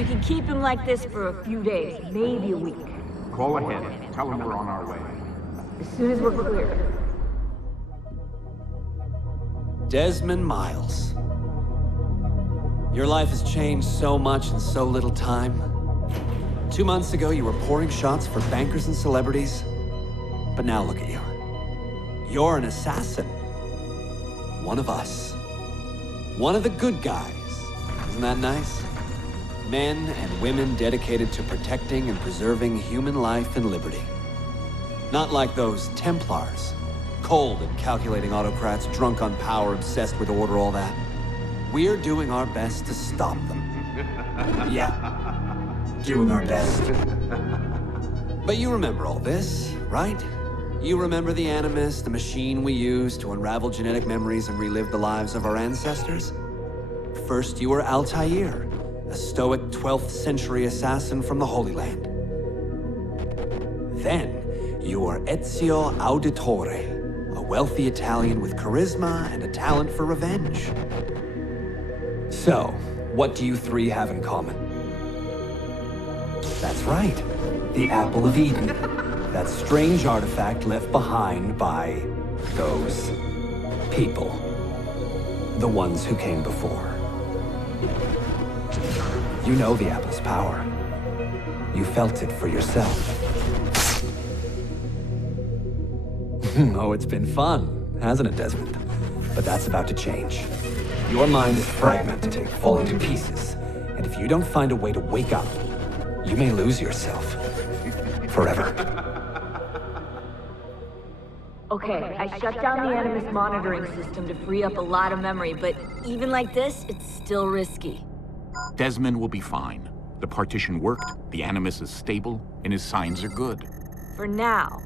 We can keep him like this for a few days, maybe a week. Call ahead. Tell him we're on our way. As soon as we're clear. Desmond Miles. Your life has changed so much in so little time. 2 months ago, you were pouring shots for bankers and celebrities. But now look at you. You're an assassin. One of us. One of the good guys. Isn't that nice? Men and women dedicated to protecting and preserving human life and liberty. Not like those Templars. Cold and calculating autocrats, drunk on power, obsessed with order, all that. We're doing our best to stop them. Yeah. Doing our best. But you remember all this, right? You remember the animus, the machine we used to unravel genetic memories and relive the lives of our ancestors? First, you were Altair, a stoic 12th century assassin from the Holy Land. Then, you were Ezio Auditore, a wealthy Italian with charisma and a talent for revenge. So, what do you three have in common? That's right, the Apple of Eden. That strange artifact left behind by those people. The ones who came before. You know the Apple's power. You felt it for yourself. Oh, it's been fun, hasn't it, Desmond? But that's about to change. Your mind is fragmented, falling to pieces. And if you don't find a way to wake up, you may lose yourself. Forever. Okay, I shut down the animus monitoring system to free up a lot of memory, but even like this, it's still risky. Desmond will be fine. The partition worked, the animus is stable, and his signs are good. For now.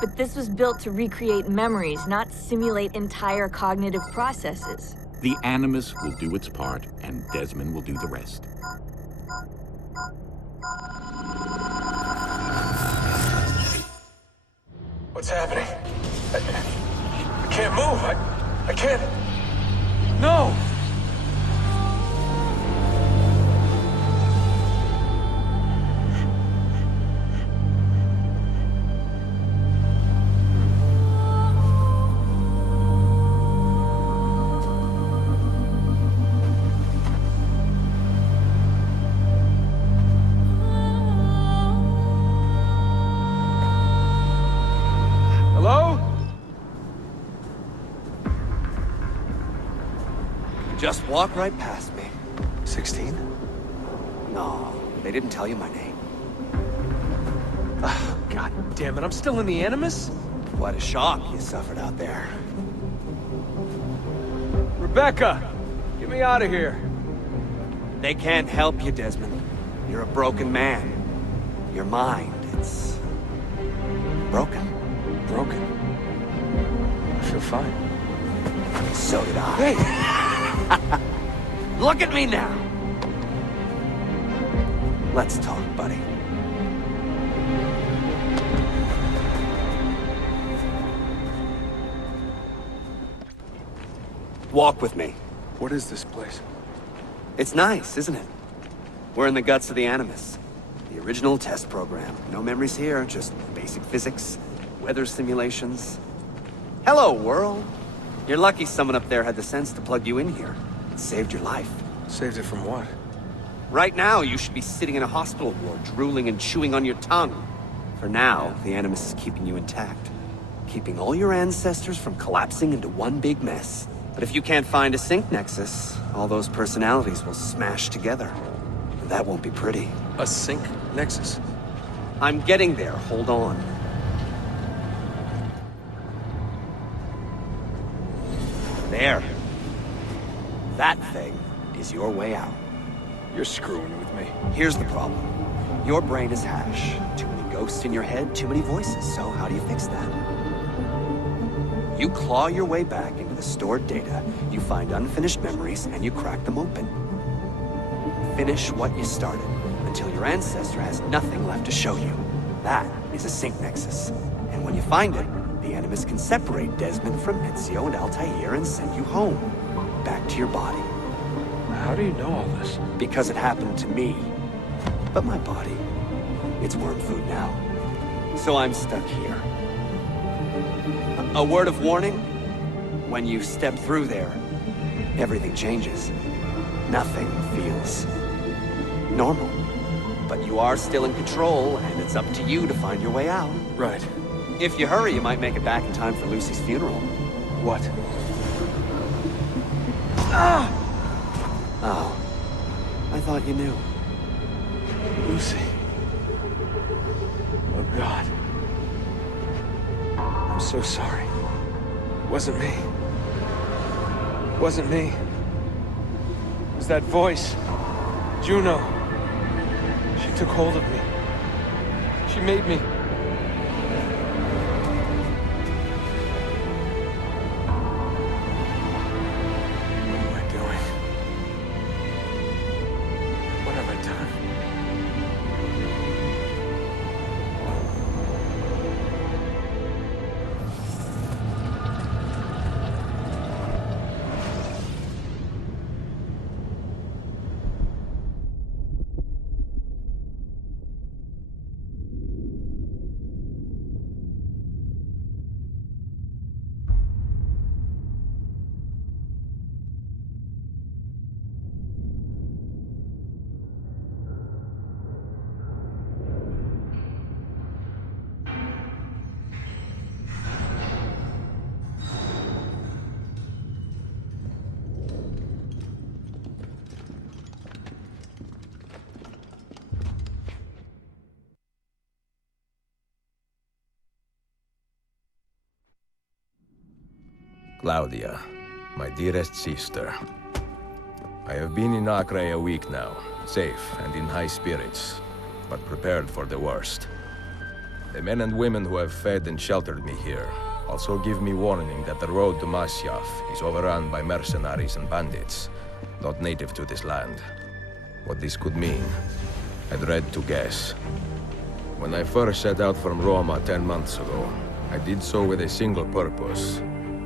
But this was built to recreate memories, not simulate entire cognitive processes. The animus will do its part, and Desmond will do the rest. What's happening? I can't move. I can't... No! Just walk right past me. 16? No, they didn't tell you my name. Oh, God damn it, I'm still in the animus? What a shock you suffered out there. Rebecca! Get me out of here. They can't help you, Desmond. You're a broken man. Your mind, it's... broken. Broken? I feel fine. So did I. Hey! Look at me now! Let's talk, buddy. Walk with me. What is this place? It's nice, isn't it? We're in the guts of the Animus. The original test program. No memories here, just basic physics, weather simulations. Hello, world. You're lucky someone up there had the sense to plug you in here. It saved your life. Saved it from what? Right now, you should be sitting in a hospital ward, drooling and chewing on your tongue. For now, the Animus is keeping you intact. Keeping all your ancestors from collapsing into one big mess. But if you can't find a sync nexus, all those personalities will smash together. And that won't be pretty. A sync nexus? I'm getting there, hold on. There. That thing is your way out. You're screwing with me. Here's the problem. Your brain is hash. Too many ghosts in your head, too many voices. So how do you fix that? You claw your way back into the stored data, you find unfinished memories, and you crack them open. Finish what you started, until your ancestor has nothing left to show you. That is a sync nexus. And when you find it, the Animus can separate Desmond from Ezio and Altair and send you home. Back to your body. How do you know all this? Because it happened to me. But my body, it's worm food now. So I'm stuck here. A word of warning? When you step through there, everything changes. Nothing feels normal. But you are still in control, and it's up to you to find your way out. Right. If you hurry, you might make it back in time for Lucy's funeral. What? Ah! Oh. I thought you knew. Lucy. Oh, God. I'm so sorry. It wasn't me. It wasn't me. It was that voice. Juno. She took hold of me. She made me. What am I doing? What have I done? Claudia, my dearest sister. I have been in Acre a week now, safe and in high spirits, but prepared for the worst. The men and women who have fed and sheltered me here also give me warning that the road to Masyaf is overrun by mercenaries and bandits, not native to this land. What this could mean, I dread to guess. When I first set out from Roma 10 months ago, I did so with a single purpose: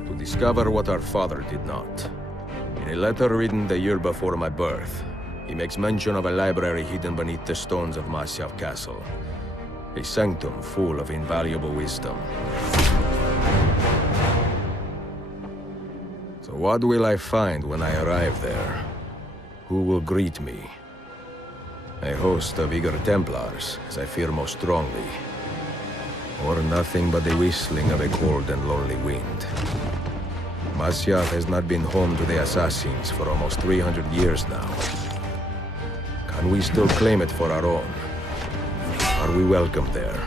to discover what our father did not. In a letter written the year before my birth, he makes mention of a library hidden beneath the stones of Masyaf Castle. A sanctum full of invaluable wisdom. So what will I find when I arrive there? Who will greet me? A host of eager Templars, as I fear most strongly. Or nothing but the whistling of a cold and lonely wind. Masyaf has not been home to the assassins for almost 300 years now. Can we still claim it for our own? Are we welcome there?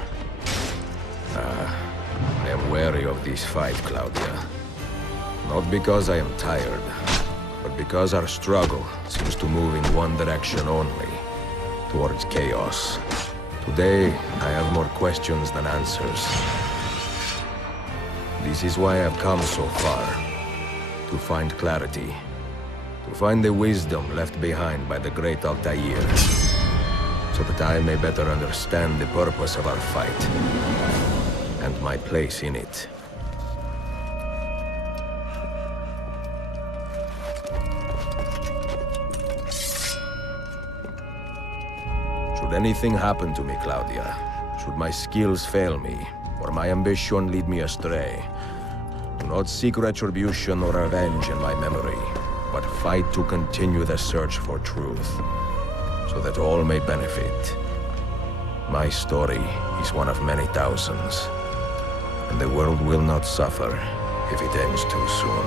I am wary of this fight, Claudia. Not because I am tired, but because our struggle seems to move in one direction only, towards chaos. Today, I have more questions than answers. This is why I've come so far. To find clarity. To find the wisdom left behind by the great Altair. So that I may better understand the purpose of our fight. And my place in it. Should anything happen to me, Claudia, should my skills fail me, or my ambition lead me astray, do not seek retribution or revenge in my memory, but fight to continue the search for truth, so that all may benefit. My story is one of many thousands, and the world will not suffer if it ends too soon.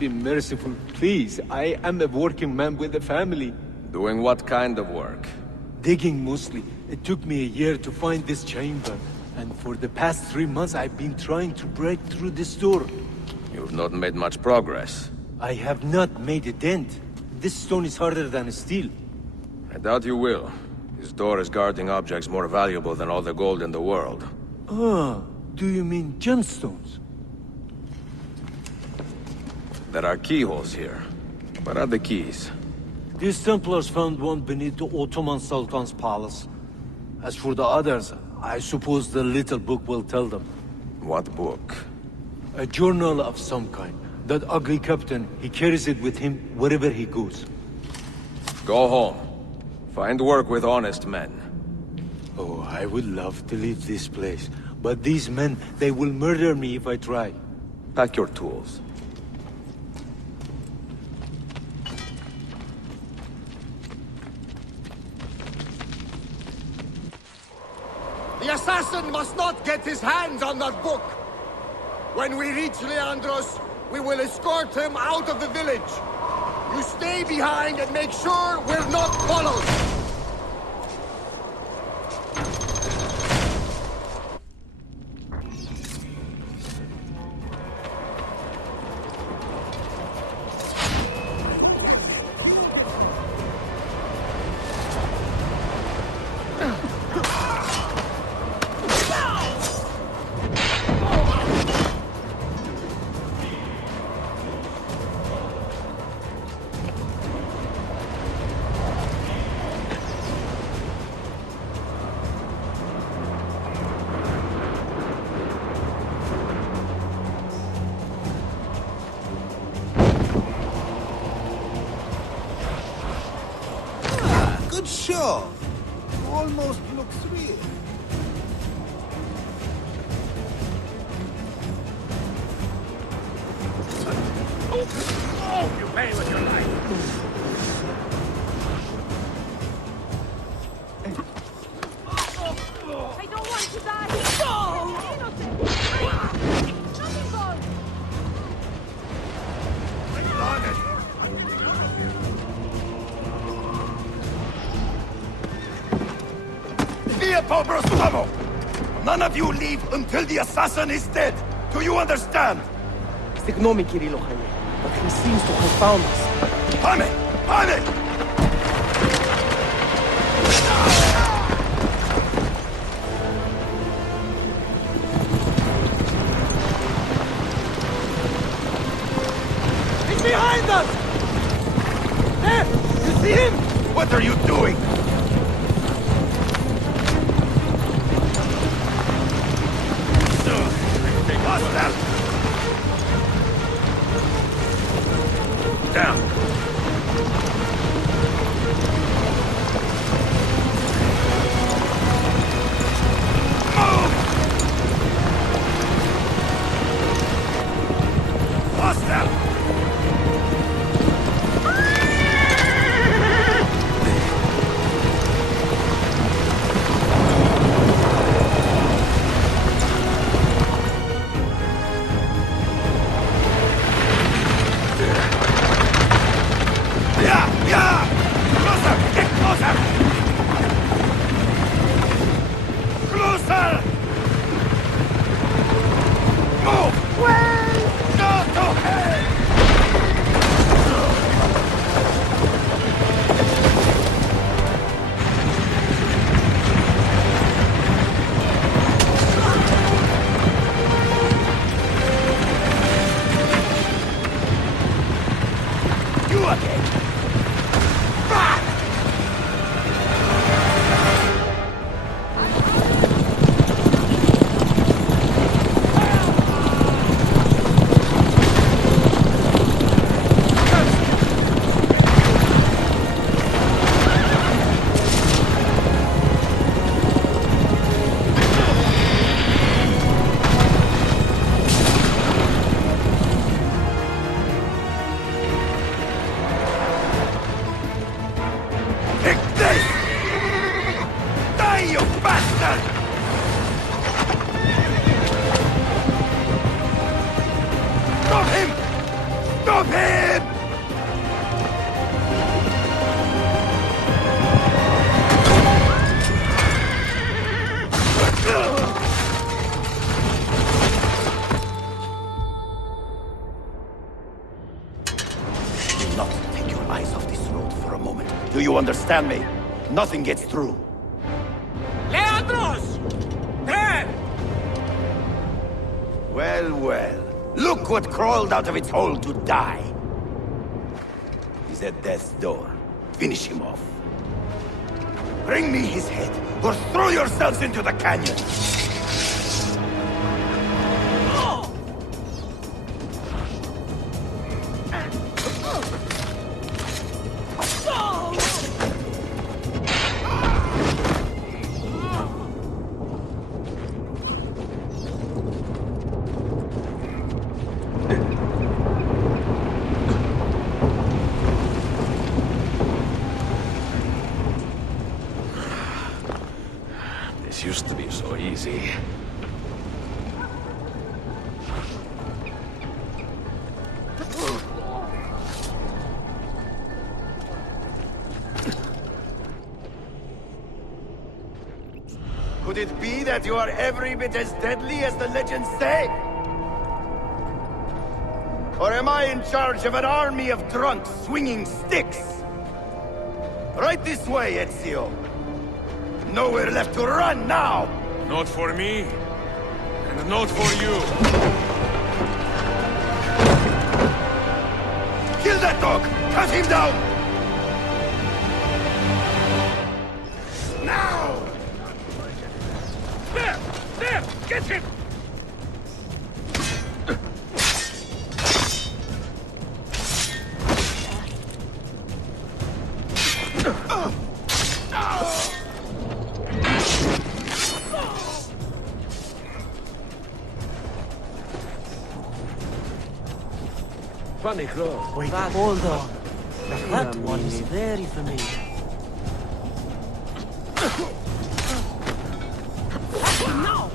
Be merciful, please. I am a working man with a family. Doing what kind of work? Digging mostly. It took me a year to find this chamber. And for the past 3 months I've been trying to break through this door. You've not made much progress. I have not made a dent. This stone is harder than steel. I doubt you will. This door is guarding objects more valuable than all the gold in the world. Ah, do you mean gemstones? There are keyholes here. What are the keys? These Templars found one beneath the Ottoman Sultan's palace. As for the others, I suppose the little book will tell them. What book? A journal of some kind. That ugly captain, he carries it with him wherever he goes. Go home. Find work with honest men. Oh, I would love to leave this place. But these men, they will murder me if I try. Pack your tools. The assassin must not get his hands on that book! When we reach Leandros, we will escort him out of the village. You stay behind and make sure we're not followed! Good show. Almost looks real. Oh, you pay with your life! I don't want to die! No! Innocent! Nothing wrong! None of you leave until the assassin is dead! Do you understand? Ignore me, Kirilo Khanye, but he seems to have found us. Pame! Pame! behind us! There! You see him? What are you doing? Down. Move! Hostile! Do you understand me? Nothing gets through. Leandros! There! Well, well. Look what crawled out of its hole to die. He's at death's door. Finish him off. Bring me his head, or throw yourselves into the canyon! Used to be so easy. Could it be that you are every bit as deadly as the legends say? Or am I in charge of an army of drunks swinging sticks? Right this way, Ezio. Nowhere left to run now! Not for me, and not for you. Kill that dog! Cut him down! Now! There! There! Get him! Funny clothes. Wait, hold on. That one is very familiar. Now!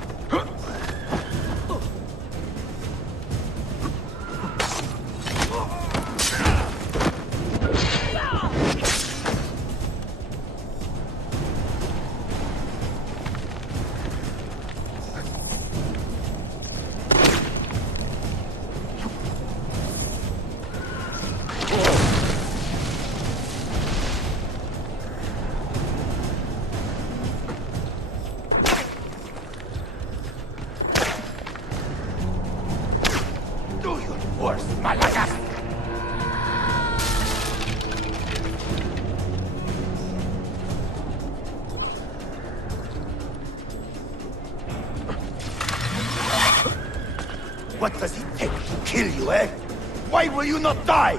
What does it take to kill you, eh? Why will you not die?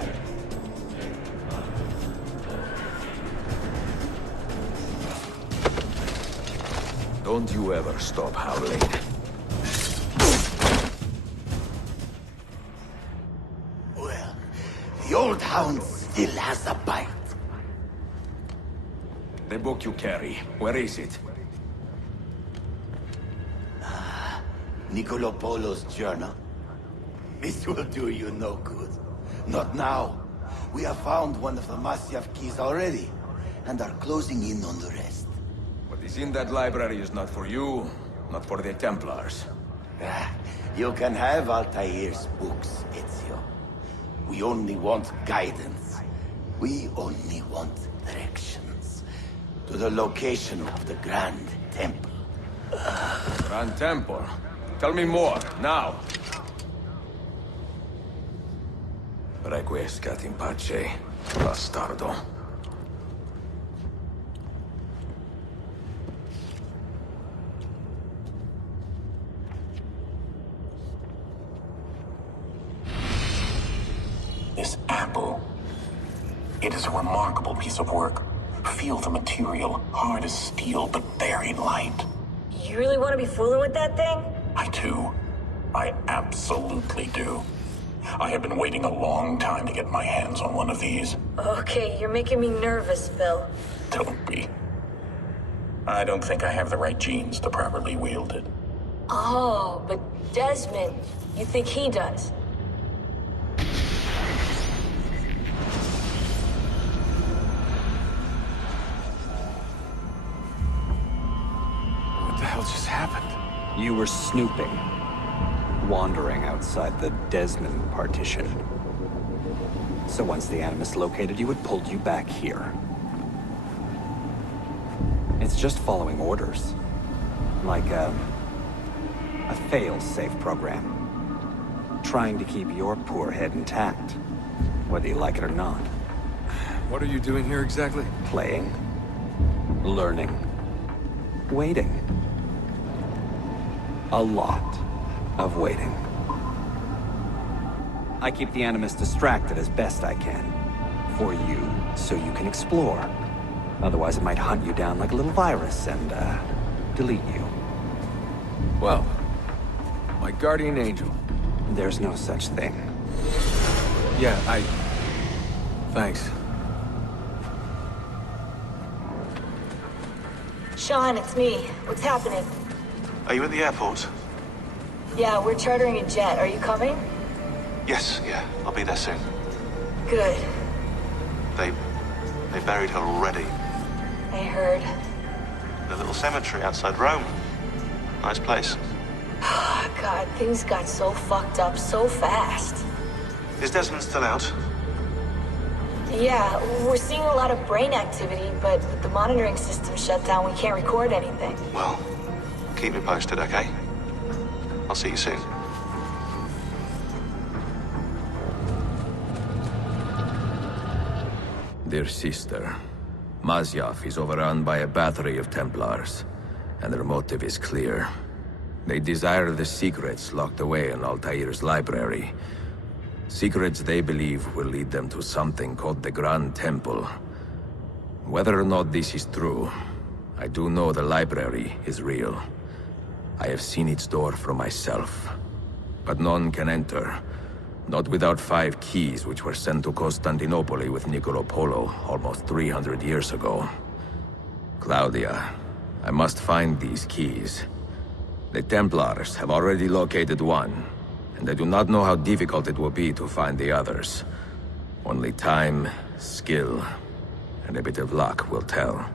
Don't you ever stop howling. Well, the old hound still has a bite. The book you carry, where is it? Niccolo Polo's journal. This will do you no good. Not now. We have found one of the Masyaf keys already, and are closing in on the rest. What is in that library is not for you, not for the Templars. You can have Altair's books, Ezio. We only want guidance. We only want directions. To the location of the Grand Temple. Grand Temple? Tell me more, now! Requiescat in pace, bastardo. This apple. It is a remarkable piece of work. Feel the material, hard as steel, but very light. You really want to be fooling with that thing? I do. I absolutely do. I have been waiting a long time to get my hands on one of these. Okay, you're making me nervous, Bill. Don't be. I don't think I have the right genes to properly wield it. Oh, but Desmond, you think he does? What the hell just happened? You were snooping. Wandering outside the Desmond partition. So once the Animus located you, it pulled you back here. It's just following orders. Like a fail-safe program. Trying to keep your poor head intact, whether you like it or not. What are you doing here exactly? Playing. Learning. Waiting. A lot of waiting. I keep the Animus distracted as best I can. For you, so you can explore. Otherwise it might hunt you down like a little virus and, delete you. Well, my guardian angel. There's no such thing. Yeah, Thanks. Sean, it's me. What's happening? Are you at the airport? Yeah, we're chartering a jet. Are you coming? Yes, yeah. I'll be there soon. Good. They buried her already. I heard. In a little cemetery outside Rome. Nice place. God, things got so fucked up so fast. Is Desmond still out? Yeah, we're seeing a lot of brain activity, but with the monitoring system shut down, we can't record anything. Well, keep me posted, okay? I'll see you soon. Dear sister, Masyaf is overrun by a battery of Templars, and their motive is clear. They desire the secrets locked away in Altair's library. Secrets they believe will lead them to something called the Grand Temple. Whether or not this is true, I do know the library is real. I have seen its door for myself. But none can enter. Not without 5 keys which were sent to Constantinople with Niccolo Polo almost 300 years ago. Claudia, I must find these keys. The Templars have already located one, and I do not know how difficult it will be to find the others. Only time, skill, and a bit of luck will tell.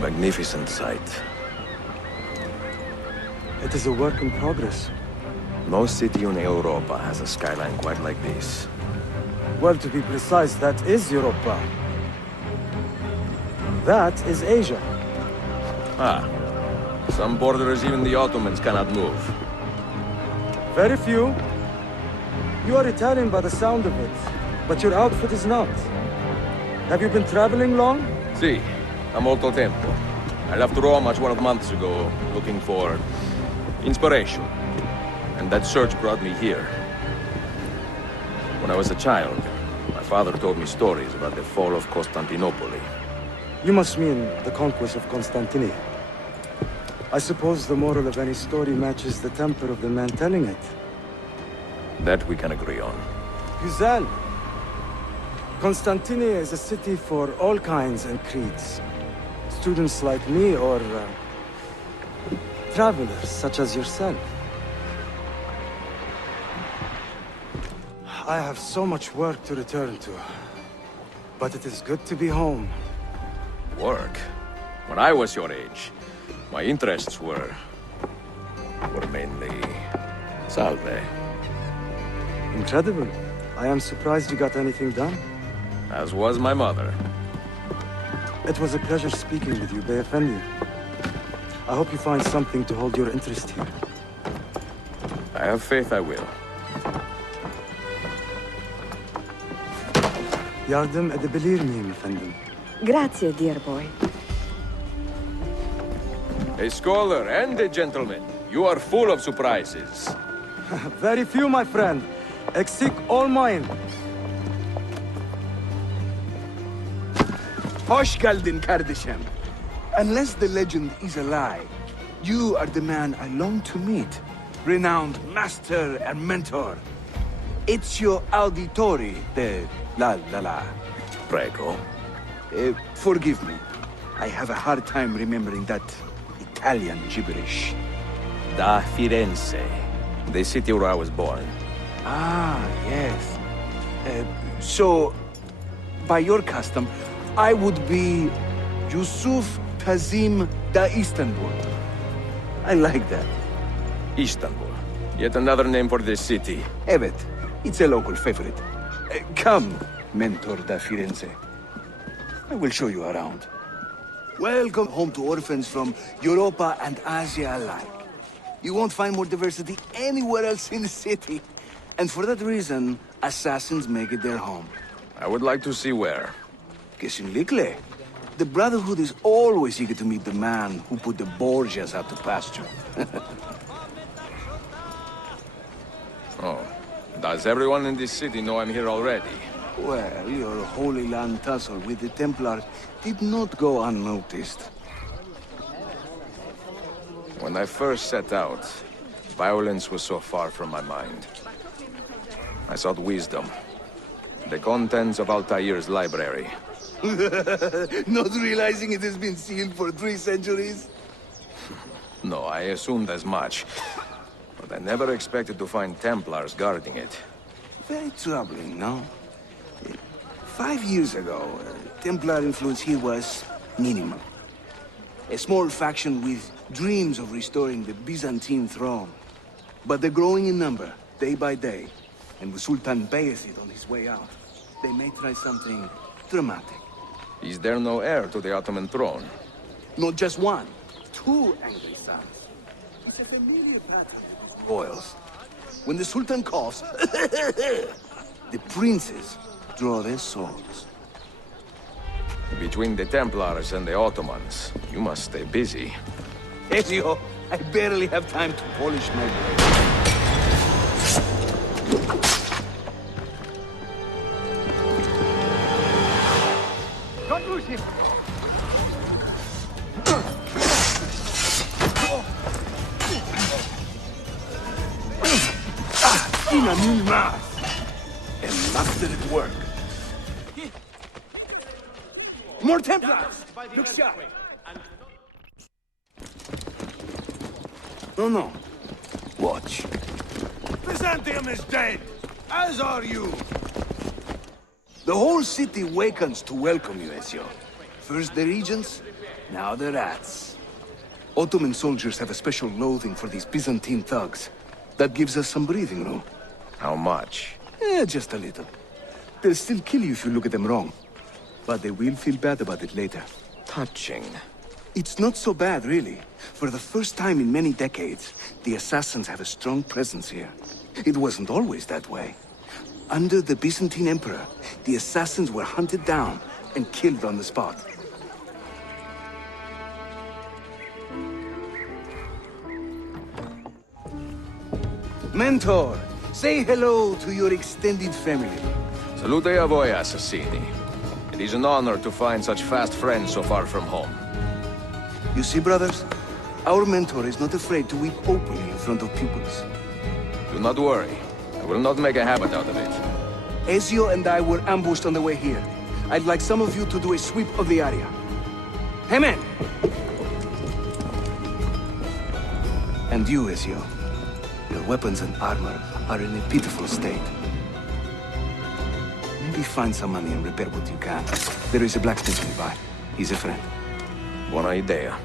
Magnificent sight. It is a work in progress. No city in Europa has a skyline quite like this. Well, to be precise, that is Europa. That is Asia. Ah. Some borders even the Ottomans cannot move. Very few. You are Italian by the sound of it, but your outfit is not. Have you been traveling long? Si, a molto tempo. I left Rome 12 months ago, looking for inspiration. And that search brought me here. When I was a child, my father told me stories about the fall of Constantinople. You must mean the conquest of Constantinople. I suppose the moral of any story matches the temper of the man telling it. That we can agree on. Güzel. Constantinople is a city for all kinds and creeds. Students like me or travelers such as yourself. I have so much work to return to. But it is good to be home. Work? When I was your age, my interests were mainly salve. Incredible. I am surprised you got anything done. As was my mother. It was a pleasure speaking with you, Beyefendi. I hope you find something to hold your interest here. I have faith I will. Yardım edebilir miyim efendim? Grazie, dear boy. A scholar and a gentleman. You are full of surprises. Very few, my friend. Eksik olmayın. Hoş geldin kardeşim. Unless the legend is a lie, you are the man I long to meet. Renowned master and mentor. Ezio Auditori de la. Prego. Forgive me. I have a hard time remembering that Italian gibberish. Da Firenze. The city where I was born. Ah, yes. So, by your custom, I would be Yusuf Kazim da Istanbul. I like that. Istanbul. Yet another name for this city. Evet, it's a local favorite. Come, Mentor da Firenze. I will show you around. Welcome home to orphans from Europa and Asia alike. You won't find more diversity anywhere else in the city. And for that reason, assassins make it their home. I would like to see where. Kesinlikle. The Brotherhood is always eager to meet the man who put the Borgias out to pasture. Oh. Does everyone in this city know I'm here already? Well, your Holy Land tussle with the Templars did not go unnoticed. When I first set out, violence was so far from my mind. I sought wisdom. The contents of Altair's library. Not realizing it has been sealed for 3 centuries? No, I assumed as much. But I never expected to find Templars guarding it. Very troubling, no? 5 years ago, Templar influence here was minimal. A small faction with dreams of restoring the Byzantine throne. But they're growing in number, day by day. And with Sultan Bayezid on his way out, they may try something dramatic. Is there no heir to the Ottoman throne? Not just one, 2 angry sons. It's a familiar pattern with royals. When the Sultan coughs, the princes draw their swords. Between the Templars and the Ottomans, you must stay busy. Ezio, I barely have time to polish my blade. Don't lose him! Inanimate! A master at work. More Templars! Look sharp! No. Watch. Byzantium is dead! As are you! The whole city wakens to welcome you, Ezio. First the regents, now the rats. Ottoman soldiers have a special loathing for these Byzantine thugs. That gives us some breathing room. How much? Just a little. They'll still kill you if you look at them wrong. But they will feel bad about it later. touching. It's not so bad, really. For the first time in many decades, the assassins have a strong presence here. It wasn't always that way. Under the Byzantine Emperor, the assassins were hunted down and killed on the spot. Mentor, say hello to your extended family. Salute a voi, assassini. It is an honor to find such fast friends so far from home. You see, brothers? Our mentor is not afraid to weep openly in front of pupils. Do not worry. I will not make a habit out of it. Ezio and I were ambushed on the way here. I'd like some of you to do a sweep of the area. Hey, man! And you, Ezio. Your weapons and armor are in a pitiful state. Maybe find some money and repair what you can. There is a blacksmith nearby. He's a friend. Buona idea.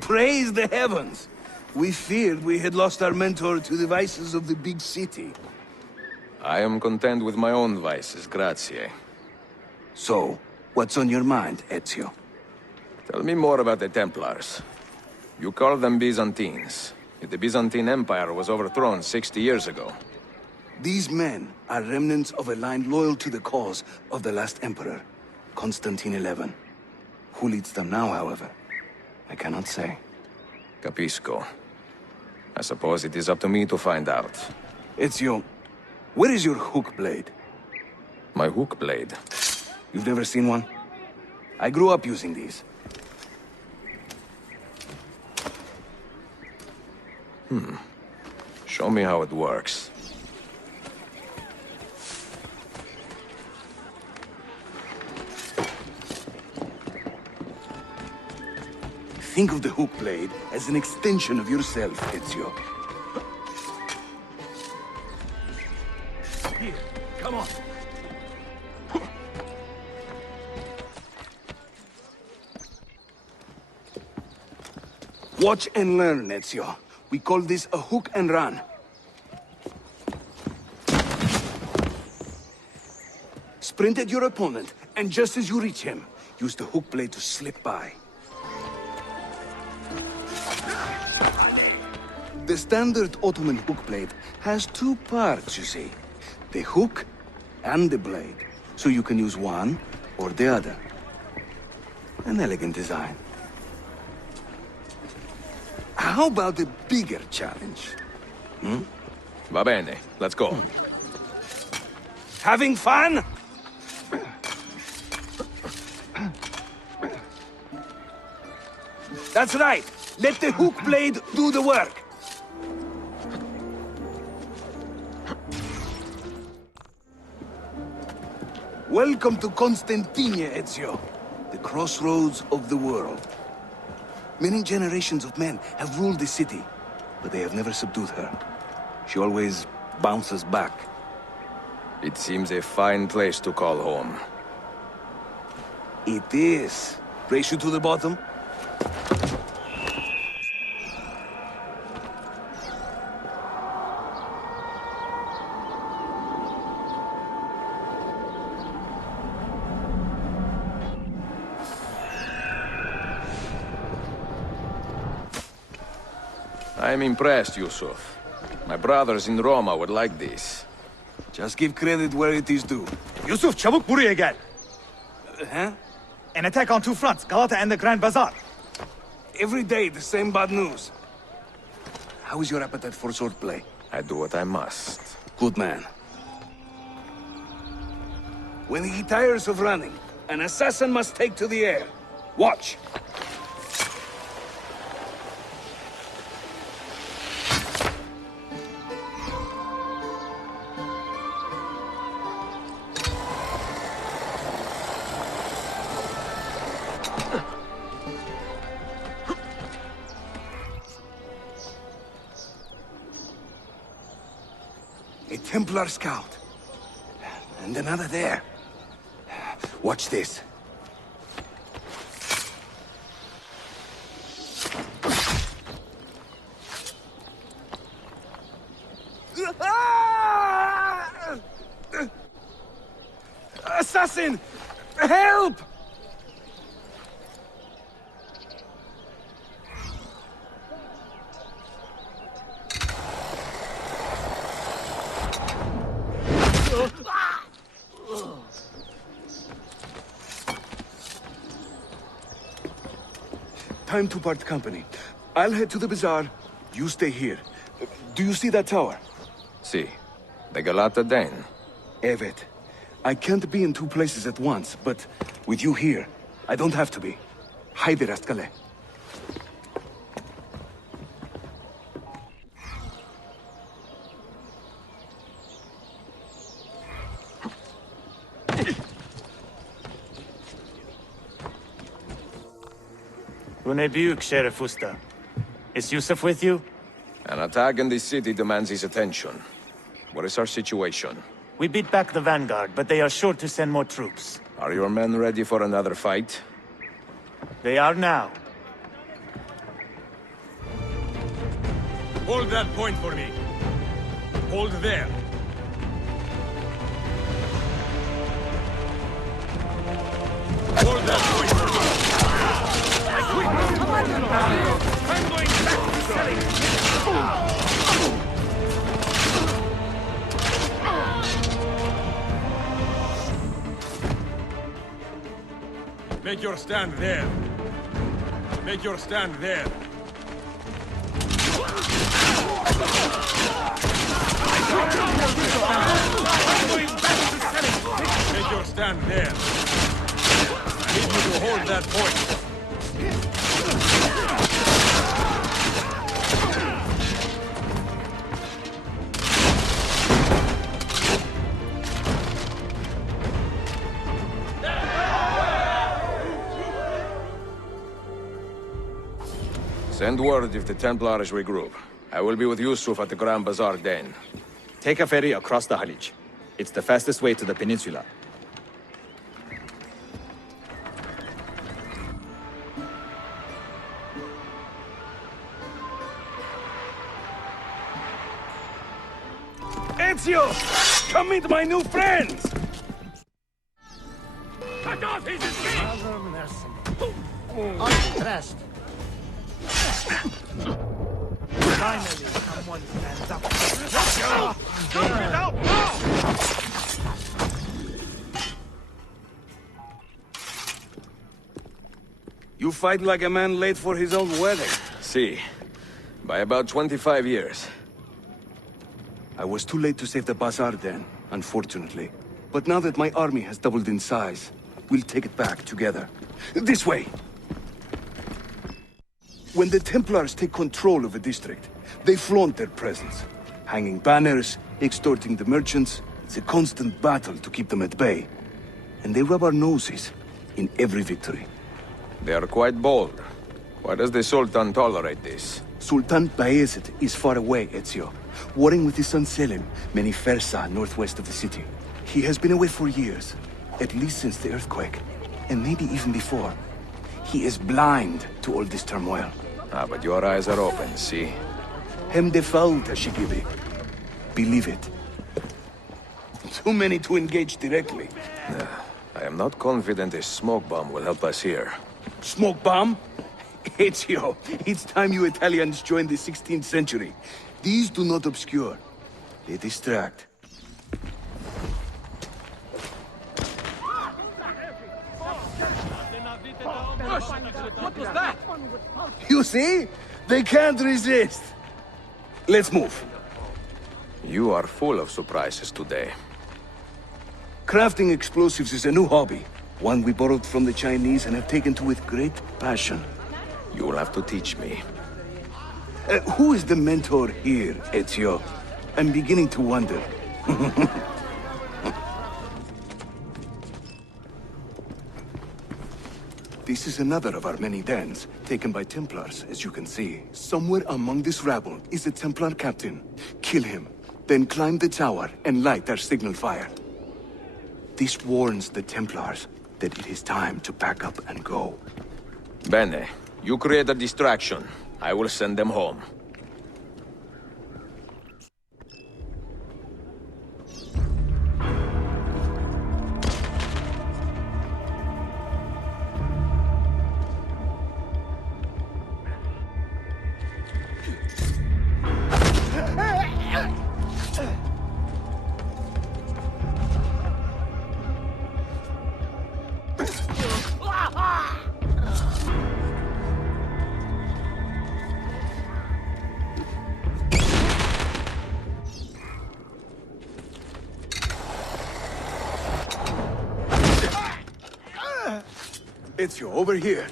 Praise the heavens! We feared we had lost our mentor to the vices of the big city. I am content with my own vices, grazie. So, what's on your mind, Ezio? Tell me more about the Templars. You call them Byzantines. Yet the Byzantine Empire was overthrown 60 years ago. These men are remnants of a line loyal to the cause of the last emperor, Constantinople. Who leads them now, however? I cannot say. Capisco. I suppose it is up to me to find out. Ezio, where is your hook blade? My hook blade? You've never seen one? I grew up using these. Show me how it works. Think of the hook blade as an extension of yourself, Ezio. Here, come on. Watch and learn, Ezio. We call this a hook and run. Sprint at your opponent, and just as you reach him, use the hook blade to slip by. The standard Ottoman hook blade has two parts, you see. The hook and the blade. So you can use one or the other. An elegant design. How about a bigger challenge? Va bene, let's go. Having fun? That's right. Let the hook blade do the work. Welcome to Constantinople, Ezio. The crossroads of the world. Many generations of men have ruled the city, but they have never subdued her. She always bounces back. It seems a fine place to call home. It is. Race you to the bottom? I am impressed, Yusuf. My brothers in Roma would like this. Just give credit where it is due. Yusuf, çabuk buraya gel. Huh? An attack on two fronts, Galata and the Grand Bazaar. Every day, the same bad news. How is your appetite for swordplay? I do what I must. Good man. When he tires of running, an assassin must take to the air. Watch. A Templar scout. And another there. Watch this. Ah! assassin! Help! Time to part company. I'll head to the bazaar. You stay here. Do you see that tower? See. The Galata Den. Evet. I can't be in two places at once, but with you here, I don't have to be. Haydi rastgele. Bunebuk, Sheriff Usta. Is Yusuf with you? An attack in this city demands his attention. What is our situation? We beat back the vanguard, but they are sure to send more troops. Are your men ready for another fight? They are now. Hold that point for me. Hold there. Hold that point for me. I'm going back to selling. Make your stand there. Make your stand there. Make your stand there. I need you to hold that point. Send word if the Templars regroup. I will be with Yusuf at the Grand Bazaar Den. Take a ferry across the Halij. It's the fastest way to the peninsula. Ezio! Come meet my new friends! Cut off his escape! Unimpressed. Finally, someone stands up. Get out now! You fight like a man late for his own wedding. See. By about 25 years. I was too late to save the bazaar then, unfortunately. But now that my army has doubled in size, we'll take it back together. This way! When the Templars take control of a district, they flaunt their presence. Hanging banners, extorting the merchants, it's a constant battle to keep them at bay. And they rub our noses in every victory. They are quite bold. Why does the Sultan tolerate this? Sultan Bayezid is far away, Ezio, warring with his son Selim, many Fersa northwest of the city. He has been away for years, at least since the earthquake, and maybe even before. He is blind to all this turmoil. Ah, but your eyes are open, see? Hem defauta, Shikibi. Believe it. Too many to engage directly. I am not confident a smoke bomb will help us here. Smoke bomb? Ezio, it's time you Italians joined the 16th century. These do not obscure. They distract. What was that? You see? They can't resist. Let's move. You are full of surprises today. Crafting explosives is a new hobby. One we borrowed from the Chinese and have taken to with great passion. You will have to teach me. Who is the mentor here, Ezio? I'm beginning to wonder. This is another of our many dens, taken by Templars, as you can see. Somewhere among this rabble is a Templar captain. Kill him, then climb the tower and light our signal fire. This warns the Templars that it is time to pack up and go. Bene, you create a distraction. I will send them home. Ezio, over here.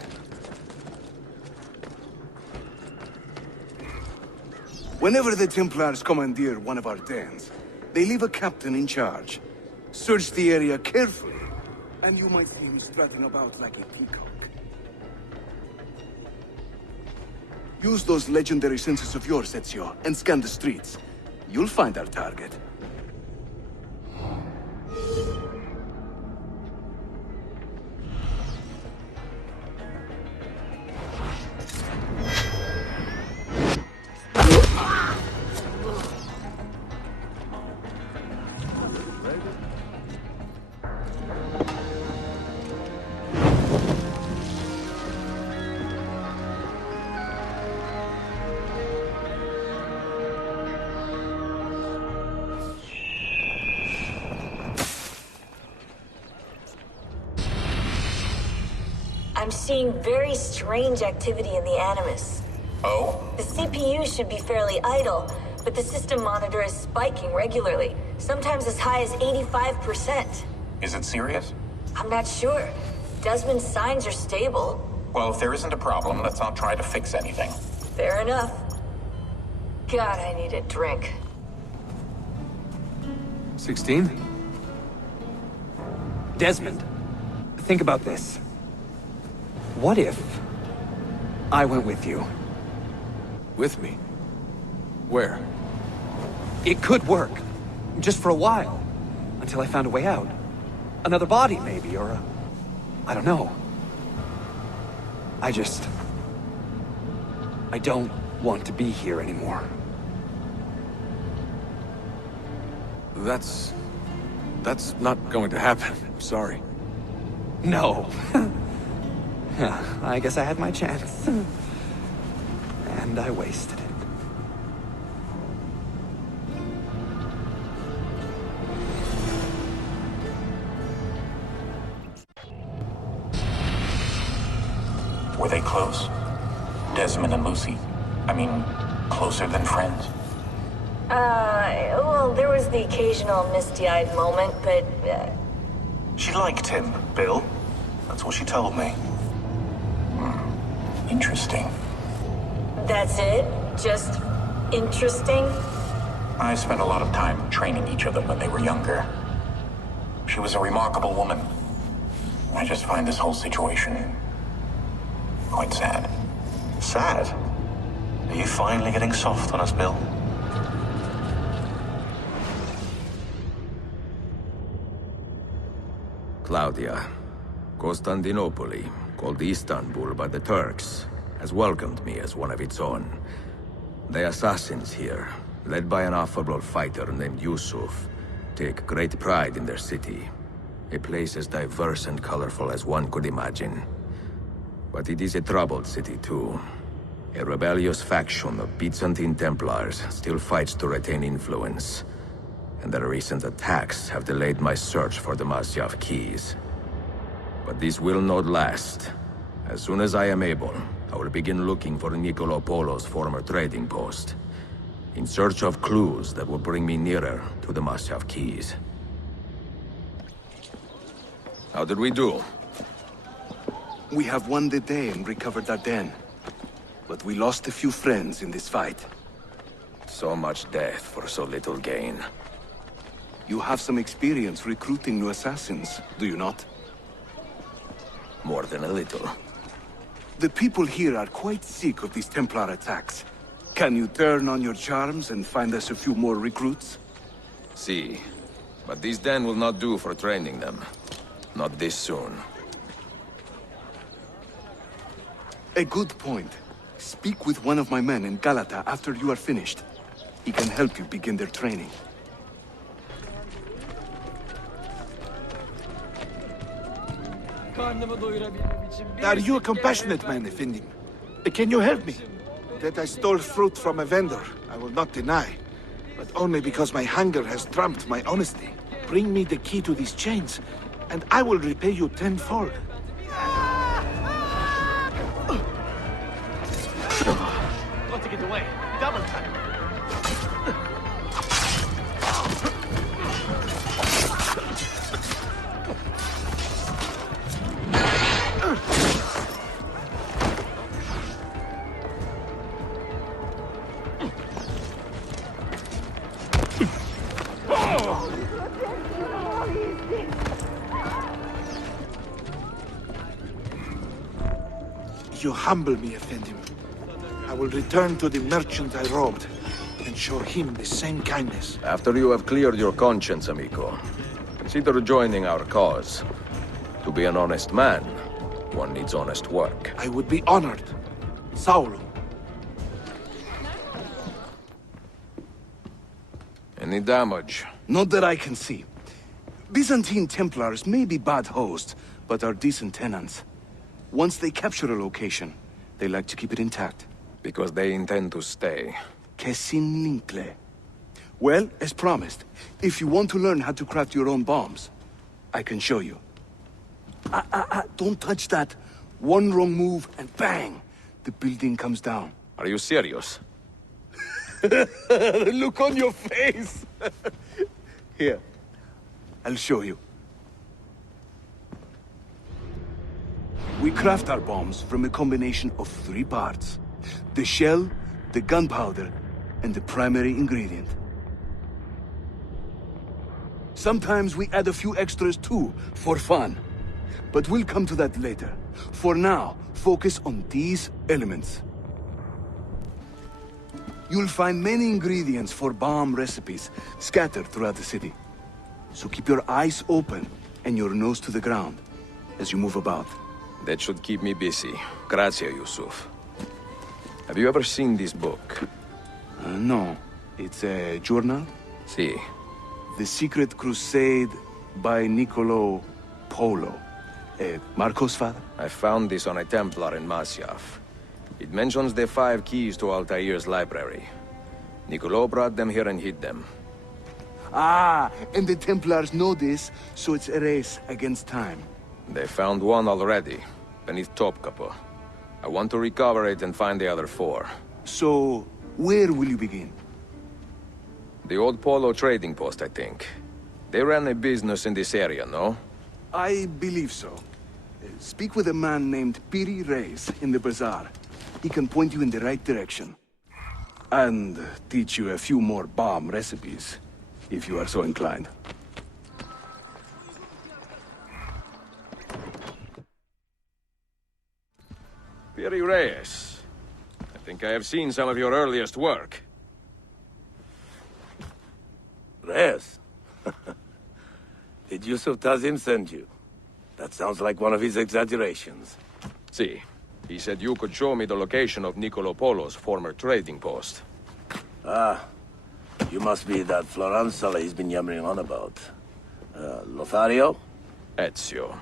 Whenever the Templars commandeer one of our dens, they leave a captain in charge. Search the area carefully, and you might see him strutting about like a peacock. Use those legendary senses of yours, Ezio, and scan the streets. You'll find our target. I'm seeing very strange activity in the animus. Oh? The CPU should be fairly idle, but the system monitor is spiking regularly, sometimes as high as 85%. Is it serious? I'm not sure. Desmond's signs are stable. Well, if there isn't a problem, let's not try to fix anything. Fair enough. God, I need a drink. 16? Desmond, think about this. What if I went with you? With me? Where? It could work. Just for a while. Until I found a way out. Another body, maybe, or a... I don't know. I don't want to be here anymore. That's not going to happen. I'm sorry. No. I guess I had my chance. And I wasted it. Were they close? Desmond and Lucy? I mean, closer than friends? Well, there was the occasional misty-eyed moment, but, She liked him, Bill. That's what she told me. Interesting. that's it? Just interesting? I spent a lot of time training each of them when they were younger. She was a remarkable woman. I just find this whole situation quite sad. Sad? Are you finally getting soft on us, Bill? Claudia, Constantinople, called Istanbul by the Turks, has welcomed me as one of its own. The assassins here, led by an affable fighter named Yusuf, take great pride in their city. A place as diverse and colorful as one could imagine. But it is a troubled city too. A rebellious faction of Byzantine Templars still fights to retain influence. And the recent attacks have delayed my search for the Masyaf keys. But this will not last. As soon as I am able, I will begin looking for Nicolo Polo's former trading post, in search of clues that will bring me nearer to the Masyaf keys. How did we do? We have won the day and recovered our den. But we lost a few friends in this fight. So much death for so little gain. You have some experience recruiting new assassins, do you not? More than a little. The people here are quite sick of these Templar attacks. Can you turn on your charms and find us a few more recruits? See, but this den will not do for training them. Not this soon. A good point. Speak with one of my men in Galata after you are finished. He can help you begin their training. Are you a compassionate man, Effendim? Can you help me? That I stole fruit from a vendor, I will not deny. But only because my hunger has trumped my honesty. Bring me the key to these chains, and I will repay you tenfold. Got to get away. Double time. You humble me, Effendim. I will return to the merchant I robbed, and show him the same kindness. After you have cleared your conscience, amigo, consider joining our cause. To be an honest man, one needs honest work. I would be honored. Saulo. Any damage? Not that I can see. Byzantine Templars may be bad hosts, but are decent tenants. Once they capture a location, they like to keep it intact. Because they intend to stay. Que sin lincle. Well, as promised, if you want to learn how to craft your own bombs, I can show you. Don't touch that. One wrong move and bang! The building comes down. Are you serious? The look on your face! Here, I'll show you. We craft our bombs from a combination of 3 parts. The shell, the gunpowder, and the primary ingredient. Sometimes we add a few extras too, for fun. But we'll come to that later. For now, focus on these elements. You'll find many ingredients for bomb recipes scattered throughout the city. So keep your eyes open and your nose to the ground as you move about. That should keep me busy. Grazie, Yusuf. Have you ever seen this book? No. It's a journal? Si. The Secret Crusade by Niccolo Polo. Marco's father? I found this on a Templar in Masyaf. It mentions the 5 keys to Altair's library. Niccolo brought them here and hid them. Ah, and the Templars know this, so it's a race against time. They found one already, beneath Topkapi. I want to recover it and find the other 4. So, where will you begin? The old Polo trading post, I think. They ran a business in this area, no? I believe so. Speak with a man named Piri Reis in the bazaar. He can point you in the right direction. And teach you a few more bomb recipes, if you are so inclined. Piri Reis. I think I have seen some of your earliest work. Reis? Did Yusuf Tazim send you? That sounds like one of his exaggerations. See, he said you could show me the location of Niccolo Polo's former trading post. Ah, you must be that Floranzala he's been yammering on about. Lothario? Ezio.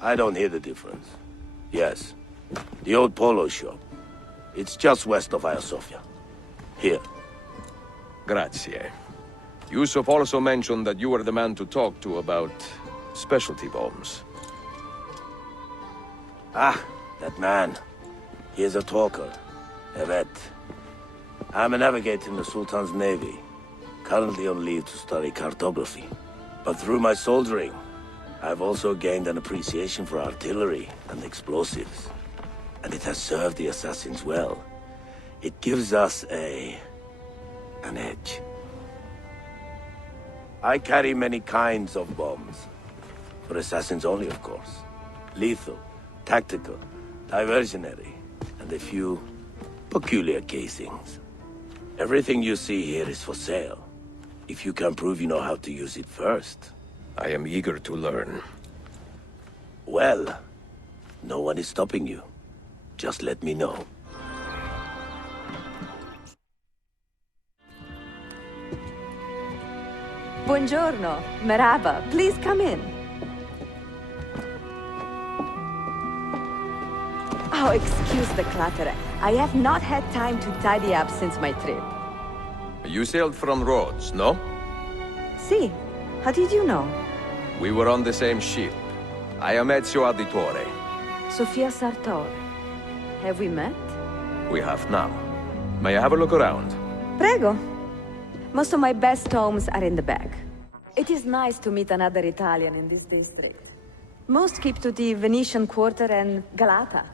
I don't hear the difference. Yes, the old Polo shop. It's just west of Hagia Sophia. Here. Grazie. Yusuf also mentioned that you were the man to talk to about specialty bombs. Ah, that man. He is a talker. A vet. I'm a navigator in the Sultan's navy. Currently on leave to study cartography. But through my soldiering, I've also gained an appreciation for artillery and explosives. And it has served the assassins well. It gives us an edge. I carry many kinds of bombs. For assassins only, of course. Lethal, tactical, diversionary, and a few peculiar casings. Everything you see here is for sale. If you can prove you know how to use it first. I am eager to learn. Well, no one is stopping you. Just let me know. Buongiorno. Merhaba. Please come in. Oh, excuse the clutter. I have not had time to tidy up since my trip. You sailed from Rhodes, no? See, how did you know? We were on the same ship. I am Ezio Auditore. Sofia Sartor. Have we met? We have now. May I have a look around? Prego. Most of my best homes are in the back. It is nice to meet another Italian in this district. Most keep to the Venetian Quarter and Galata.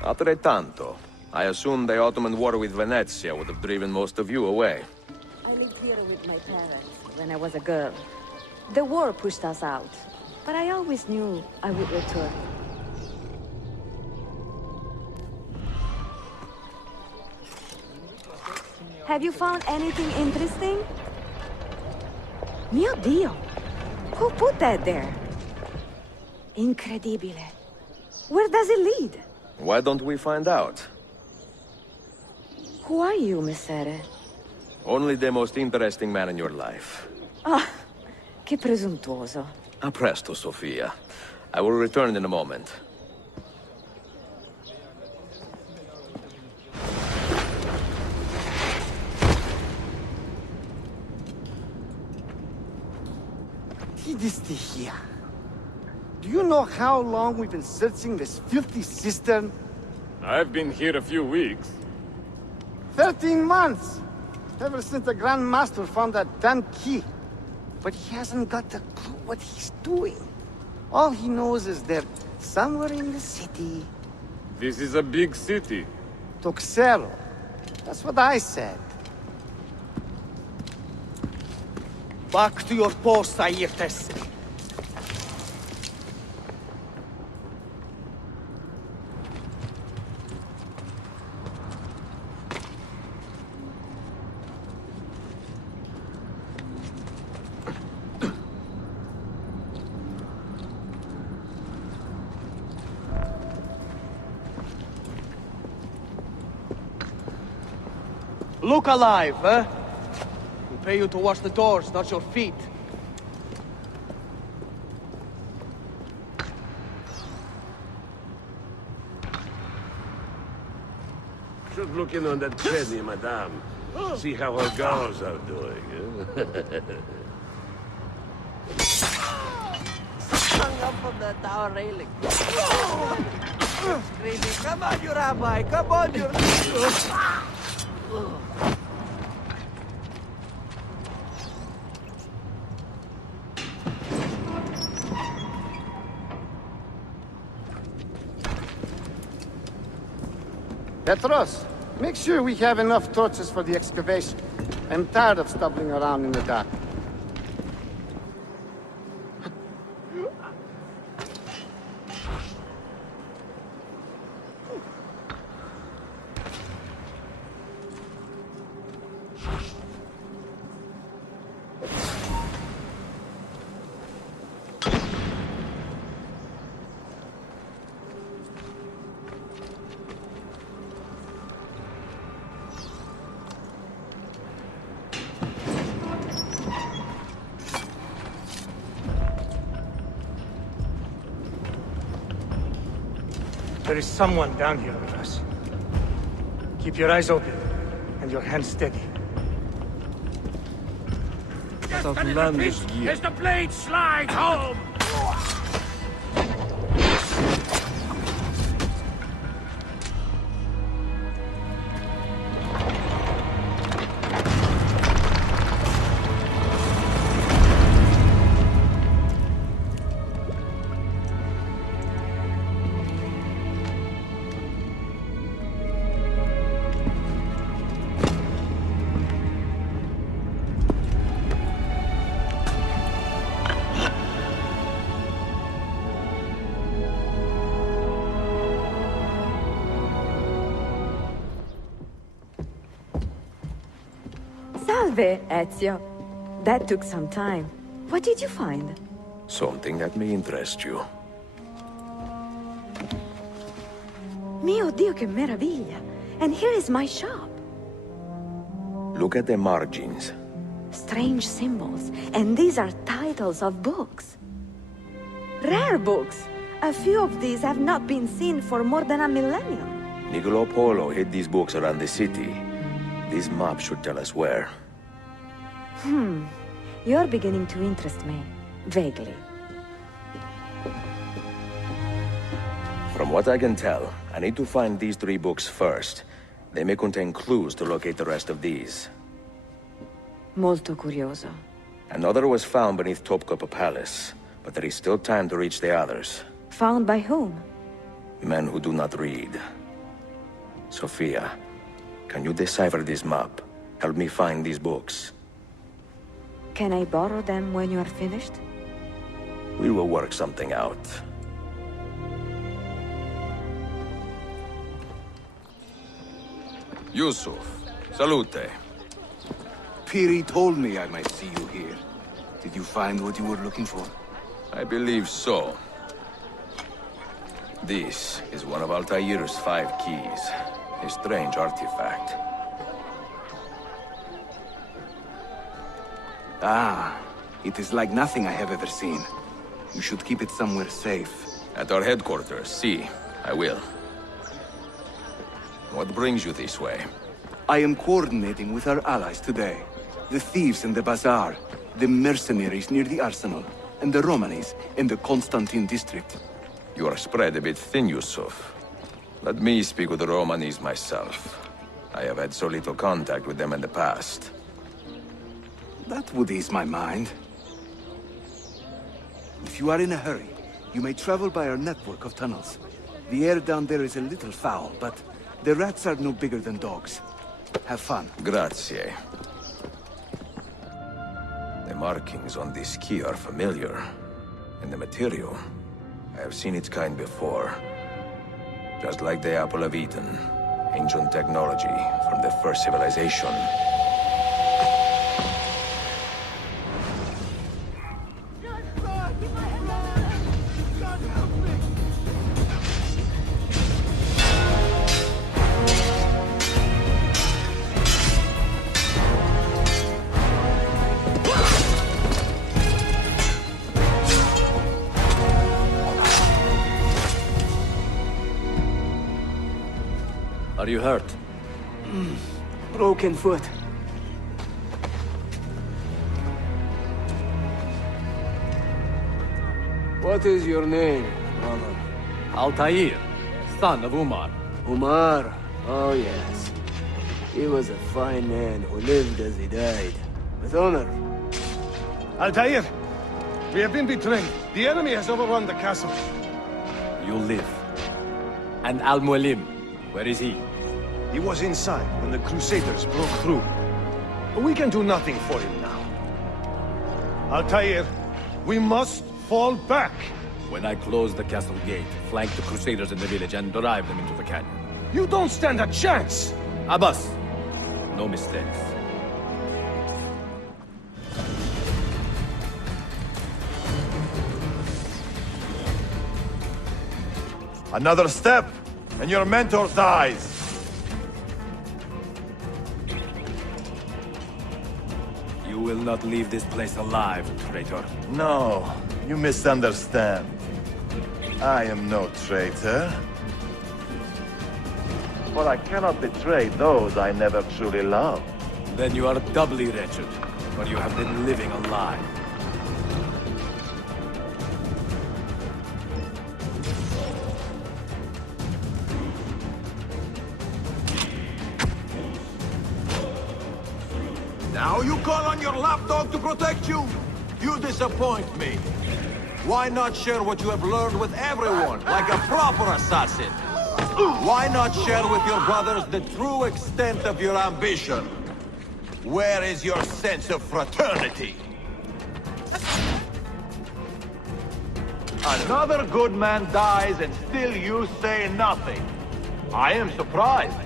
Altrettanto. I assume the Ottoman war with Venezia would have driven most of you away. I lived here with my parents when I was a girl. The war pushed us out, but I always knew I would return. Have you found anything interesting? Mio Dio! Who put that there? Incredibile. Where does it lead? Why don't we find out? Who are you, Messere? Only the most interesting man in your life. Ah, che presuntuoso. A presto, Sofia. I will return in a moment. Here. Do you know how long we've been searching this filthy cistern? I've been here a few weeks. 13 months! Ever since the Grand Master found that damn key. But he hasn't got a clue what he's doing. All he knows is they're somewhere in the city. This is a big city. Toxero. That's what I said. Back to your post, Ayrtes. Look alive, huh? We pay you to watch the doors, not your feet. Should look in on that penny, madame. See how our girls are doing. Hung up on the tower railing. Screaming, come on, you rabbi! Come on, you... Petros, make sure we have enough torches for the excavation. I'm tired of stumbling around in the dark. There is someone down here with us. Keep your eyes open, and your hands steady. As the blade slides home! Salve, Ezio. That took some time. What did you find? Something that may interest you. Mio Dio, che meraviglia! And here is my shop. Look at the margins. Strange symbols, and these are titles of books. Rare books. A few of these have not been seen for more than a millennium. Niccolo Polo hid these books around the city. These maps should tell us where. You're beginning to interest me. Vaguely. From what I can tell, I need to find these 3 books first. They may contain clues to locate the rest of these. Molto curioso. Another was found beneath Topkapi Palace, but there is still time to reach the others. Found by whom? Men who do not read. Sophia, can you decipher this map? Help me find these books. Can I borrow them when you are finished? We will work something out. Yusuf, salute. Phiri told me I might see you here. Did you find what you were looking for? I believe so. This is one of Altair's 5 keys. A strange artifact. Ah, it is like nothing I have ever seen. You should keep it somewhere safe. At our headquarters, see. I will. What brings you this way? I am coordinating with our allies today. The thieves in the bazaar, the mercenaries near the arsenal, and the Romanis in the Constantine district. You are spread a bit thin, Yusuf. Let me speak with the Romanis myself. I have had so little contact with them in the past. That would ease my mind. If you are in a hurry, you may travel by our network of tunnels. The air down there is a little foul, but the rats are no bigger than dogs. Have fun. Grazie. The markings on this key are familiar. And the material, I have seen its kind before. Just like the Apple of Eden. Ancient technology from the first civilization. Are you hurt? Broken foot. What is your name, brother? Altair, son of Umar. Umar? Oh yes. He was a fine man who lived as he died. With honor. Altair! We have been betrayed. The enemy has overrun the castle. You live. And Al-Mualim, where is he? He was inside when the Crusaders broke through. But we can do nothing for him now. Altair, we must fall back. When I close the castle gate, flank the Crusaders in the village and drive them into the canyon. You don't stand a chance! Abbas, no mistakes. Another step, and your mentor dies. You will not leave this place alive, traitor. No, you misunderstand. I am no traitor. But I cannot betray those I never truly loved. Then you are doubly wretched, for you have been living a lie. Now you call on your lapdog to protect you? You disappoint me. Why not share what you have learned with everyone, like a proper assassin? Why not share with your brothers the true extent of your ambition? Where is your sense of fraternity? Another good man dies and still you say nothing. I am surprised.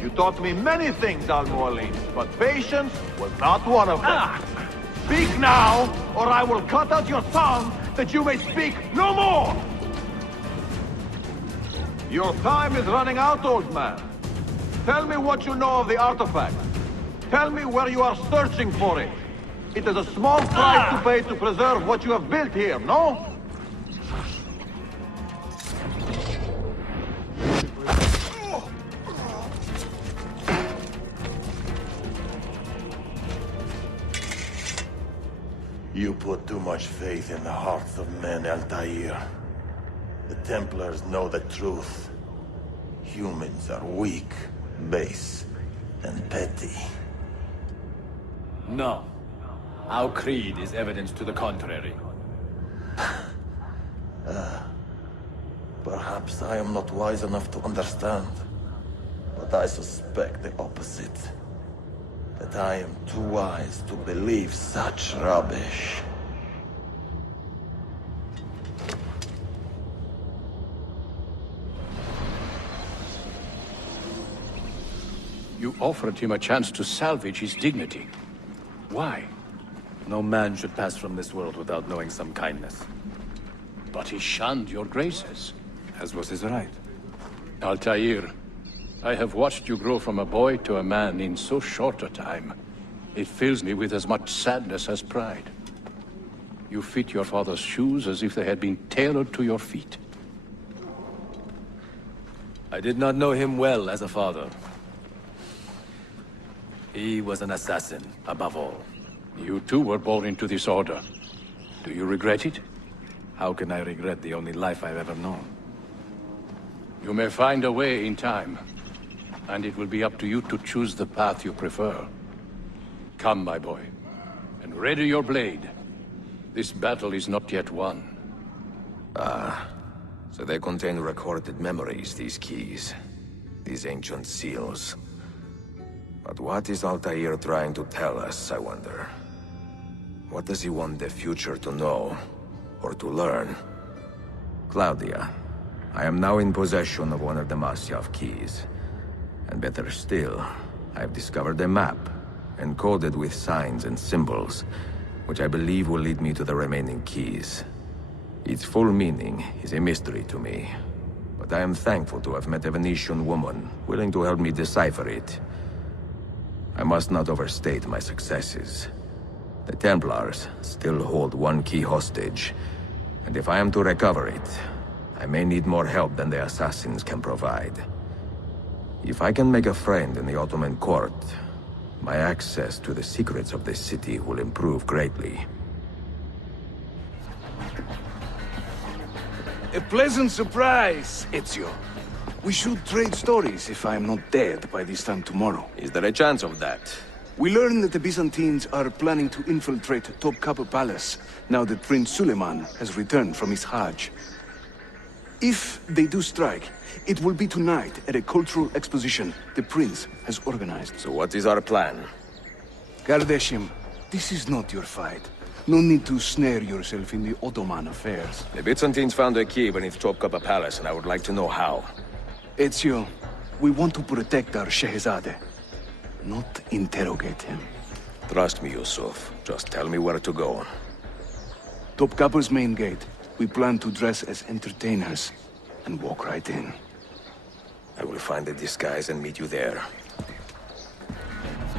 You taught me many things, Al-Mualim, but patience was not one of them. Speak now, or I will cut out your tongue that you may speak no more! Your time is running out, old man. Tell me what you know of the artifact. Tell me where you are searching for it. It is a small price to pay to preserve what you have built here, no? You put too much faith in the hearts of men, Altair. The Templars know the truth. Humans are weak, base, and petty. No. Our creed is evidence to the contrary. Perhaps I am not wise enough to understand, but I suspect the opposite. That I am too wise to believe such rubbish. You offered him a chance to salvage his dignity. Why? No man should pass from this world without knowing some kindness. But he shunned your graces. As was his right. Altair, I have watched you grow from a boy to a man in so short a time. It fills me with as much sadness as pride. You fit your father's shoes as if they had been tailored to your feet. I did not know him well as a father. He was an assassin, above all. You too were born into this order. Do you regret it? How can I regret the only life I've ever known? You may find a way in time, and it will be up to you to choose the path you prefer. Come, my boy, and ready your blade. This battle is not yet won. Ah, so they contain recorded memories, these keys. These ancient seals. But what is Altair trying to tell us, I wonder? What does he want the future to know, or to learn? Claudia, I am now in possession of one of the Masyaf keys. And better still, I have discovered a map, encoded with signs and symbols, which I believe will lead me to the remaining keys. Its full meaning is a mystery to me, but I am thankful to have met a Venetian woman willing to help me decipher it. I must not overstate my successes. The Templars still hold one key hostage, and if I am to recover it, I may need more help than the assassins can provide. If I can make a friend in the Ottoman court, my access to the secrets of this city will improve greatly. A pleasant surprise, Ezio. We should trade stories if I am not dead by this time tomorrow. Is there a chance of that? We learn that the Byzantines are planning to infiltrate Topkapi Palace, now that Prince Suleiman has returned from his Hajj. If they do strike, it will be tonight at a cultural exposition the Prince has organized. So what is our plan? Kardashim, this is not your fight. No need to snare yourself in the Ottoman affairs. The Byzantines found a key beneath Topkapi Palace, and I would like to know how. Ezio, we want to protect our Shehzade, not interrogate him. Trust me, Yusuf. Just tell me where to go. Topkapi's main gate. We plan to dress as entertainers and walk right in. I will find a disguise and meet you there.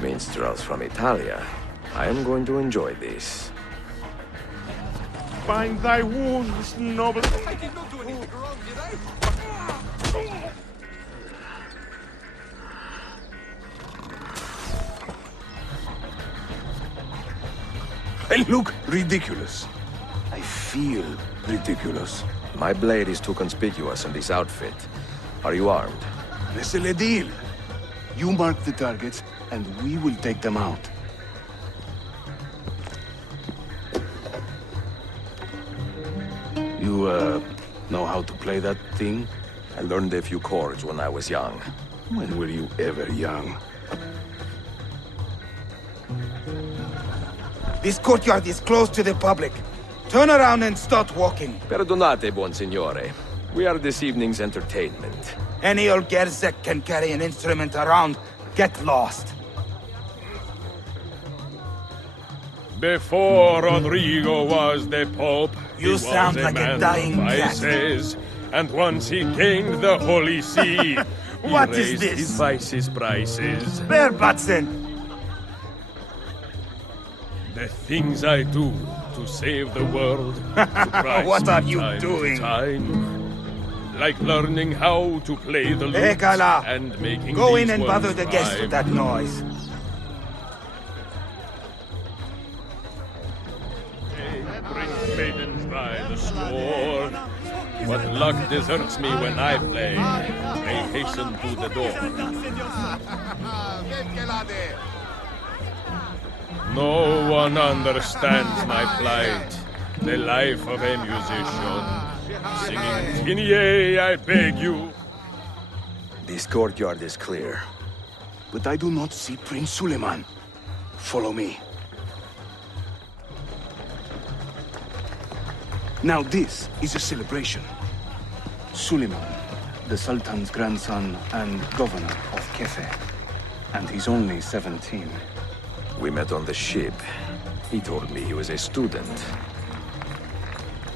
Minstrels from Italia. I am going to enjoy this. Bind thy wounds, noble. I did not do anything wrong, did I? I look ridiculous. I feel ridiculous. My blade is too conspicuous in this outfit. Are you armed? C'est le deal. You mark the targets, and we will take them out. You, know how to play that thing? I learned a few chords when I was young. When were you ever young? This courtyard is closed to the public. Turn around and start walking. Perdonate, buon signore. We are this evening's entertainment. Any old gerzek can carry an instrument around. Get lost. Before Rodrigo was the Pope, You he sound was like a man dying of cat. vices, and once he gained the Holy See, What he is raised this? his vices prices. Bear Batson! The things I do to save the world, surprise What are me you time to doing? time. Like learning how to play the lute Hey, Gala. and making Go in these and bother ones the guests with that rhyme. noise. Bring maidens by the score, but luck deserts me when I play. They hasten to the door. No one understands my plight, the life of a musician. Singing, Kyrie, I beg you. This courtyard is clear. But I do not see Prince Suleiman. Follow me. Now this is a celebration. Suleiman, the Sultan's grandson and governor of Kefe. And he's only 17. We met on the ship. He told me he was a student.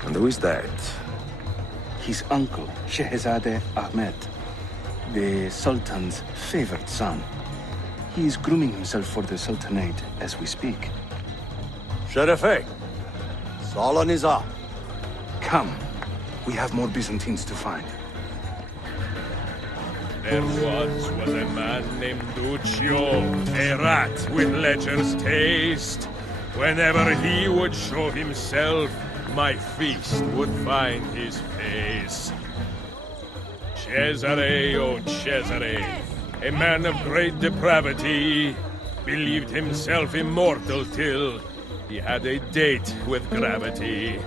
And who is that? His uncle, Shehzade Ahmed, the Sultan's favored son. He is grooming himself for the Sultanate as we speak. Sheriff, Solon is up. Come. We have more Byzantines to find. There once was a man named Duccio, a rat with lecher's taste. Whenever he would show himself, my feast would find his face. Cesare, oh Cesare, a man of great depravity, believed himself immortal till he had a date with gravity.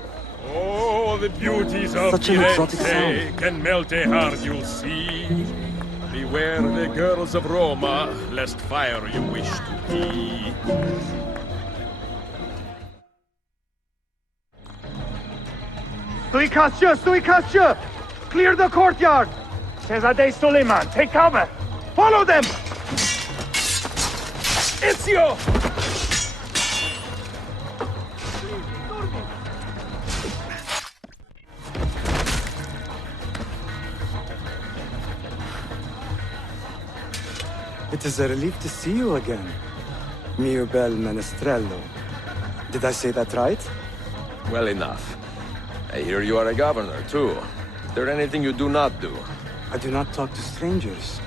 Oh, the beauties of Firenze can melt a heart, you'll see. Beware the girls of Roma, lest fire you wish to be. Suikatcha! Clear the courtyard! Shehzade Suleiman, take cover! Follow them! Ezio! It is a relief to see you again, mio bel menestrello. Did I say that right? Well enough. I hear you are a governor, too. Is there anything you do not do? I do not talk to strangers.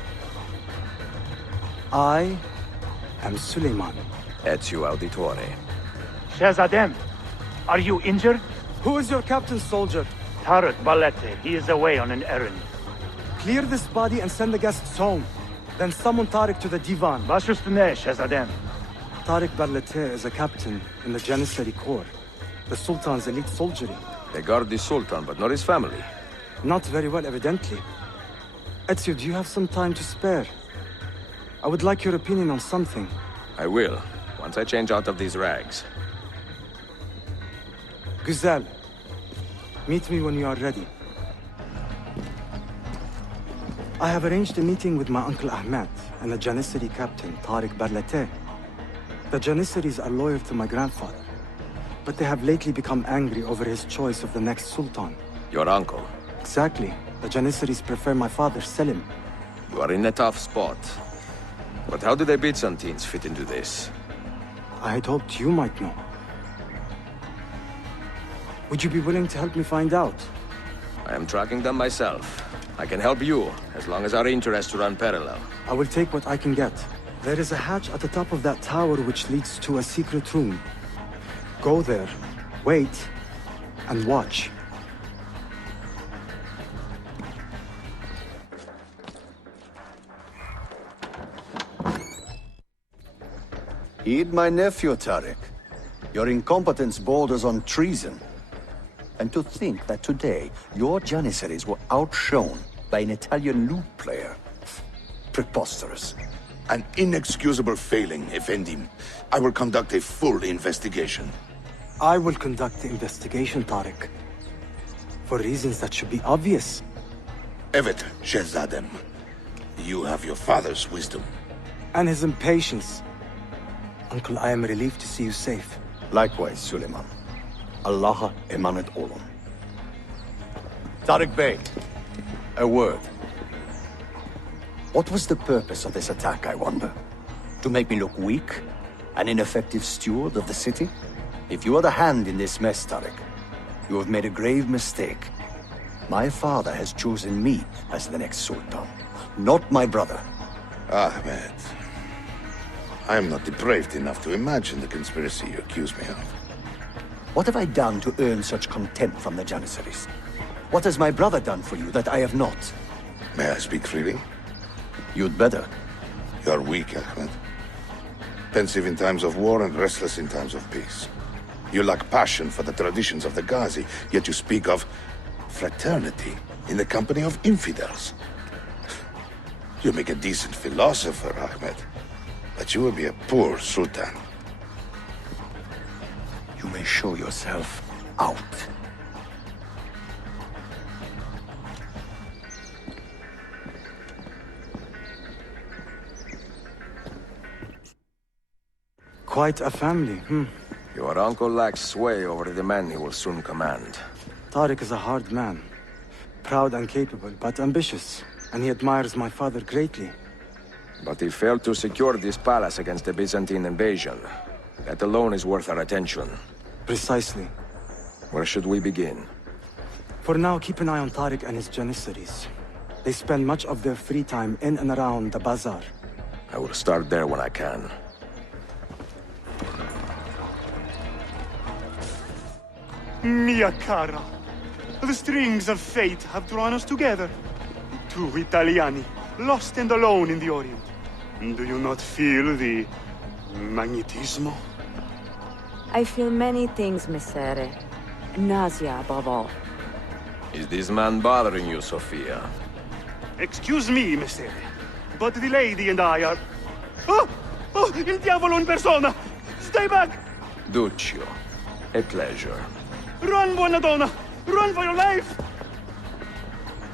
I am Suleiman. Ezio Auditore. Shehzadem, are you injured? Who is your captain, soldier? Tarek Balete. He is away on an errand. Clear this body and send the guests home. Then summon Tarek to the divan. Bashustune, Shehzadem. Tarek Balete is a captain in the Janissary Corps, the Sultan's elite soldiery. They guard the Sultan, but not his family. Not very well, evidently. Ezio, do you have some time to spare? I would like your opinion on something. I will, once I change out of these rags. Güzel, meet me when you are ready. I have arranged a meeting with my uncle Ahmed and the Janissary captain, Tarek Barlete. The Janissaries are loyal to my grandfather, but they have lately become angry over his choice of the next Sultan. Your uncle? Exactly. The Janissaries prefer my father, Selim. You are in a tough spot. But how do the Byzantines fit into this? I had hoped you might know. Would you be willing to help me find out? I am tracking them myself. I can help you, as long as our interests run parallel. I will take what I can get. There is a hatch at the top of that tower which leads to a secret room. Go there, wait, and watch. Heed my nephew, Tarek. Your incompetence borders on treason. And to think that today, your Janissaries were outshone by an Italian lute player. Preposterous. An inexcusable failing, Effendim. I will conduct a full investigation. I will conduct the investigation, Tarek. For reasons that should be obvious. Evet, Shehzadem. You have your father's wisdom. And his impatience. Uncle, I am relieved to see you safe. Likewise, Suleiman. Allah emanet olun. Tarek Bey, a word. What was the purpose of this attack, I wonder? To make me look weak? An ineffective steward of the city? If you are the hand in this mess, Tarek, you have made a grave mistake. My father has chosen me as the next Sultan, not my brother. Ahmed, I am not depraved enough to imagine the conspiracy you accuse me of. What have I done to earn such contempt from the Janissaries? What has my brother done for you that I have not? May I speak freely? You'd better. You are weak, Ahmed. Pensive in times of war and restless in times of peace. You lack passion for the traditions of the Ghazi, yet you speak of fraternity in the company of infidels. You make a decent philosopher, Ahmed, but you will be a poor sultan. You may show yourself out. Quite a family, Your uncle lacks sway over the men he will soon command. Tariq is a hard man. Proud and capable, but ambitious. And he admires my father greatly. But he failed to secure this palace against the Byzantine invasion. That alone is worth our attention. Precisely. Where should we begin? For now, keep an eye on Tariq and his Janissaries. They spend much of their free time in and around the bazaar. I will start there when I can. Mia cara, the strings of fate have drawn us together. Two Italiani, lost and alone in the Orient. Do you not feel the magnetismo? I feel many things, Messere. Nausea above all. Is this man bothering you, Sophia? Excuse me, Messere, but the lady and I are... Oh! Oh, il diavolo in persona! Stay back! Duccio, a pleasure. Run, buona donna! Run for your life!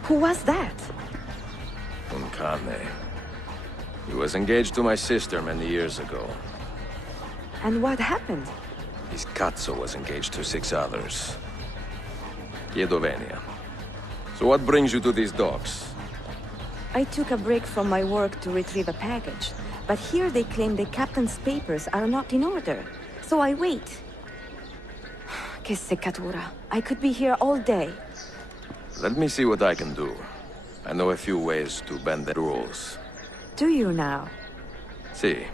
Who was that? Uncane. He was engaged to my sister many years ago. And what happened? His cazzo was engaged to 6 others. Chiedovenia. So what brings you to these docks? I took a break from my work to retrieve a package, but here they claim the captain's papers are not in order, so I wait. Che seccatura. I could be here all day. Let me see what I can do. I know a few ways to bend the rules. Do you now? Si.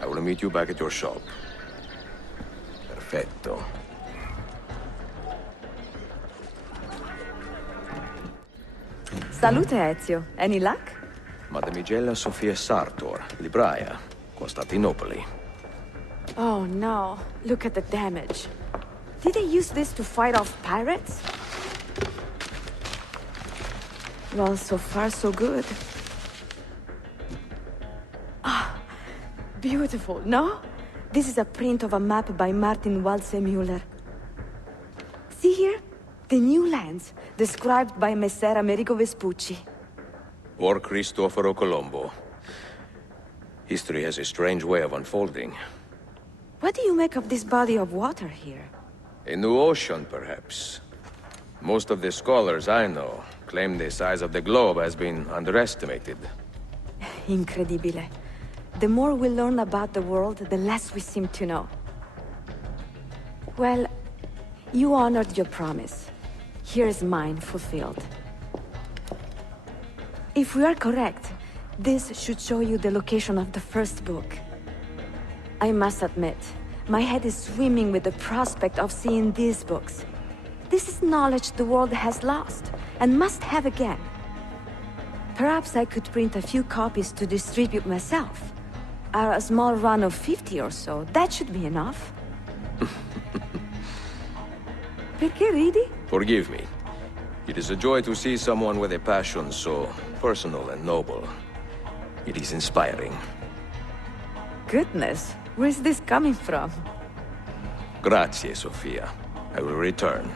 I will meet you back at your shop. Perfetto. Salute, Ezio. Any luck? Madamigella Sofia Sartor, libraia, Constantinople. Oh no. Look at the damage. Did they use this to fight off pirates? Well, so far so good. Ah, beautiful, no? This is a print of a map by Martin Walse-Müller. See here? The new lands, described by Messer Amerigo Vespucci. Or Cristoforo Colombo. History has a strange way of unfolding. What do you make of this body of water here? A new ocean, perhaps. Most of the scholars I know claim the size of the globe has been underestimated. Incredibile. The more we learn about the world, the less we seem to know. Well, you honored your promise. Here's mine fulfilled. If we are correct, this should show you the location of the first book. I must admit, my head is swimming with the prospect of seeing these books. This is knowledge the world has lost, and must have again. Perhaps I could print a few copies to distribute myself. A small run of 50 or so, that should be enough. Perché ridi? Forgive me. It is a joy to see someone with a passion so personal and noble. It is inspiring. Goodness, where's this coming from? Grazie, Sofia. I will return.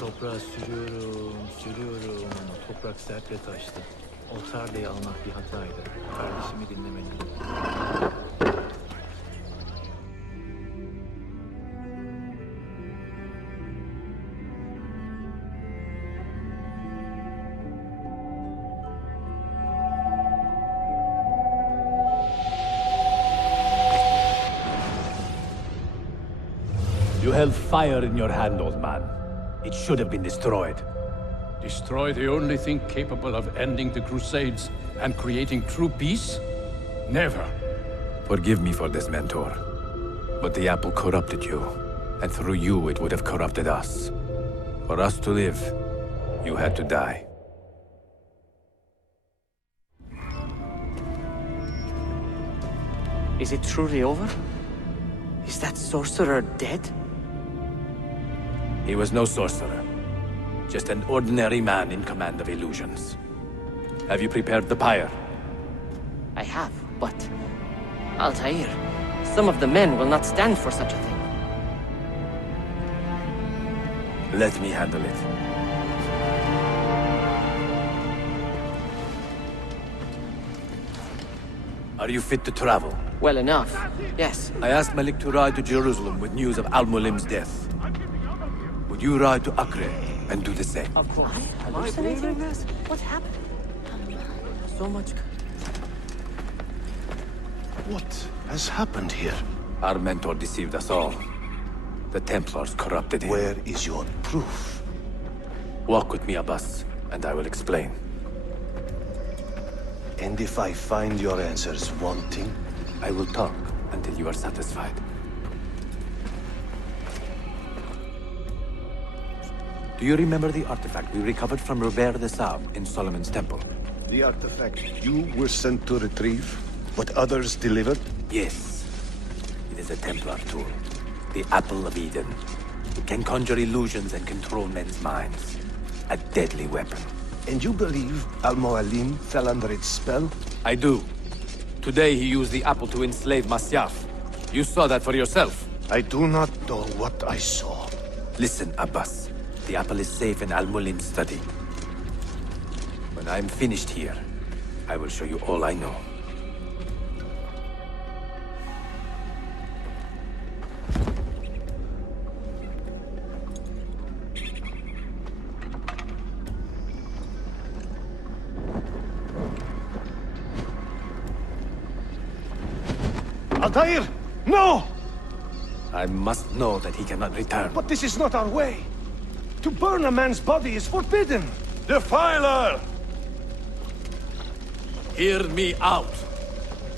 Toprağa sürüyorum. Toprak sert ve taştı. Altair'de almak bir hataydı. Kardeşimi dinlemeliyim. You held fire in your hand, old man. It should have been destroyed. Destroy the only thing capable of ending the Crusades and creating true peace? Never. Forgive me for this, Mentor. But the apple corrupted you. And through you, it would have corrupted us. For us to live, you had to die. Is it truly over? Is that sorcerer dead? He was no sorcerer. Just an ordinary man in command of illusions. Have you prepared the pyre? I have, but... Altair, some of the men will not stand for such a thing. Let me handle it. Are you fit to travel? Well enough, yes. I asked Malik to ride to Jerusalem with news of Al-Mulim's death. Would you ride to Acre and do the same? Of course. Hallucinating? What happened? So much... What has happened here? Our mentor deceived us all. The Templars corrupted him. Where is your proof? Walk with me, Abbas, and I will explain. And if I find your answers wanting? I will talk until you are satisfied. Do you remember the artifact we recovered from Robert de Sab in Solomon's temple? The artifact you were sent to retrieve, but others delivered? Yes. It is a Templar tool. The Apple of Eden. It can conjure illusions and control men's minds. A deadly weapon. And you believe Al-Mualim fell under its spell? I do. Today he used the apple to enslave Masyaf. You saw that for yourself. I do not know what I saw. Listen, Abbas. The apple is safe in Al-Mulim's study. When I'm finished here, I will show you all I know. Altair! No! I must know that he cannot return. But this is not our way. To burn a man's body is forbidden. Defiler! Hear me out.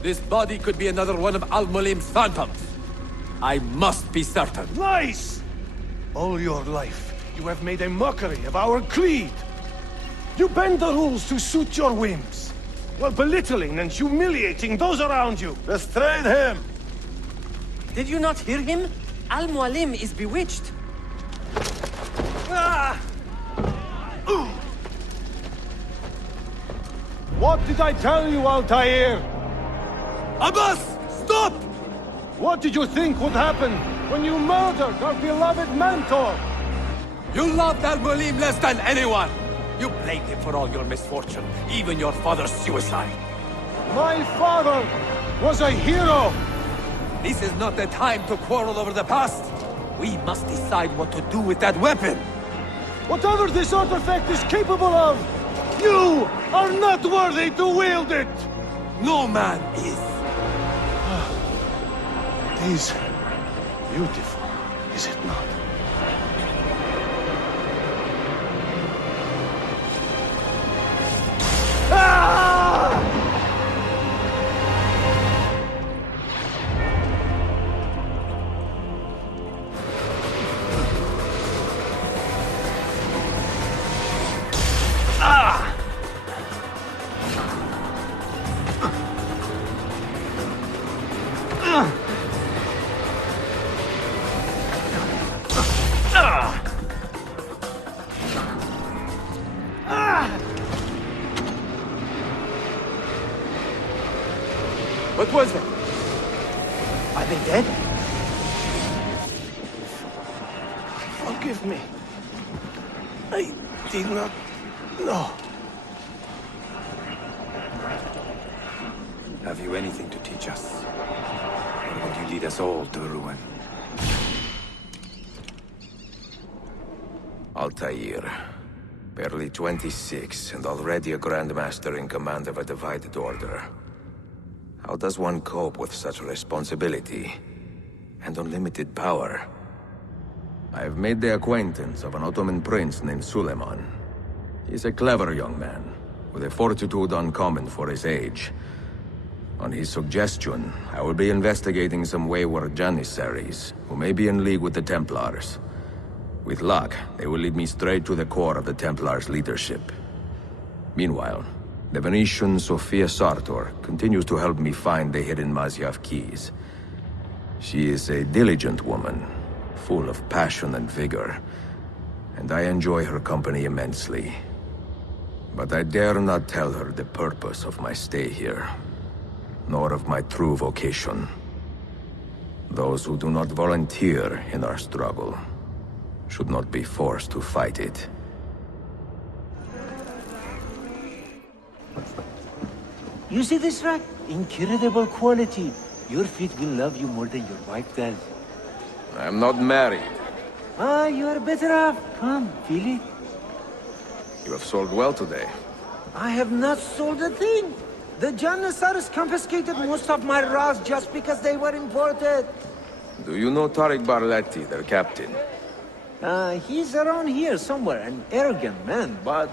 This body could be another one of Al-Mulim's phantoms. I must be certain. Lies! All your life, you have made a mockery of our creed. You bend the rules to suit your whims, while belittling and humiliating those around you. Restrain him! Did you not hear him? Al-Mualim is bewitched. What did I tell you, Altair? Abbas! Stop! What did you think would happen when you murdered our beloved mentor? You loved Al-Mulim less than anyone! You blamed him for all your misfortune, even your father's suicide. My father was a hero! This is not the time to quarrel over the past. We must decide what to do with that weapon. Whatever this artifact is capable of, you are not worthy to wield it! No man is. It is beautiful, is it not? What was that? Are they dead? Forgive me. I did not know. Have you anything to teach us? Or will you lead us all to ruin? Altair. Barely 26, and already a Grandmaster in command of a divided order. How does one cope with such responsibility and unlimited power? I have made the acquaintance of an Ottoman prince named Suleiman. He's a clever young man, with a fortitude uncommon for his age. On his suggestion, I will be investigating some wayward Janissaries, who may be in league with the Templars. With luck, they will lead me straight to the core of the Templars' leadership. Meanwhile, the Venetian Sophia Sartor continues to help me find the hidden Masyaf keys. She is a diligent woman, full of passion and vigor, and I enjoy her company immensely. But I dare not tell her the purpose of my stay here, nor of my true vocation. Those who do not volunteer in our struggle should not be forced to fight it. You see this rack? Incredible quality. Your feet will love you more than your wife does. I am not married. Ah, you are better off. Come, feel it. You have sold well today. I have not sold a thing. The Janissaries confiscated most of my raws just because they were imported. Do you know Tariq Barletti, their captain? He's around here somewhere, an arrogant man, but...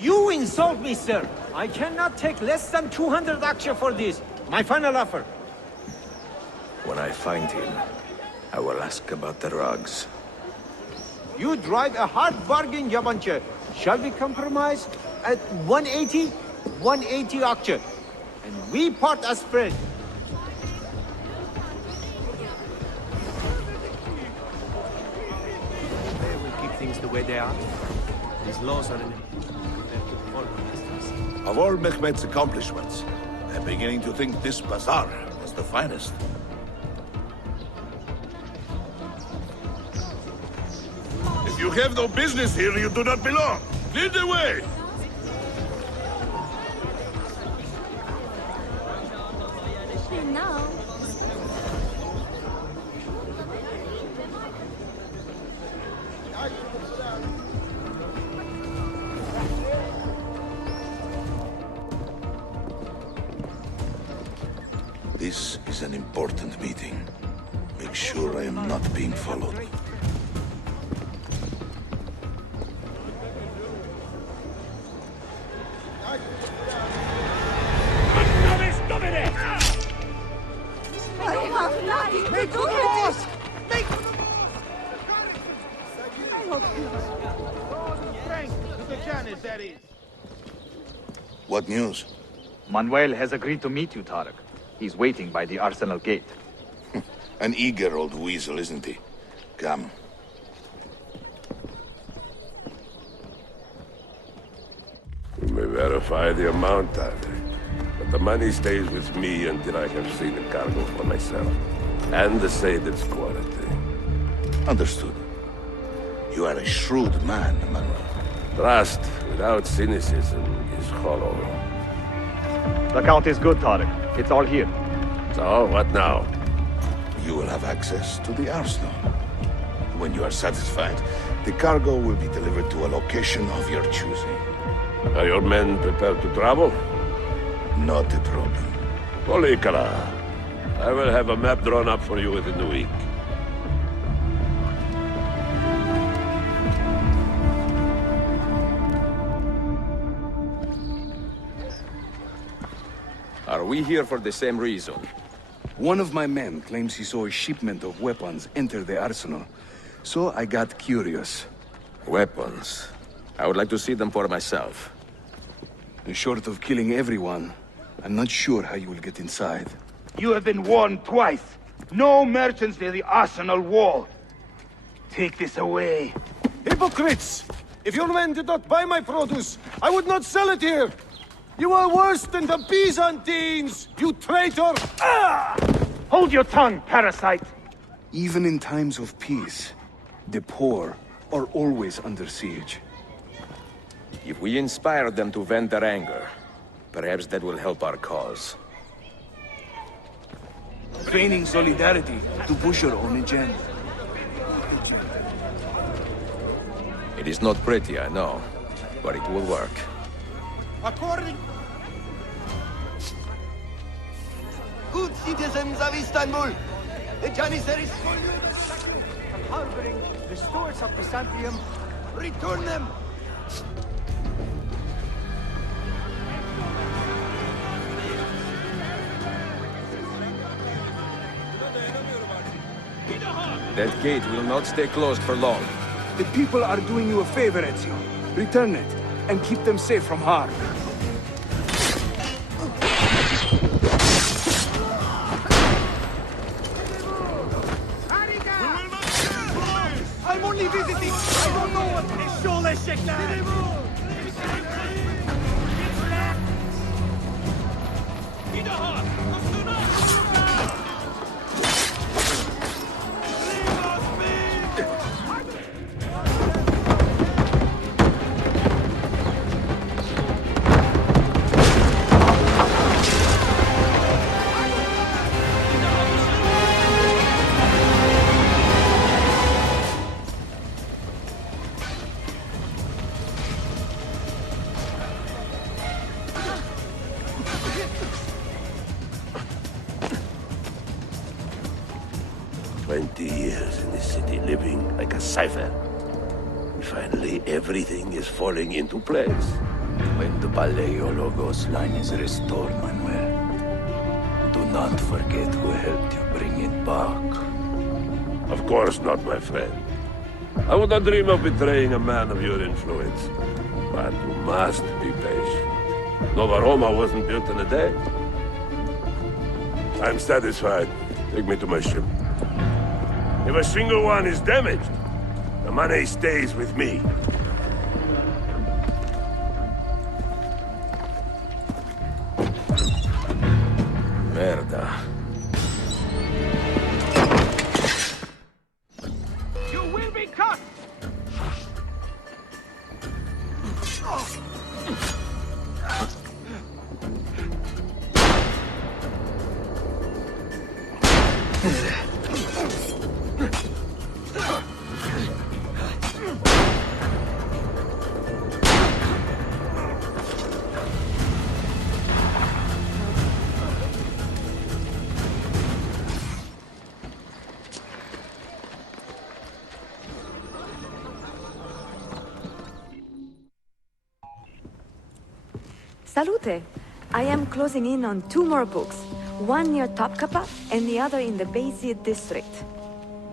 You insult me, sir! I cannot take less than 200 aksha for this. My final offer. When I find him, I will ask about the rugs. You drive a hard bargain, Yabanche. Shall we compromise? At 180? 180 aksha. And we part as friends. Things the way they are. These laws are in Of all Mehmet's accomplishments, I'm beginning to think this bazaar was the finest. If you have no business here, you do not belong. Clear the way! This is an important meeting. Make sure I am not being followed. I have nothing to do with this! What news? Manuel has agreed to meet you, Tariq. He's waiting by the arsenal gate. An eager old weasel, isn't he? Come. You may verify the amount, Tariq. But the money stays with me until I have seen the cargo for myself. And to say its quality. Understood. You are a shrewd man, Manuel. Trust without cynicism is hollow. The count is good, Tariq. It's all here. So, what now? You will have access to the arsenal. When you are satisfied, the cargo will be delivered to a location of your choosing. Are your men prepared to travel? Not a problem. Polikara, I will have a map drawn up for you within the week. Are we here for the same reason? One of my men claims he saw a shipment of weapons enter the arsenal, so I got curious. Weapons? I would like to see them for myself. Short of killing everyone, I'm not sure how you will get inside. You have been warned twice. No merchants near the arsenal wall. Take this away. Hypocrites! If your men did not buy my produce, I would not sell it here! You are worse than the Byzantines, you traitor! Hold your tongue, parasite! Even in times of peace, the poor are always under siege. If we inspire them to vent their anger, perhaps that will help our cause. Feigning solidarity to push your own agenda. It is not pretty, I know, but it will work. According... Good citizens of Istanbul, the Janissaries are harboring the stewards of Byzantium. Return them! That gate will not stay closed for long. The people are doing you a favor, Ezio. Return it, and keep them safe from harm. I'm only visiting! I don't know what is Shola Sheklan! Cipher. And finally, everything is falling into place. When the Paleologos line is restored, Manuel, do not forget who helped you bring it back. Of course not, my friend. I would not dream of betraying a man of your influence. But you must be patient. Nova Roma wasn't built in a day. I'm satisfied. Take me to my ship. If a single one is damaged, the money stays with me. Merda. You will be cut! Salute! I am closing in on 2 more books. One near Topkapi, and the other in the Bayezid district.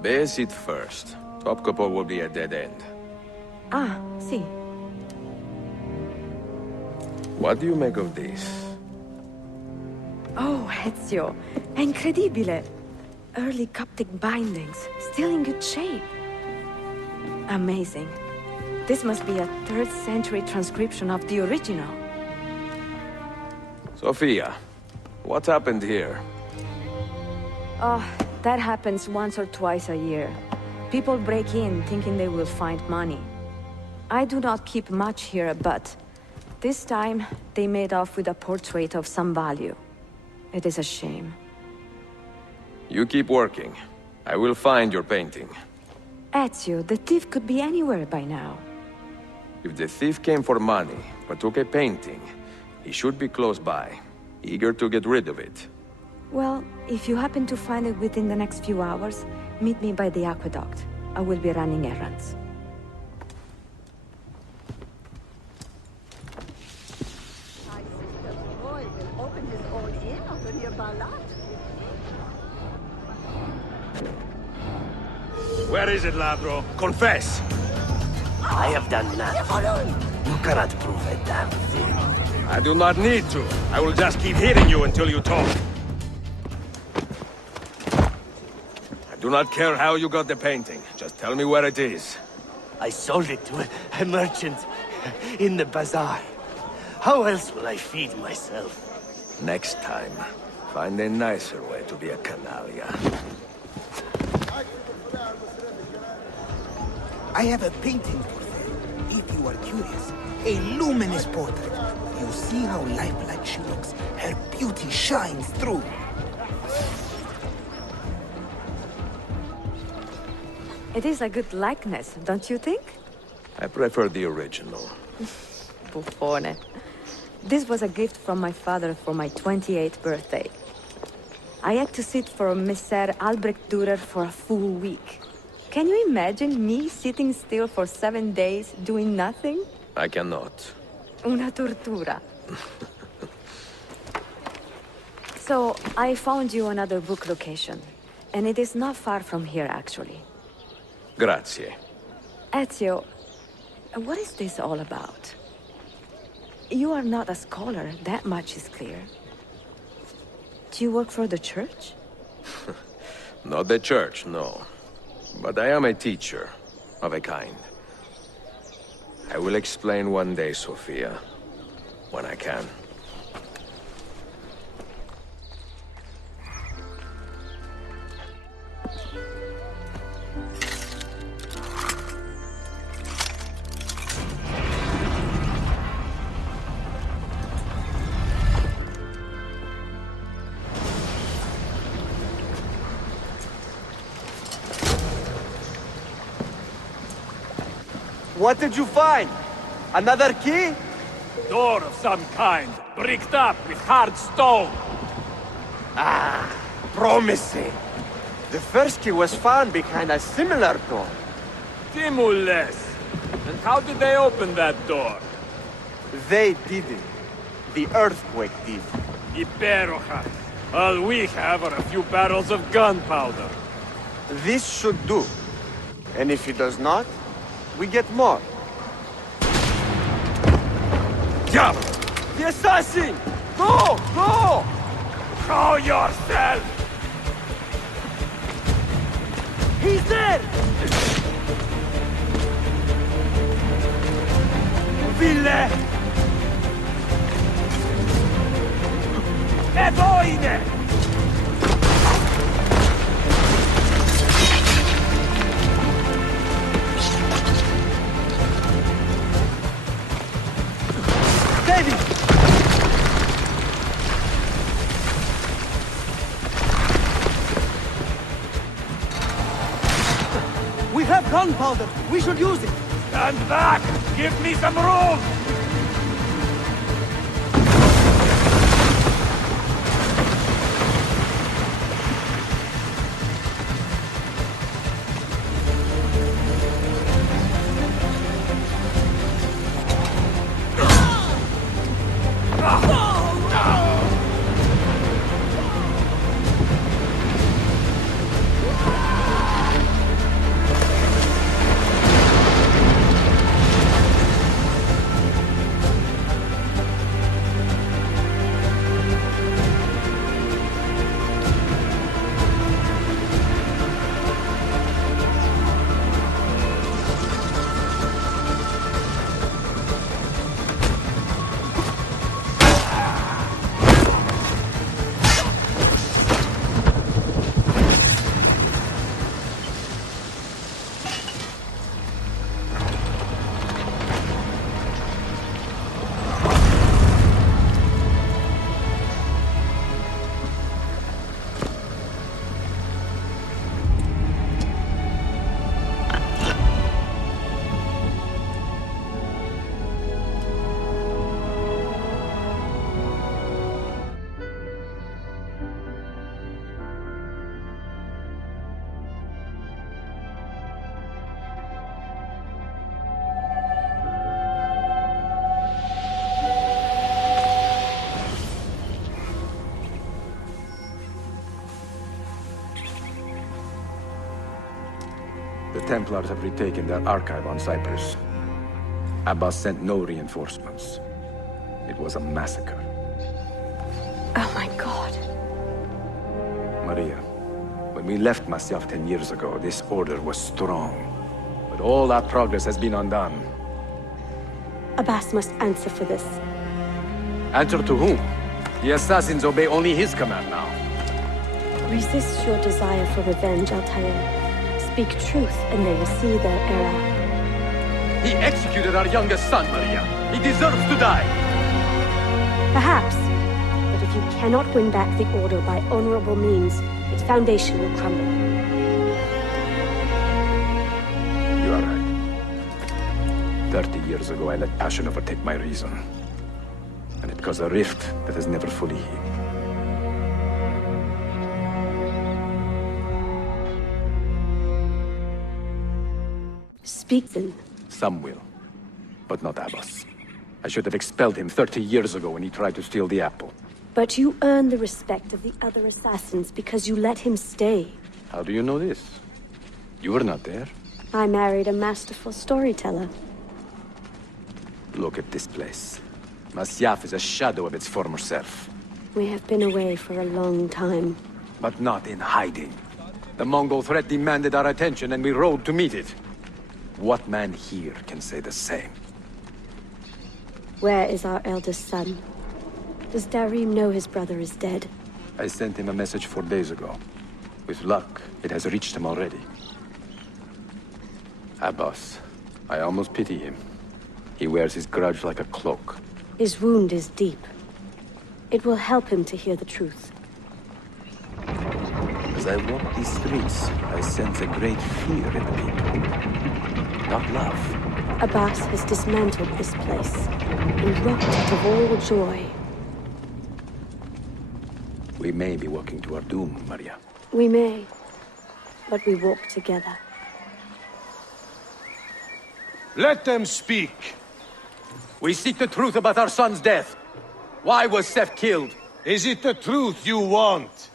Bayezid first. Topkapi will be a dead end. Ah, see. What do you make of this? Oh, Ezio. Incredibile! Early Coptic bindings, still in good shape. Amazing. This must be a 3rd century transcription of the original. Sophia, what happened here? Oh, that happens once or twice a year. People break in thinking they will find money. I do not keep much here, but this time they made off with a portrait of some value. It is a shame. You keep working. I will find your painting. Ezio, the thief could be anywhere by now. If the thief came for money, but took a painting, he should be close by, eager to get rid of it. Well, if you happen to find it within the next few hours, meet me by the aqueduct. I will be running errands. Where is it, Ladro? Confess! I have done nothing. You cannot prove a damn thing. I do not need to. I will just keep hitting you until you talk. I do not care how you got the painting. Just tell me where it is. I sold it to a merchant in the bazaar. How else will I feed myself? Next time, find a nicer way to be a canalia. I have a painting for sale, if you are curious. A luminous portrait. You see how lifelike she looks. Her beauty shines through. It is a good likeness, don't you think? I prefer the original. Buffone. This was a gift from my father for my 28th birthday. I had to sit for Messer Albrecht Dürer for a full week. Can you imagine me sitting still for 7 days, doing nothing? I cannot. Una tortura. So, I found you another book location. And it is not far from here, actually. Grazie. Ezio, what is this all about? You are not a scholar, that much is clear. Do you work for the church? Not the church, no. But I am a teacher, of a kind. I will explain one day, Sophia. When I can. What did you find? Another key? Door of some kind, bricked up with hard stone. Ah, promising. The first key was found behind a similar door. Timules. And how did they open that door? They didn't. The earthquake did. Iperojas. All we have are a few barrels of gunpowder. This should do. And if it does not, we get more. Diablo! The assassin! Go! Go! Show yourself! He's there! Ville! Evoine! We have gunpowder! We should use it! Stand back! Give me some room! The Templars have retaken their archive on Cyprus. Abbas sent no reinforcements. It was a massacre. Oh my god. Maria, when we left Masyaf 10 years ago, this order was strong. But all that progress has been undone. Abbas must answer for this. Answer to whom? The assassins obey only his command now. Resist your desire for revenge, Altair. Speak truth, and they will see their error. He executed our youngest son, Maria. He deserves to die. Perhaps. But if you cannot win back the Order by honorable means, its foundation will crumble. You are right. 30 years ago, I let passion overtake my reason. And it caused a rift that has never fully healed. Speak then. Some will, but not Abbas. I should have expelled him 30 years ago when he tried to steal the apple. But you earned the respect of the other assassins because you let him stay. How do you know this? You were not there. I married a masterful storyteller. Look at this place. Masyaf is a shadow of its former self. We have been away for a long time. But not in hiding. The Mongol threat demanded our attention and we rode to meet it. What man here can say the same? Where is our eldest son? Does Darim know his brother is dead? I sent him a message 4 days ago. With luck, it has reached him already. Abbas, I almost pity him. He wears his grudge like a cloak. His wound is deep. It will help him to hear the truth. As I walk these streets, I sense a great fear in the people. Not love. Abbas has dismantled this place and robbed it of all joy. We may be walking to our doom, Maria. We may, but we walk together. Let them speak. We seek the truth about our son's death. Why was Seth killed? Is it the truth you want?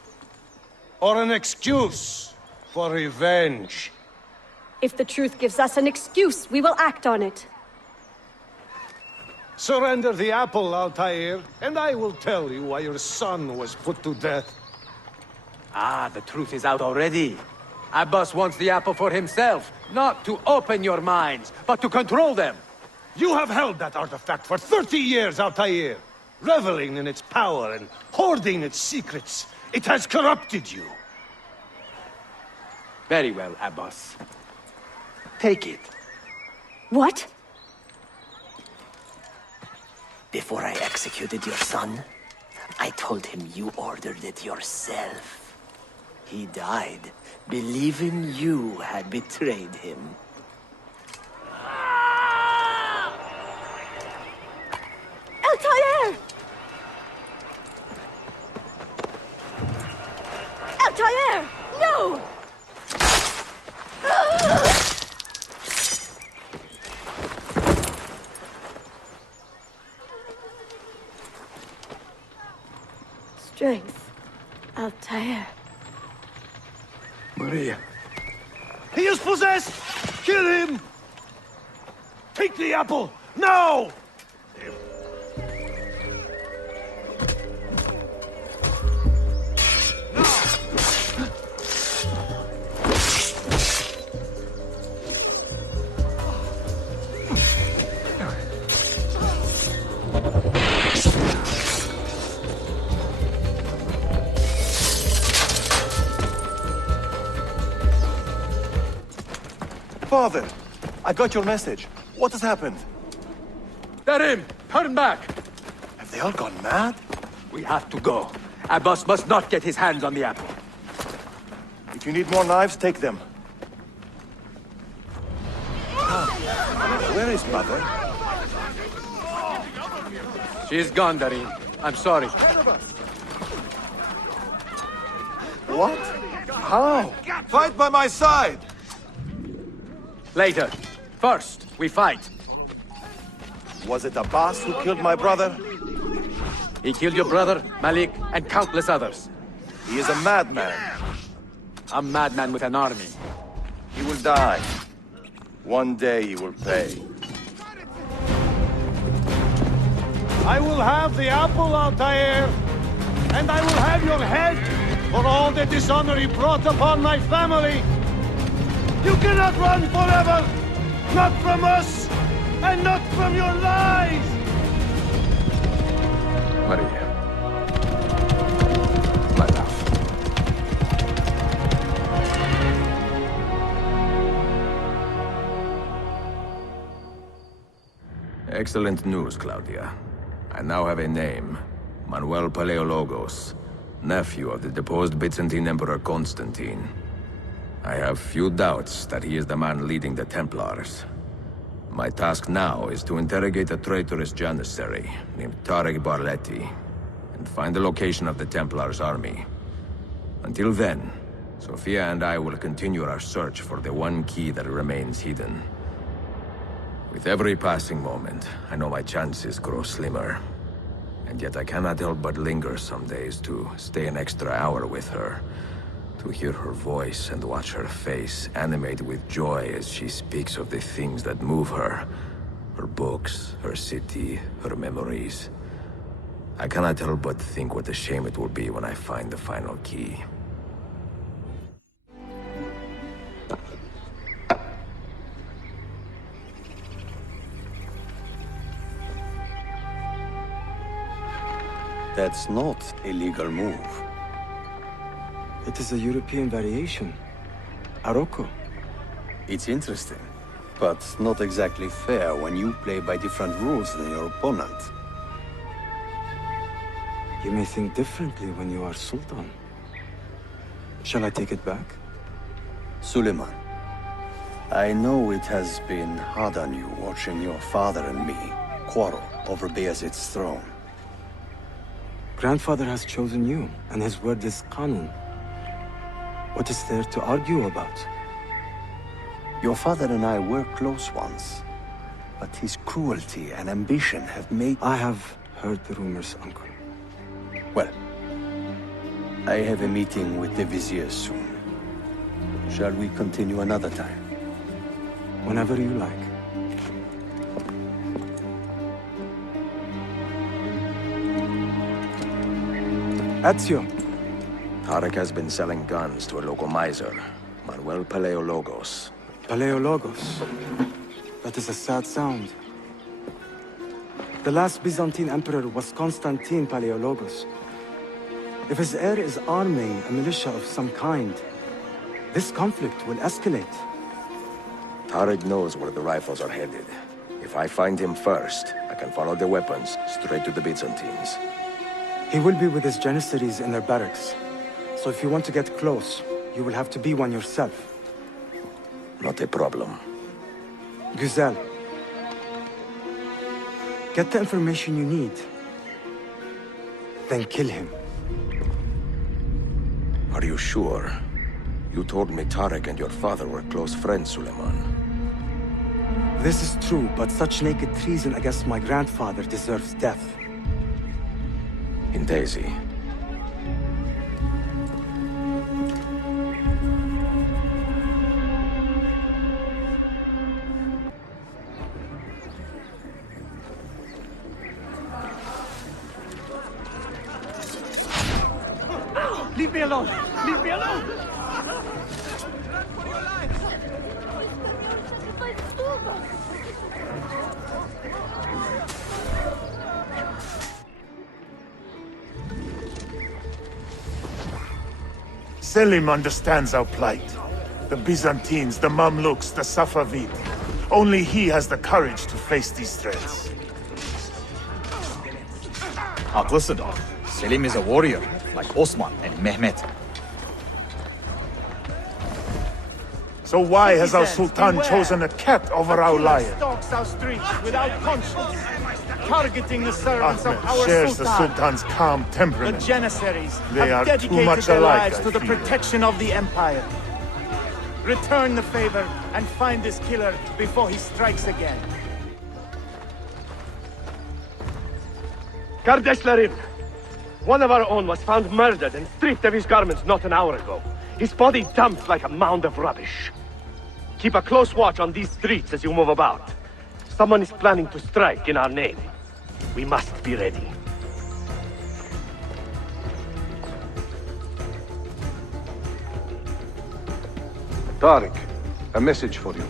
Or an excuse for revenge? If the truth gives us an excuse, we will act on it. Surrender the apple, Altair, and I will tell you why your son was put to death. Ah, the truth is out already. Abbas wants the apple for himself, not to open your minds, but to control them. You have held that artifact for 30 years, Altair, reveling in its power and hoarding its secrets. It has corrupted you. Very well, Abbas. Take it. What? Before I executed your son, I told him you ordered it yourself. He died, believing you had betrayed him. Altair! Altair! No! Strength. Altair. Maria. He is possessed! Kill him! Take the apple, now! Father, I got your message. What has happened? Darim, turn back! Have they all gone mad? We have to go. Abbas must not get his hands on the apple. If you need more knives, take them. Where is Mother? She's gone, Darim. I'm sorry. What? How? Fight by my side! Later. First, we fight. Was it Abbas who killed my brother? He killed your brother, Malik, and countless others. He is a madman. A madman with an army. He will die. One day he will pay. I will have the apple, Altair, and I will have your head for all the dishonor he brought upon my family. You cannot run forever! Not from us, and not from your lies! Maria. Masyaf. Excellent news, Claudia. I now have a name. Manuel Paleologos, nephew of the deposed Byzantine Emperor Constantine. I have few doubts that he is the man leading the Templars. My task now is to interrogate a traitorous janissary named Tarek Barletti and find the location of the Templars' army. Until then, Sophia and I will continue our search for the one key that remains hidden. With every passing moment, I know my chances grow slimmer. And yet I cannot help but linger some days to stay an extra hour with her. To hear her voice and watch her face animate with joy as she speaks of the things that move her. Her books, her city, her memories. I cannot help but think what a shame it will be when I find the final key. That's not a legal move. It is a European variation. Arocco. It's interesting, but not exactly fair when you play by different rules than your opponent. You may think differently when you are Sultan. Shall I take it back? Suleiman, I know it has been hard on you watching your father and me quarrel over Bayezid's throne. Grandfather has chosen you, and his word is Qanun. What is there to argue about? Your father and I were close once, but his cruelty and ambition have made... I have heard the rumors, Uncle. Well, I have a meeting with the Vizier soon. Shall we continue another time? Whenever you like. Ezio. Tarek has been selling guns to a local miser, Manuel Paleologos. Paleologos? That is a sad sound. The last Byzantine emperor was Constantine Paleologos. If his heir is arming a militia of some kind, this conflict will escalate. Tarek knows where the rifles are headed. If I find him first, I can follow the weapons straight to the Byzantines. He will be with his janissaries in their barracks. So if you want to get close, you will have to be one yourself. Not a problem. Güzel. Get the information you need. Then kill him. Are you sure? You told me Tarek and your father were close friends, Suleiman. This is true, but such naked treason against my grandfather deserves death. In Daisy. Leave me alone! Leave me alone! Selim understands our plight. The Byzantines, the Mamluks, the Safavid. Only he has the courage to face these threats. Haklısın. Selim is a warrior, like Osman and Mehmet. So why has our Sultan chosen a cat over our lion? Stalks our streets without conscience, targeting the servants of Ahmed our shares Sultan. the Sultan's calm The temperament. janissaries They have are too dedicated much their alike, lives I to the fear. protection of the Empire. Return the favor and find this killer before he strikes again. Kardeşlerim, one of our own was found murdered and stripped of his garments not an hour ago. His body dumped like a mound of rubbish. Keep a close watch on these streets as you move about. Someone is planning to strike in our name. We must be ready. Tarek, a message for you.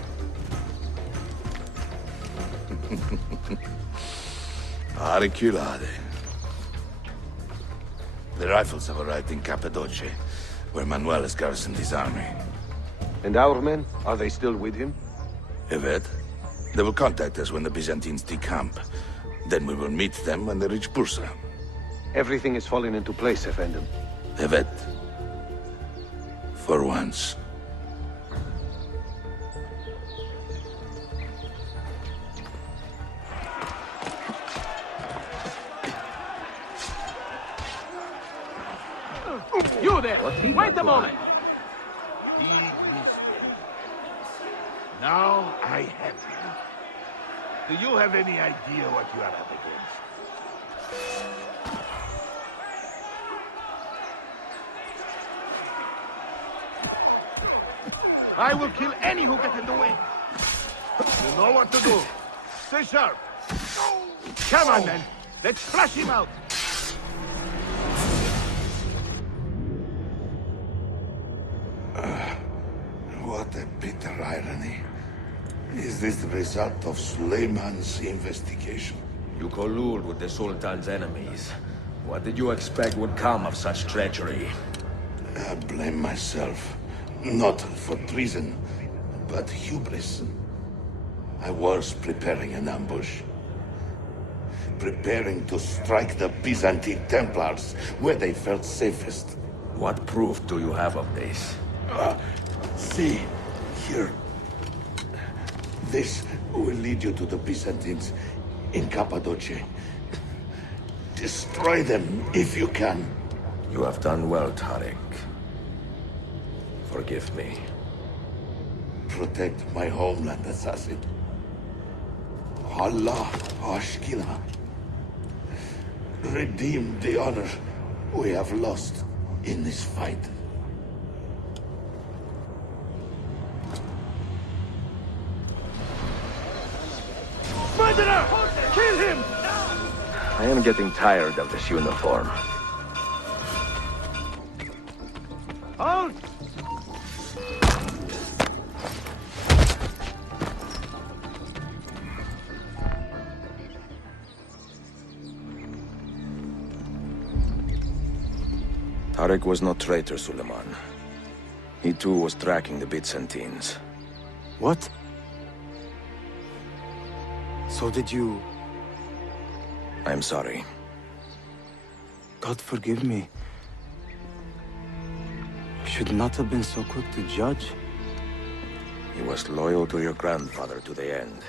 Harikulade. The rifles have arrived in Cappadocia, where Manuel has garrisoned his army. And our men? Are they still with him? Evet. They will contact us when the Byzantines decamp. Then we will meet them when they reach Bursa. Everything is falling into place, Effendim. Evet. For once. You there! Wait a moment! Big mistake. Now I have you. Do you have any idea what you are up against? I will kill any who get in the way. You know what to do. Stay sharp. Come on, then. Let's flush him out. What a bitter irony. Is this the result of Suleiman's investigation? You collude with the Sultan's enemies. What did you expect would come of such treachery? I blame myself. Not for treason, but hubris. I was preparing an ambush. Preparing to strike the Byzantine Templars where they felt safest. What proof do you have of this? See, here. This will lead you to the Byzantines in Cappadocia. Destroy them if you can. You have done well, Tarek. Forgive me. Protect my homeland, assassin. Allah Ashkina. Redeem the honor we have lost in this fight. Murderer! Kill him! I am getting tired of this uniform. Halt! Tarek was no traitor, Suleiman. He too was tracking the Byzantines. What? So did you... I'm sorry. God forgive me. I should not have been so quick to judge. He was loyal to your grandfather to the end.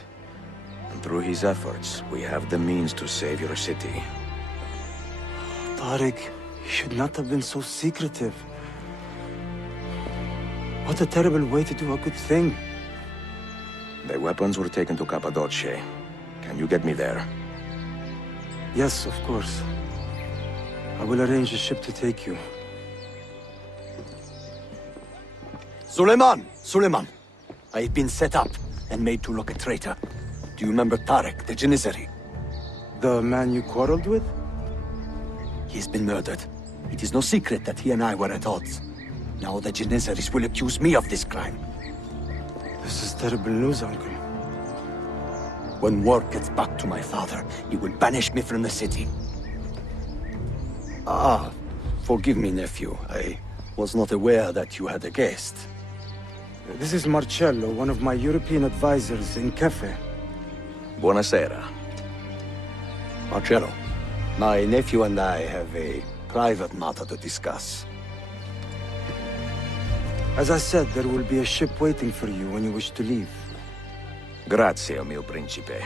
And through his efforts, we have the means to save your city. Tariq, you should not have been so secretive. What a terrible way to do a good thing. The weapons were taken to Cappadocia. Can you get me there? Yes, of course. I will arrange a ship to take you. Suleiman! Suleiman! I've been set up and made to look a traitor. Do you remember Tarek, the Janissary? The man you quarreled with? He's been murdered. It is no secret that he and I were at odds. Now the Janissaries will accuse me of this crime. This is terrible news, Uncle. When word gets back to my father, he will banish me from the city. Ah, forgive me, nephew. I was not aware that you had a guest. This is Marcello, one of my European advisors in Cafe. Buonasera. Marcello, my nephew and I have a private matter to discuss. As I said, there will be a ship waiting for you when you wish to leave. Grazie, mio principe.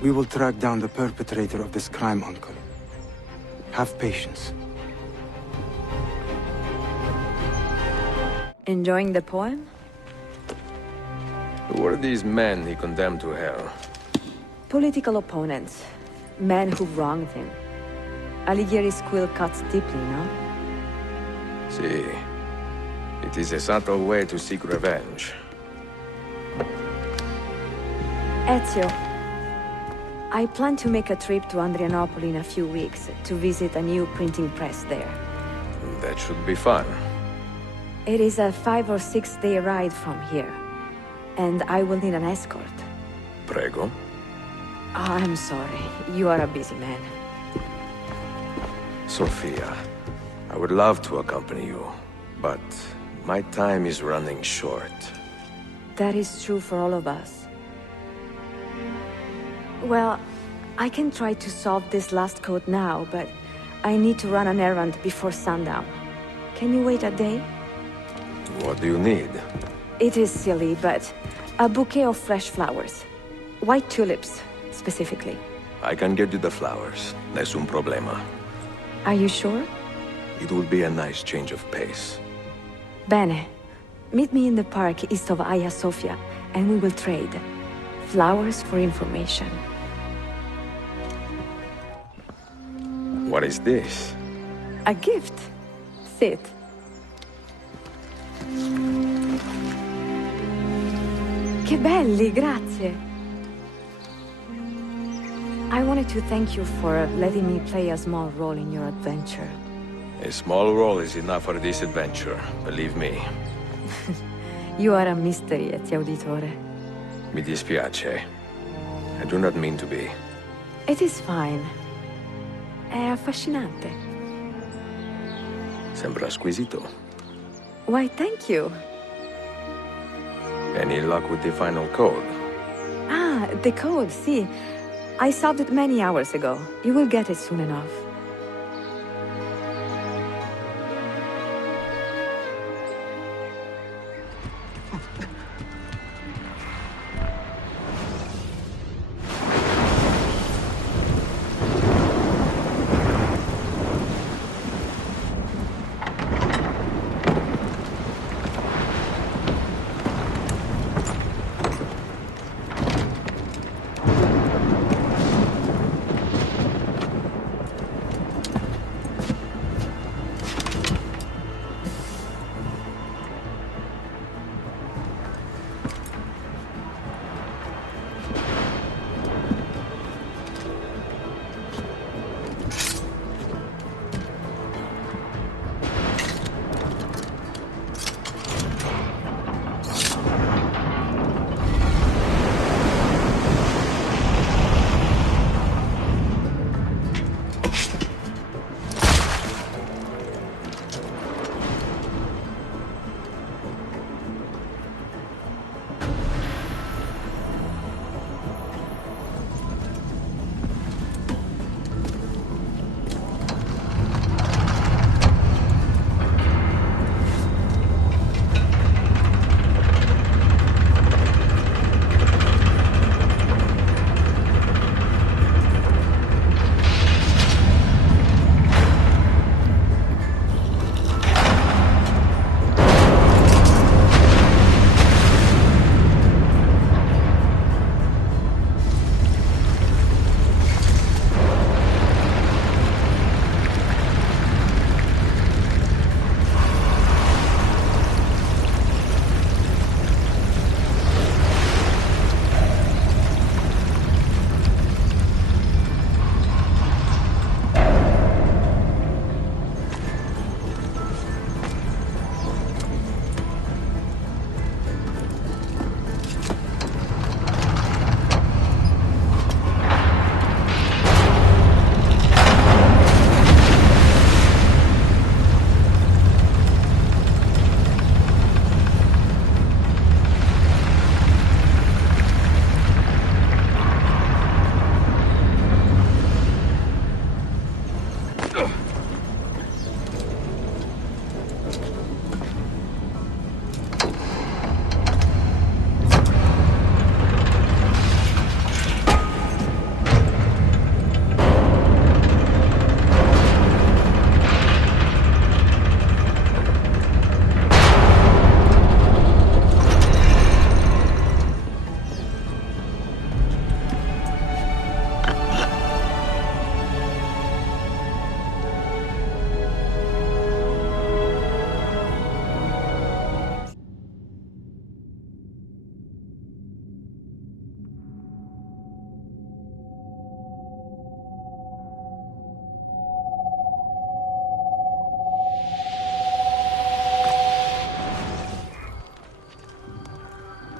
We will track down the perpetrator of this crime, Uncle. Have patience. Enjoying the poem? Who were these men he condemned to hell? Political opponents. Men who wronged him. Alighieri's quill cuts deeply, no? See. It is a subtle way to seek revenge. Ezio, I plan to make a trip to Constantinople in a few weeks to visit a new printing press there. That should be fun. It is a 5 or 6 day ride from here, and I will need an escort. Prego. I'm sorry, you are a busy man. Sophia, I would love to accompany you, but my time is running short. That is true for all of us. Well, I can try to solve this last code now, but I need to run an errand before sundown. Can you wait a day? What do you need? It is silly, but a bouquet of fresh flowers. White tulips, specifically. I can get you the flowers. Nessun problema. Are you sure? It will be a nice change of pace. Bene. Meet me in the park east of Hagia Sophia, and we will trade. Flowers for information. What is this? A gift. Sit. Che belli, grazie. I wanted to thank you for letting me play a small role in your adventure. A small role is enough for this adventure, believe me. You are a mystery, Ezio Auditore. Mi dispiace. I do not mean to be. It is fine. È affascinante. Sembra squisito. Why, thank you. Any luck with the final code? Ah, the code, see. I solved it many hours ago. You will get it soon enough.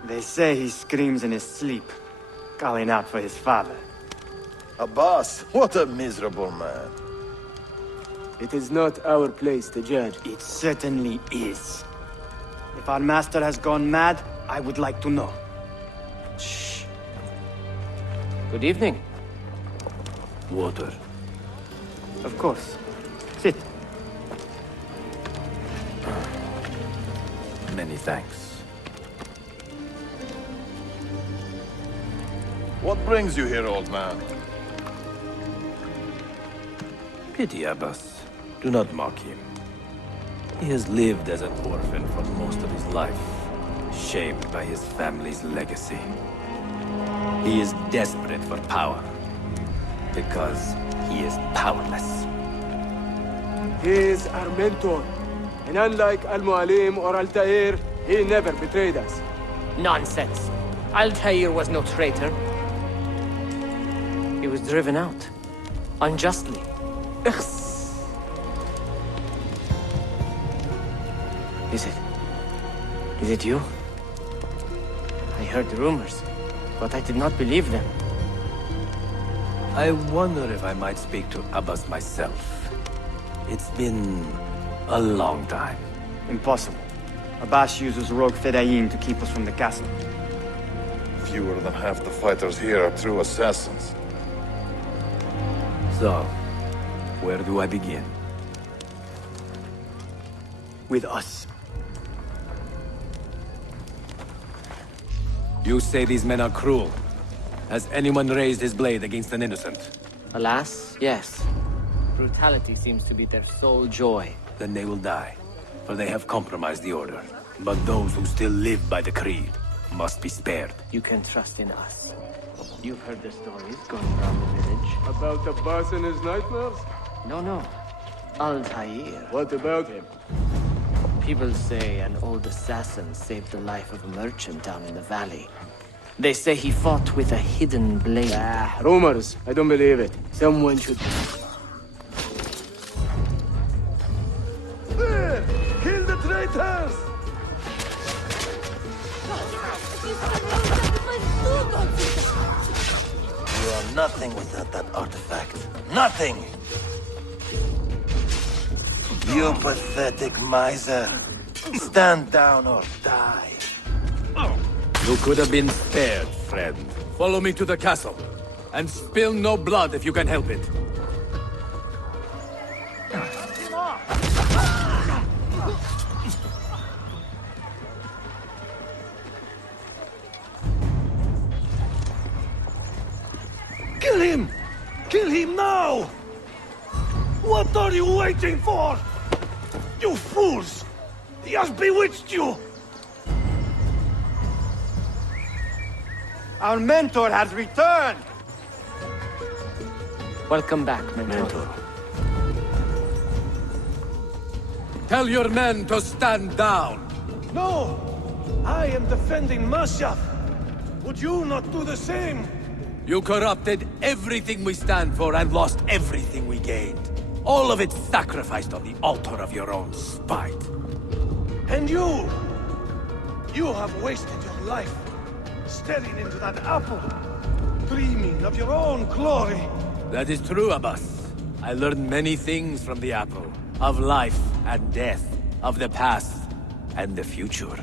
They say he screams in his sleep, calling out for his father. Abbas, what a miserable man. It is not our place to judge. It certainly is. If our master has gone mad, I would like to know. Shh. Good evening. Water. Of course. Sit. Many thanks. What brings you here, old man? Pity Abbas. Do not mock him. He has lived as an orphan for most of his life, shaped by his family's legacy. He is desperate for power, because he is powerless. He is our mentor. And unlike Al-Mualim or Altair, he never betrayed us. Nonsense. Altair was no traitor. He was driven out. Unjustly. Is it you? I heard rumors, but I did not believe them. I wonder if I might speak to Abbas myself. It's been a long time. Impossible. Abbas uses rogue Fedayeen to keep us from the castle. Fewer than half the fighters here are true assassins. So, where do I begin? With us. You say these men are cruel. Has anyone raised his blade against an innocent? Alas, yes. Brutality seems to be their sole joy. Then they will die, for they have compromised the order. But those who still live by the creed must be spared. You can trust in us. You've heard the stories going around the village. About Abbas and his nightmares? No. Altair. What about him? People say an old assassin saved the life of a merchant down in the valley. They say he fought with a hidden blade. Rumors. I don't believe it. Someone should... There! Kill the traitors! You are nothing without that artifact. Nothing! You pathetic miser. Stand down or die. You could have been spared, friend. Follow me to the castle, and spill no blood if you can help it. Kill him! Kill him now! What are you waiting for? You fools! He has bewitched you! Our mentor has returned! Welcome back, mentor. Tell your men to stand down! No! I am defending Masyaf! Would you not do the same? You corrupted everything we stand for and lost everything we gained. All of it sacrificed on the altar of your own spite. And you! You have wasted your life, staring into that apple, dreaming of your own glory. That is true, Abbas. I learned many things from the apple. Of life and death, of the past and the future.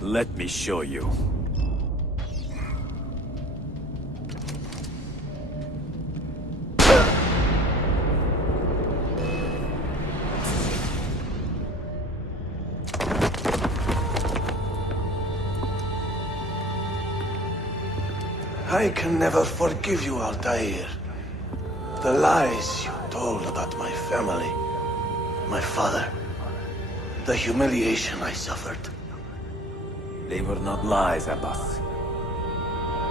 Let me show you. I can never forgive you, Altair. The lies you told about my family, my father, the humiliation I suffered. They were not lies, Abbas.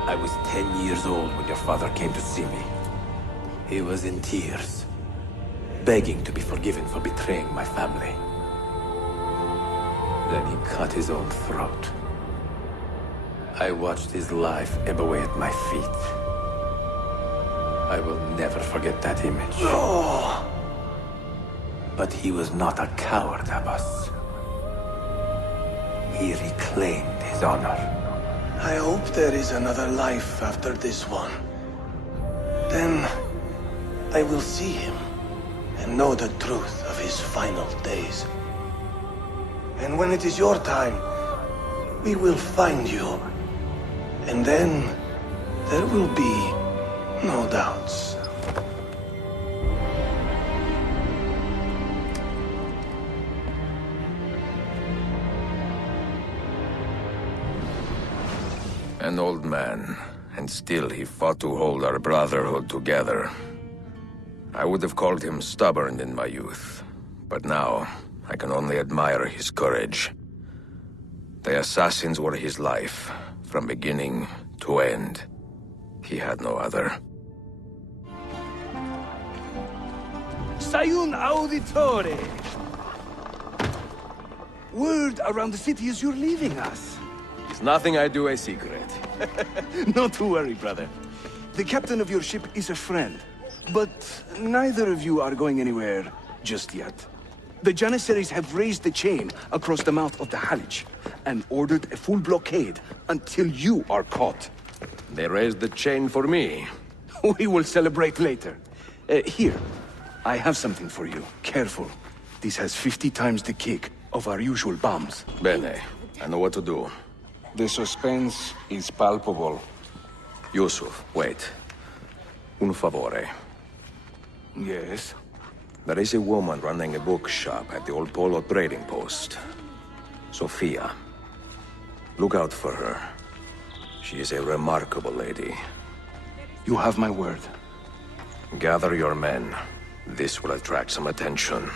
I was 10 years old when your father came to see me. He was in tears, begging to be forgiven for betraying my family. Then he cut his own throat. I watched his life ebb away at my feet. I will never forget that image. No! But he was not a coward, Abbas. He reclaimed his honor. I hope there is another life after this one. Then I will see him and know the truth of his final days. And when it is your time, we will find you. And then there will be no doubts. An old man, and still he fought to hold our brotherhood together. I would have called him stubborn in my youth, but now I can only admire his courage. The assassins were his life, from beginning to end. He had no other. Sayun Auditore! Word around the city is you're leaving us. It's nothing I do a secret. Not to worry, brother. The captain of your ship is a friend, but neither of you are going anywhere just yet. The Janissaries have raised the chain across the mouth of the Halij and ordered a full blockade until you are caught. They raised the chain for me. We will celebrate later. Here, I have something for you. Careful. This has 50 times the kick of our usual bombs. Bene. I know what to do. The suspense is palpable. Yusuf, wait. Un favore. Yes? There is a woman running a bookshop at the old Polo trading post. Sophia. Look out for her. She is a remarkable lady. You have my word. Gather your men. This will attract some attention.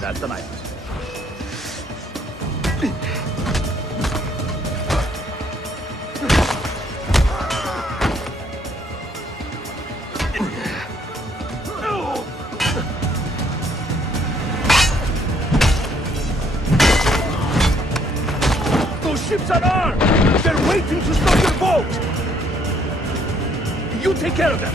That's the knife. Those ships are armed! They're waiting to stop your boat! You take care of them!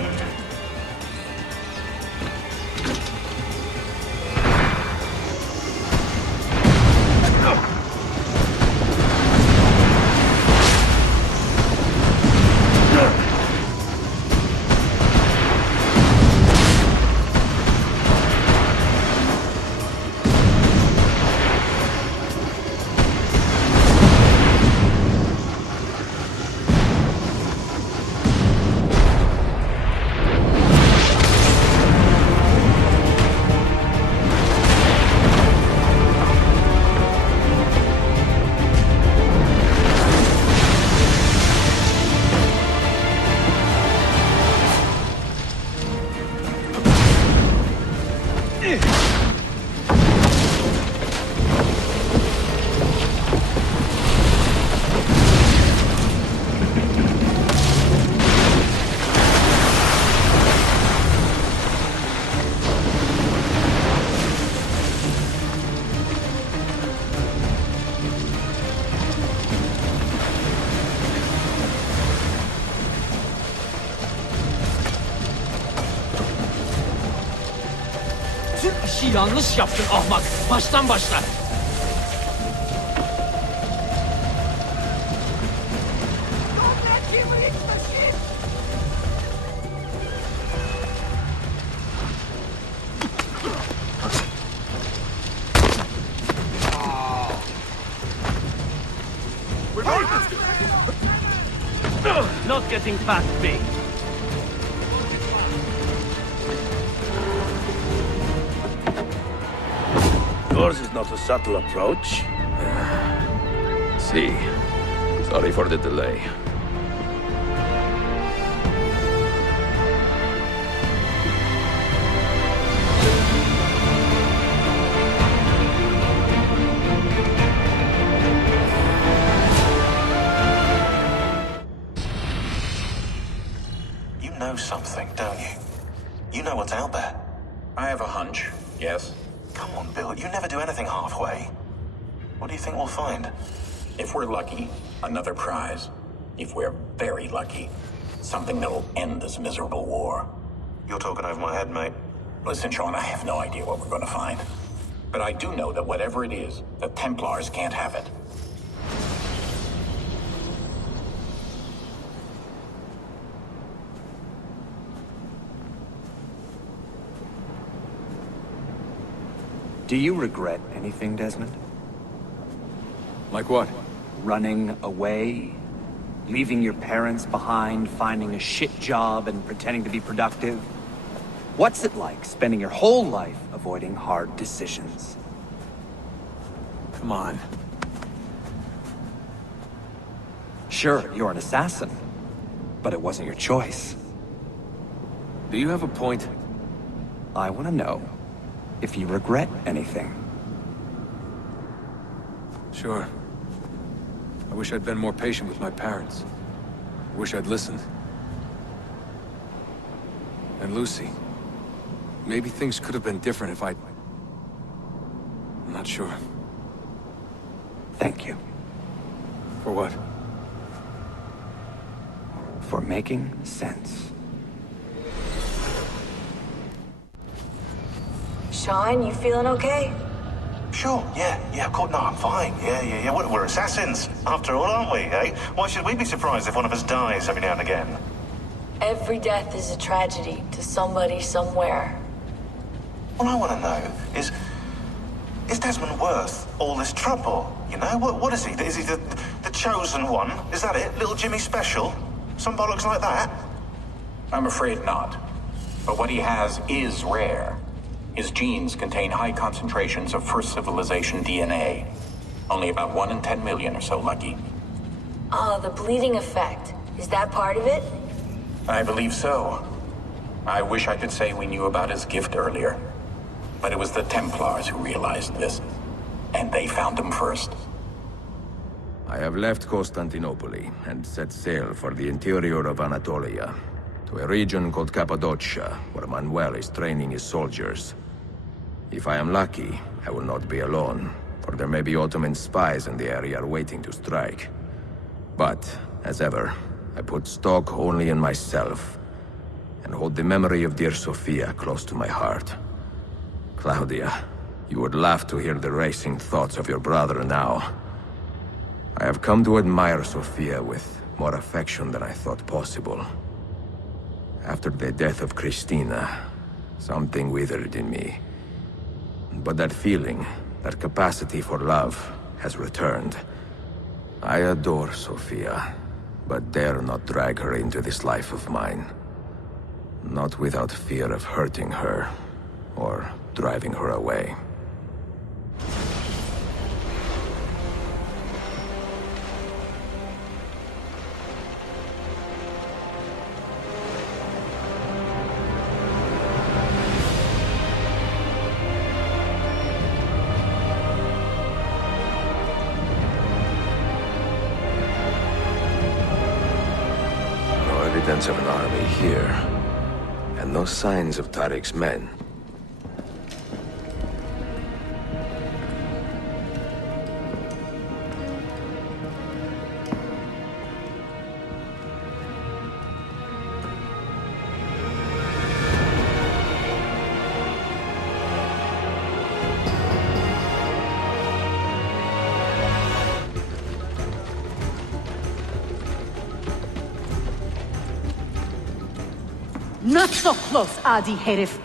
İşi yanlış yaptın ahmak. Baştan başla. Not getting past me. Yours is not a subtle approach. See. Sorry for the delay. what's out there? I have a hunch, yes. Come on, Bill, you never do anything halfway. What do you think we'll find? If we're lucky, another prize. If we're very lucky, something that'll end this miserable war. You're talking over my head, mate. Listen, Sean, I have no idea what we're going to find. But I do know that whatever it is, the Templars can't have it. Do you regret anything, Desmond? Like what? Running away? Leaving your parents behind, finding a shit job, and pretending to be productive? What's it like spending your whole life avoiding hard decisions? Come on. Sure, you're an assassin, but it wasn't your choice. Do you have a point? I want to know if you regret anything. Sure. I wish I'd been more patient with my parents. I wish I'd listened. And Lucy. Maybe things could have been different if I'd... I'm not sure. Thank you. For what? For making sense. Sean, you feeling okay? Sure, yeah, of course. No, I'm fine. Yeah. We're assassins, after all, aren't we, eh? Why should we be surprised if one of us dies every now and again? Every death is a tragedy to somebody somewhere. What I want to know is Desmond worth all this trouble? You know, what is he? Is he the chosen one? Is that it? Little Jimmy Special? Some bollocks like that? I'm afraid not. But what he has is rare. His genes contain high concentrations of first civilization DNA. Only about 1 in 10 million or so lucky. Oh, the bleeding effect. Is that part of it? I believe so. I wish I could say we knew about his gift earlier. But it was the Templars who realized this. And they found him first. I have left Constantinople and set sail for the interior of Anatolia, to a region called Cappadocia, where Manuel is training his soldiers. If I am lucky, I will not be alone, for there may be Ottoman spies in the area waiting to strike. But, as ever, I put stock only in myself, and hold the memory of dear Sophia close to my heart. Claudia, you would laugh to hear the racing thoughts of your brother now. I have come to admire Sophia with more affection than I thought possible. After the death of Christina, something withered in me. But that feeling, that capacity for love, has returned. I adore Sophia, but dare not drag her into this life of mine. Not without fear of hurting her, or driving her away. Evidence of an army here, and no signs of Tariq's men. Not so close, Adi Herif.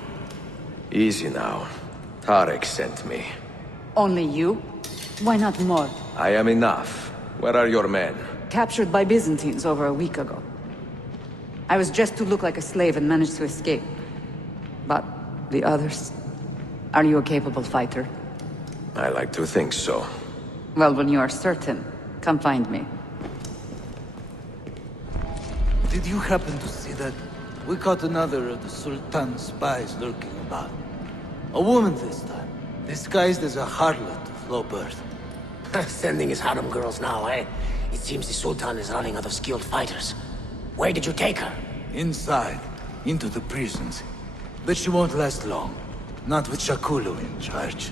Easy now. Tariq sent me. Only you? Why not more? I am enough. Where are your men? Captured by Byzantines over a week ago. I was dressed to look like a slave and managed to escape. But the others? Are you a capable fighter? I like to think so. Well, when you are certain, come find me. Did you happen to see that? We caught another of the Sultan's spies lurking about. A woman this time, disguised as a harlot of low birth. Sending his harem girls now, eh? It seems the Sultan is running out of skilled fighters. Where did you take her? Inside, into the prisons. but she won't last long. Not with Shakulu in charge.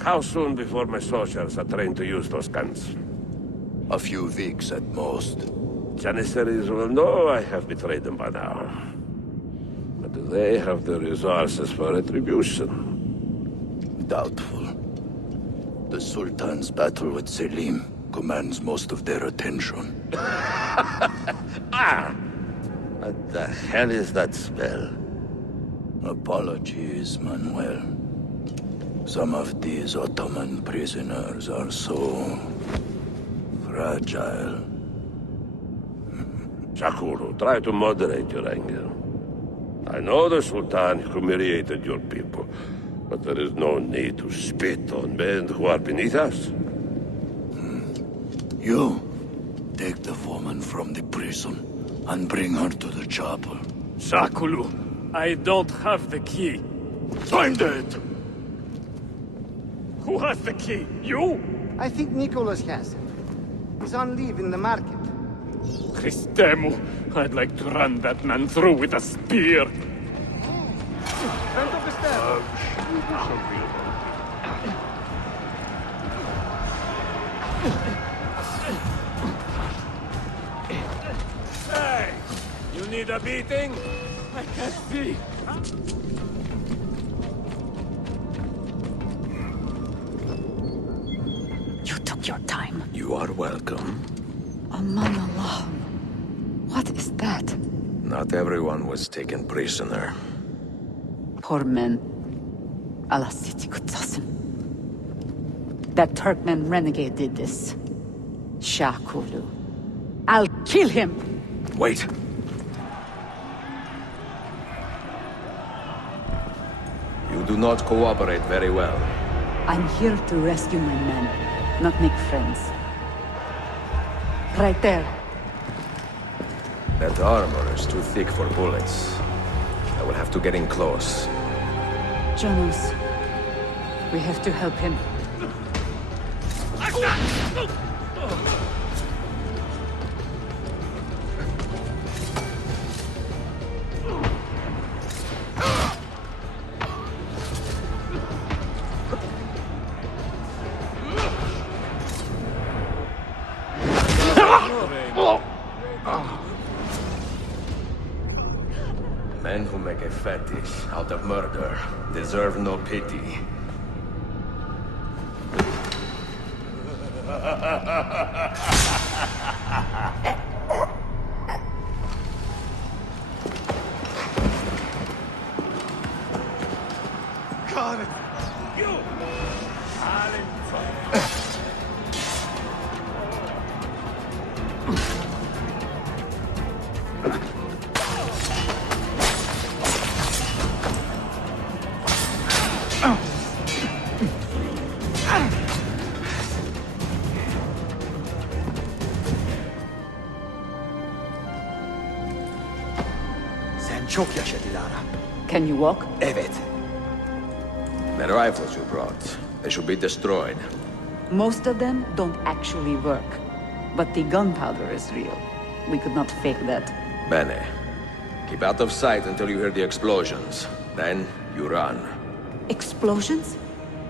How soon before my soldiers are trained to use those guns? A few weeks at most. Janissaries will know I have betrayed them by now. But do they have the resources for retribution? Doubtful. The Sultan's battle with Selim commands most of their attention. What the hell is that spell? Apologies, Manuel. Some of these Ottoman prisoners are so fragile. Shakuru, try to moderate your anger. I know the Sultan humiliated your people, but there is no need to spit on men who are beneath us. You, take the woman from the prison and bring her to the chapel. Shakulu, I don't have the key. Find it! Who has the key? You? I think Nicholas has it. He's on leave in the market. Christemu, I'd like to run that man through with a spear. Front of the stairs. You do something Hey! You need a beating? I can't see. You took your time. You are welcome. Aman Allah. What is that? Not everyone was taken prisoner. Poor men. Allah Siti Kutsasın. That Turkmen renegade did this. Shakulu. I'll kill him! Wait. You do not cooperate very well. I'm here to rescue my men, not make friends. Right there. That armor is too thick for bullets. I will have to get in close. Jonas, we have to help him. Men who make a fetish out of murder deserve no pity. Got it! You! Sen çok yaşa Dilara. Can you walk? Evet. The rifles you brought, they should be destroyed. Most of them don't actually work. But the gunpowder is real. We could not fake that. Bene. Keep out of sight until you hear the explosions. Then, you run. Explosions?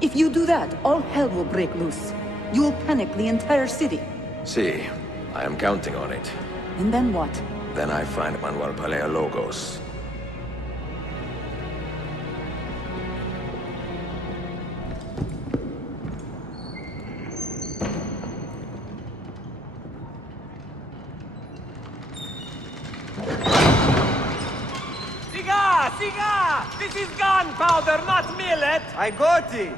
If you do that, all hell will break loose. You will panic the entire city. See, I am counting on it. And then what? Then I find Manuel Paleologos. Siga! Siga! This is gunpowder, not millet! I got it!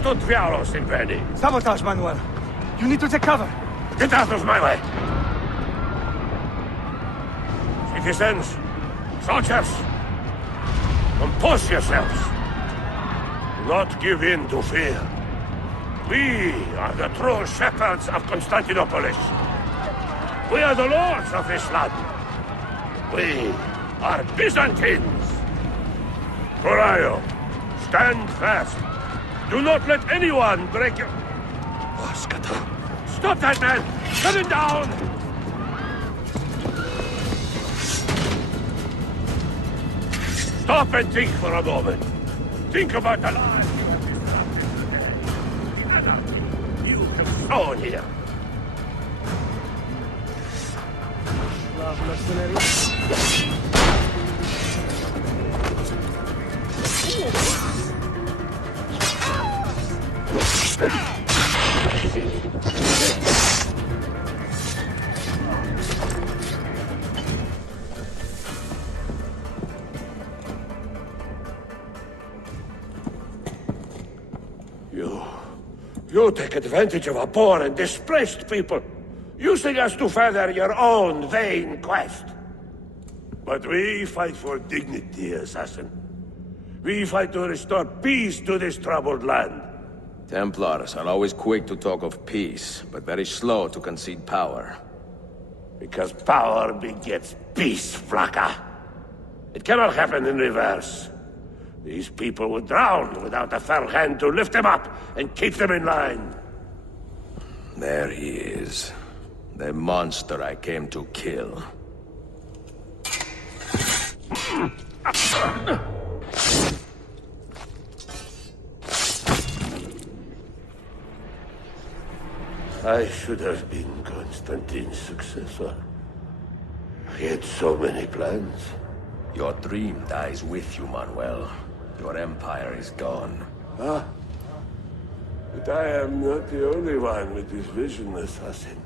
stunt vialos in Penny. Sabotage, Manuel. You need to take cover. Get out of my way! Citizens, soldiers, compose yourselves. Do not give in to fear. We are the true shepherds of Constantinople. We are the lords of this land. We are Byzantines. Corayo, stand fast. Do not let anyone break your... Stop that man! Cut him down! Stop and think for a moment. Think about the lives you have disrupted today. The anarchy you have sown here. You take advantage of our poor and displaced people, using us to further your own vain quest. But we fight for dignity, assassin. We fight to restore peace to this troubled land. Templars are always quick to talk of peace, but very slow to concede power. Because power begets peace, Flaka. It cannot happen in reverse. These people would drown without a fair hand to lift them up and keep them in line. There he is. The monster I came to kill. I should have been Constantine's successor. He had so many plans. Your dream dies with you, Manuel. Your empire is gone. Ah. But I am not the only one with this vision, assassin.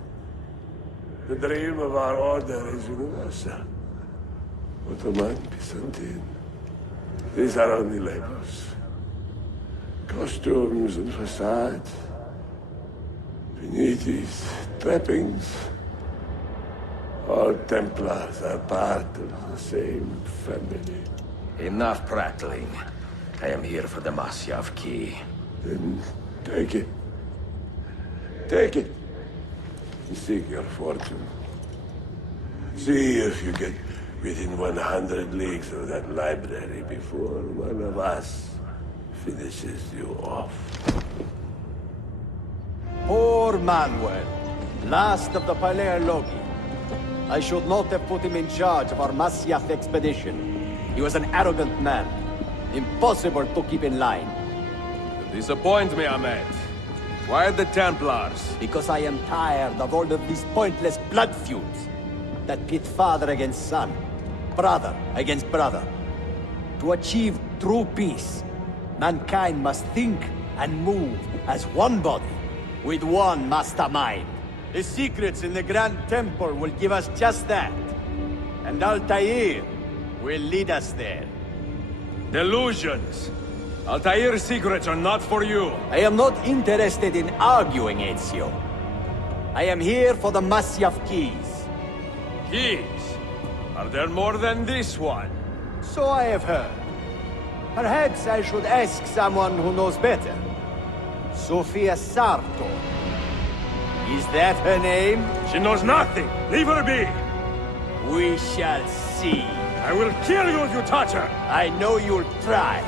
The dream of our order is universal. Ottoman, Byzantine. These are only labels. Costumes and facades. Beneath these trappings, all Templars are part of the same family. Enough prattling. I am here for the Masyaf key. Then take it. Take it. And seek your fortune. See if you get within 100 leagues of that library before one of us finishes you off. Poor Manuel, last of the Paleologi. I should not have put him in charge of our Masyaf expedition. He was an arrogant man. Impossible to keep in line. You disappoint me, Ahmed. Why the Templars? Because I am tired of all of these pointless blood feuds that pit father against son, brother against brother. To achieve true peace, mankind must think and move as one body, with one mastermind. The secrets in the Grand Temple will give us just that. And Altair will lead us there. Delusions! Altair's secrets are not for you. I am not interested in arguing, Ezio. I am here for the Masyaf keys. Keys? Are there more than this one? So I have heard. Perhaps I should ask someone who knows better. Sofia Sarto. Is that her name? She knows nothing! Leave her be! We shall see. I will kill you if you touch her! I know you'll try.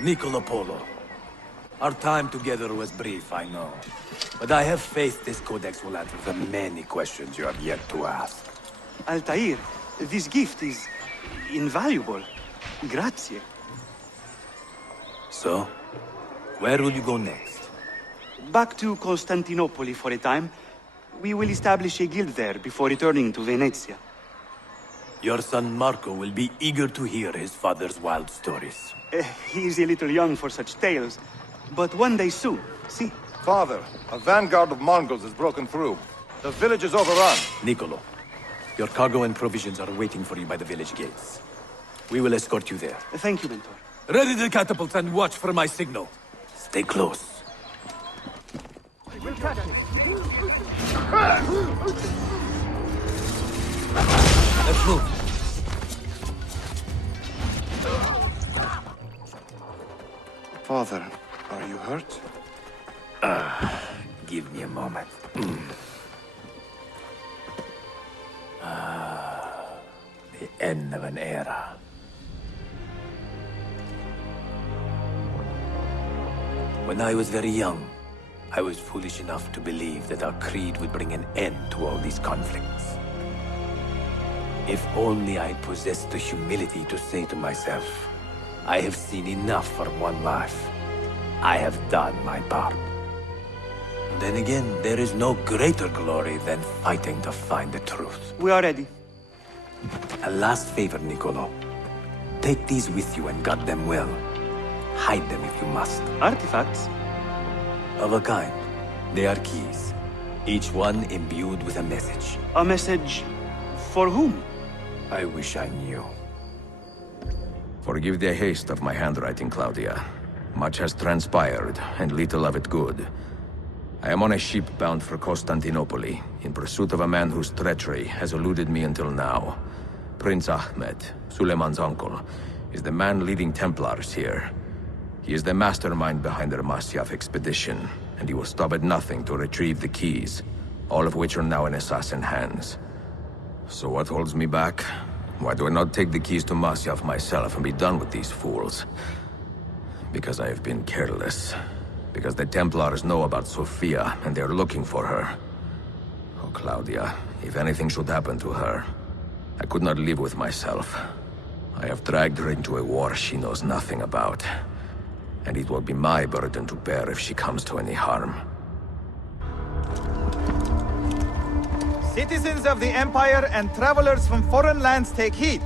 Niccolo Polo. Our time together was brief, I know. But I have faith this codex will answer the many questions you have yet to ask. Altair, this gift is invaluable. Grazie. So, where will you go next? Back to Constantinople for a time. We will establish a guild there before returning to Venezia. Your son Marco will be eager to hear his father's wild stories. He is a little young for such tales, but one day soon, see? Father, a vanguard of Mongols has broken through. The village is overrun. Niccolo, your cargo and provisions are waiting for you by the village gates. We will escort you there. Thank you, Mentor. Ready the catapults and watch for my signal. Stay close. Let's move. Father, are you hurt? Give me a moment. The end of an era. When I was very young, I was foolish enough to believe that our creed would bring an end to all these conflicts. If only I possessed the humility to say to myself, I have seen enough for one life. I have done my part. Then again, there is no greater glory than fighting to find the truth. We are ready. A last favor, Niccolo. Take these with you and guard them well. Hide them if you must. Artifacts? Of a kind. They are keys. Each one imbued with a message. A message for whom? I wish I knew. Forgive the haste of my handwriting, Claudia. Much has transpired, and little of it good. I am on a ship bound for Constantinople, in pursuit of a man whose treachery has eluded me until now. Prince Ahmed, Suleiman's uncle, is the man leading Templars here. He is the mastermind behind their Masyaf expedition, and he will stop at nothing to retrieve the keys, all of which are now in assassin hands. So what holds me back? Why do I not take the keys to Masyaf myself and be done with these fools? Because I have been careless. Because the Templars know about Sophia, and they are looking for her. Oh, Claudia, if anything should happen to her, I could not live with myself. I have dragged her into a war she knows nothing about. And it will be my burden to bear if she comes to any harm. Citizens of the Empire and travelers from foreign lands take heed.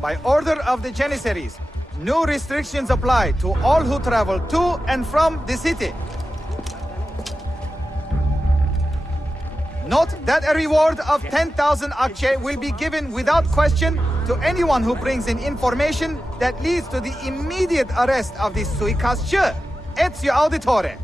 By order of the Janissaries, new restrictions apply to all who travel to and from the city. Note that a reward of 10,000 akçe will be given without question to anyone who brings in information that leads to the immediate arrest of the suikastçı, Ezio Auditore.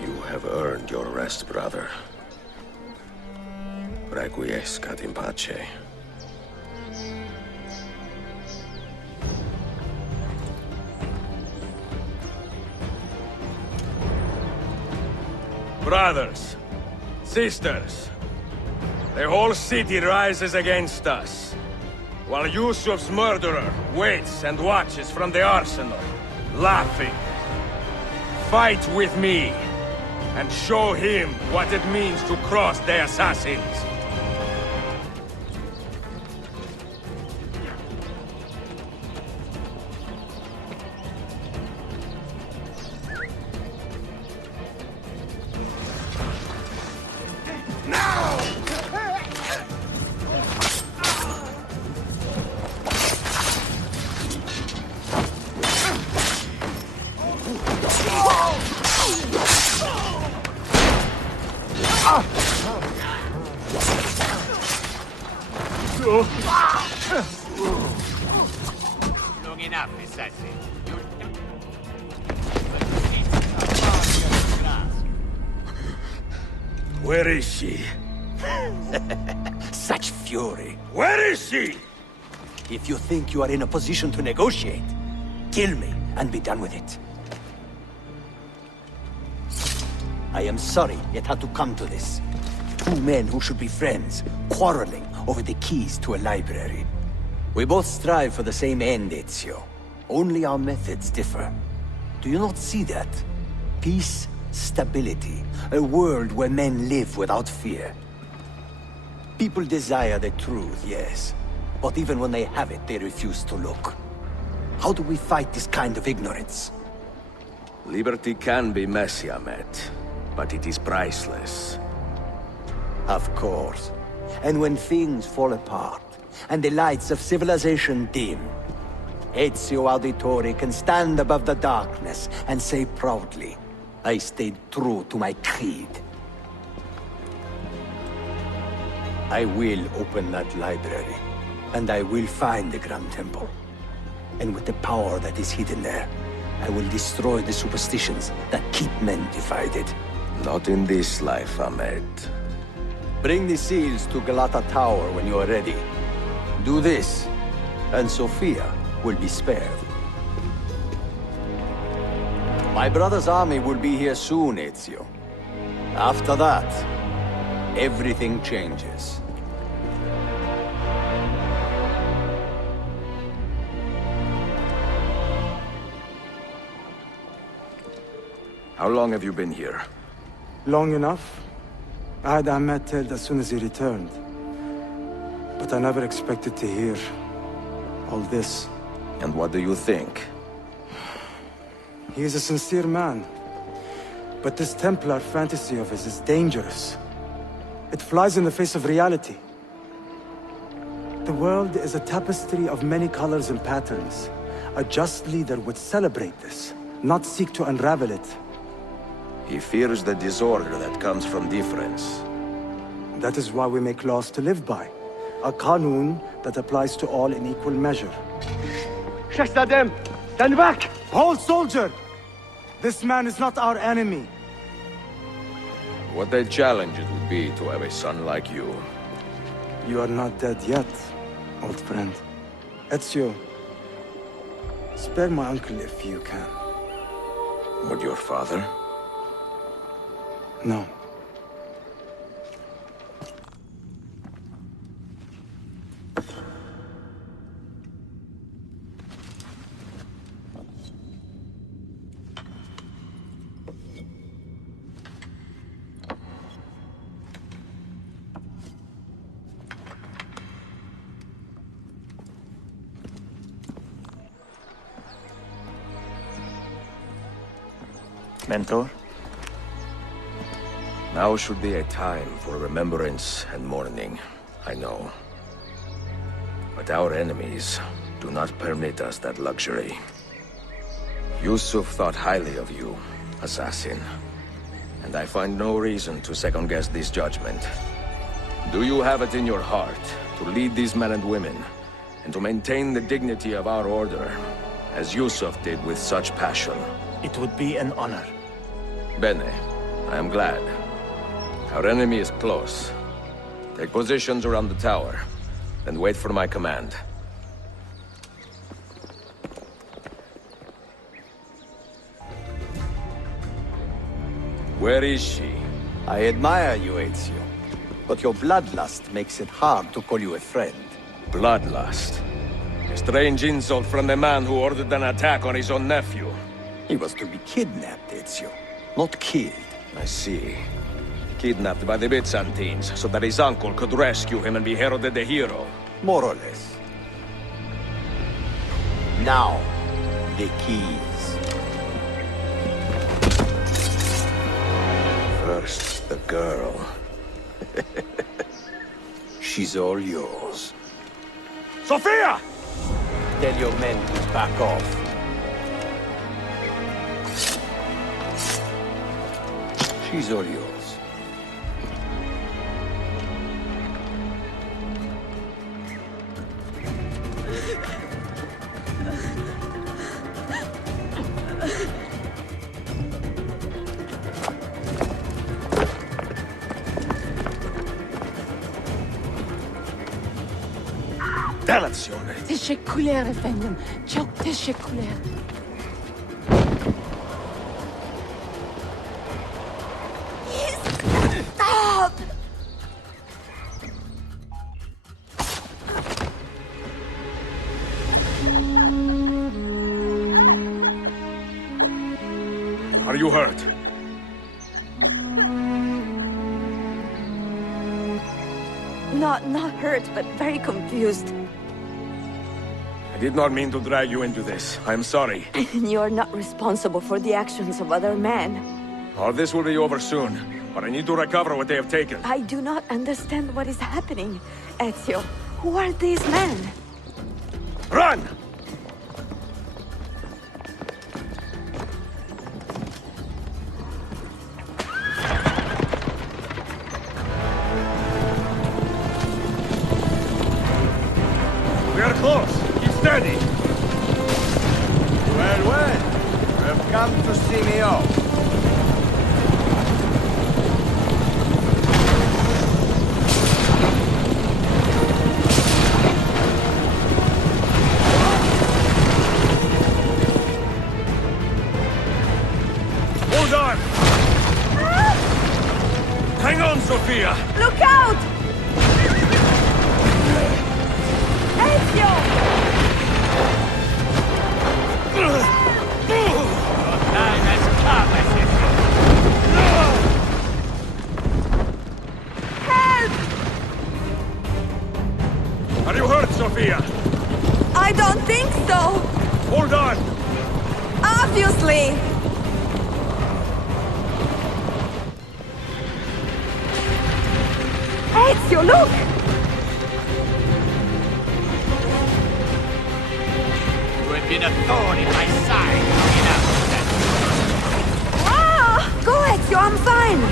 You have earned your rest, brother. Requiescat in pace. Brothers, sisters, the whole city rises against us, while Yusuf's murderer waits and watches from the arsenal, laughing. Fight with me, and show him what it means to cross the assassins. Long enough, assassin. Where is she? Such fury. Where is she? If you think you are in a position to negotiate, kill me and be done with it. I am sorry it had to come to this. Two men who should be friends, quarreling over the keys to a library. We both strive for the same end, Ezio. Only our methods differ. Do you not see that? Peace, stability, a world where men live without fear. People desire the truth, yes. But even when they have it, they refuse to look. How do we fight this kind of ignorance? Liberty can be messy, Ahmet, but it is priceless. Of course. And when things fall apart, and the lights of civilization dim, Ezio Auditore can stand above the darkness and say proudly, I stayed true to my creed. I will open that library, and I will find the Grand Temple. And with the power that is hidden there, I will destroy the superstitions that keep men divided. Not in this life, Ahmet. Bring the seals to Galata Tower when you are ready. Do this, and Sophia will be spared. My brother's army will be here soon, Ezio. After that, everything changes. How long have you been here? Long enough. I had Ahmed killed as soon as he returned. But I never expected to hear all this. And what do you think? He is a sincere man. But this Templar fantasy of his is dangerous. It flies in the face of reality. The world is a tapestry of many colors and patterns. A just leader would celebrate this, not seek to unravel it. He fears the disorder that comes from difference. That is why we make laws to live by. A qanun that applies to all in equal measure. Shahzadem, stand back! Hold, soldier! This man is not our enemy. What a challenge it would be to have a son like you. You are not dead yet, old friend. Ezio, spare my uncle if you can. Would your father? No. Mentor? Now should be a time for remembrance and mourning, I know. But our enemies do not permit us that luxury. Yusuf thought highly of you, assassin. And I find no reason to second-guess this judgment. Do you have it in your heart to lead these men and women, and to maintain the dignity of our order, as Yusuf did with such passion? It would be an honor. Bene, I am glad. Our enemy is close. Take positions around the tower, and wait for my command. Where is she? I admire you, Ezio. But your bloodlust makes it hard to call you a friend. Bloodlust? A strange insult from the man who ordered an attack on his own nephew. He was to be kidnapped, Ezio, not killed. I see. Kidnapped by the Byzantines, so that his uncle could rescue him and be heralded a hero. More or less. Now, the keys. First, the girl. She's all yours. Sophia! Tell your men to back off. She's all yours. Delazione. Teşekkürler efendim. Çok teşekkürler. Stop! Are you hurt? Not hurt, but very confused. I did not mean to drag you into this. I'm sorry. You're not responsible for the actions of other men. All this will be over soon, but I need to recover what they have taken. I do not understand what is happening. Ezio, who are these men? Run! We are close. Keep steady. Well, well. You have come to see me off. Hold on! Hang on, Sophia! Look out! Ezio! Time has come, Ezio. Help! Are you hurt, Sophia? I don't think so! Hold on! Obviously! Ezio, look! You have been a thorn in my side. Ah! Go, Ezio, I'm fine!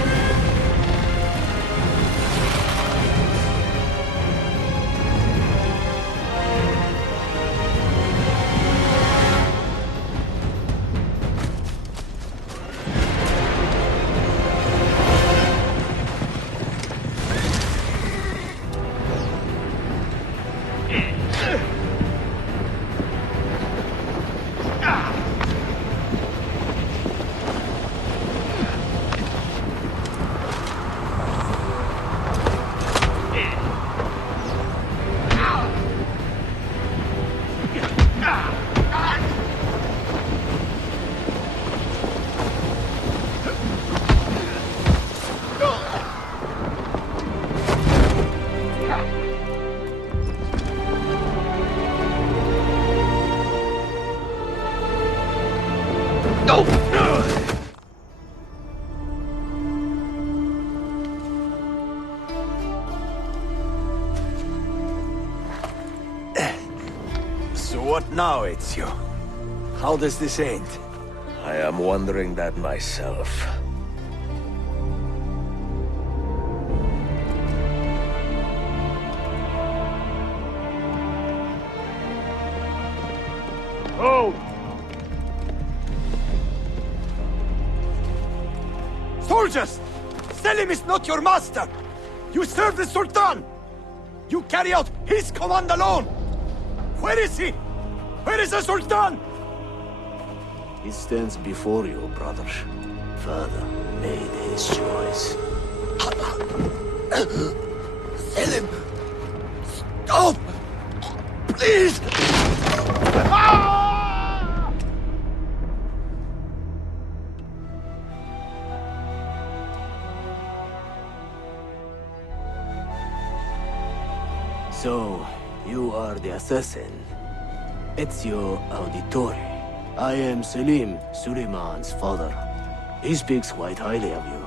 So what now, Ezio? How does this end? I am wondering that myself. Oh! Soldiers! Selim is not your master! You serve the Sultan! You carry out his command alone! Where is he? Where is the Sultan? He stands before you, brother. Father made his choice. Selim! Stop! Please! So, you are the assassin. Ezio Auditore. I am Selim, Suleiman's father. He speaks quite highly of you.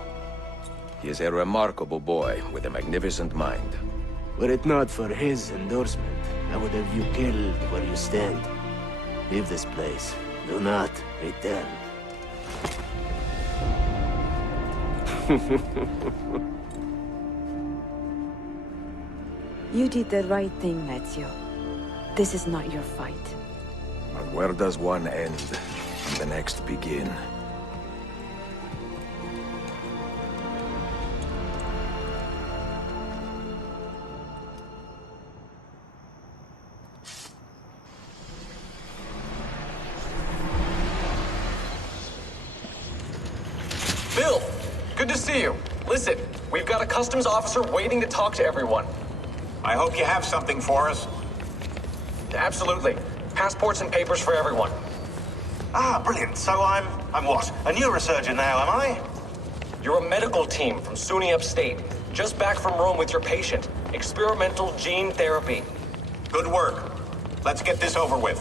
He is a remarkable boy with a magnificent mind. Were it not for his endorsement, I would have you killed where you stand. Leave this place. Do not return. You did the right thing, Ezio. This is not your fight. But where does one end and the next begin? see you. Listen, we've got a customs officer waiting to talk to everyone. I hope you have something for us. Absolutely. Passports and papers for everyone. Ah, brilliant. So I'm what? A neurosurgeon now, am I? You're a medical team from SUNY Upstate. Just back from Rome with your patient. Experimental gene therapy. Good work. Let's get this over with.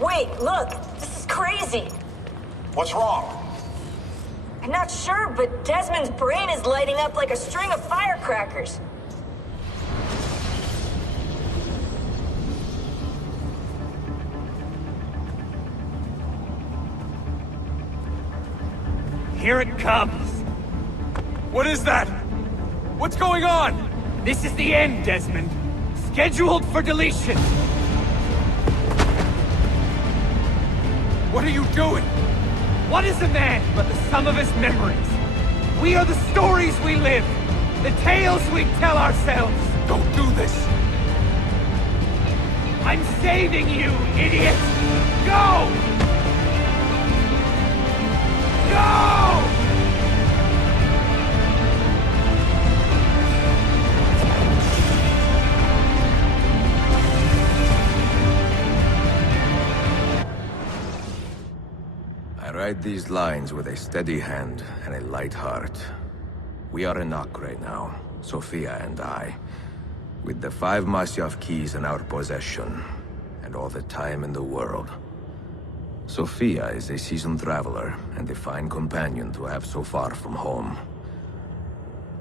Wait, look! This is crazy! What's wrong? I'm not sure, but Desmond's brain is lighting up like a string of firecrackers. Here it comes! What is that? What's going on? This is the end, Desmond. Scheduled for deletion. What are you doing? What is a man but the sum of his memories? We are the stories we live, the tales we tell ourselves. Don't do this. I'm saving you, idiot! Go! Go! I write these lines with a steady hand and a light heart. We are in Acre now, Sophia and I, with the 5 Masyaf keys in our possession, and all the time in the world. Sophia is a seasoned traveler, and a fine companion to have so far from home.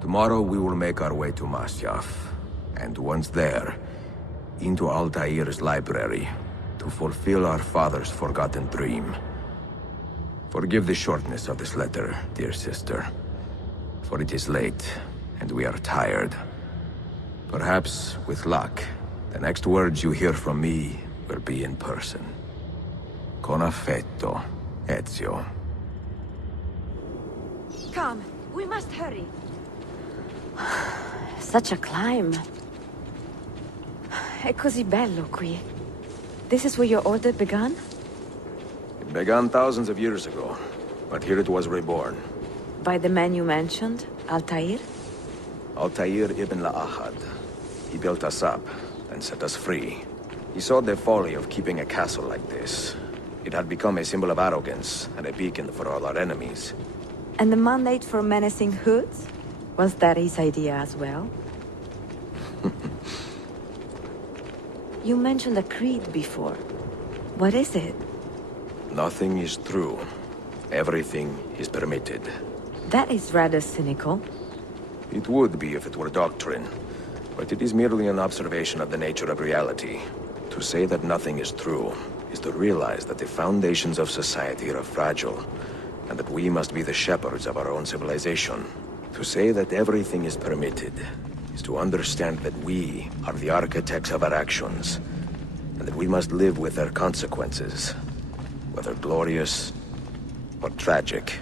Tomorrow we will make our way to Masyaf, and once there, into Altair's library, to fulfill our father's forgotten dream. Forgive the shortness of this letter, dear sister, for it is late, and we are tired. Perhaps, with luck, the next words you hear from me will be in person. Con affetto, Ezio. Come, we must hurry. Such a climb. È così bello qui. This is where your order began? It began thousands of years ago, but here it was reborn. By the man you mentioned, Altair? Altair ibn Ahad. He built us up, and set us free. He saw the folly of keeping a castle like this. It had become a symbol of arrogance, and a beacon for all our enemies. And the mandate for menacing hoods? Was that his idea as well? You mentioned a creed before. What is it? Nothing is true. Everything is permitted. That is rather cynical. It would be if it were doctrine, but it is merely an observation of the nature of reality. To say that nothing is true is to realize that the foundations of society are fragile, and that we must be the shepherds of our own civilization. To say that everything is permitted is to understand that we are the architects of our actions, and that we must live with their consequences, whether glorious or tragic.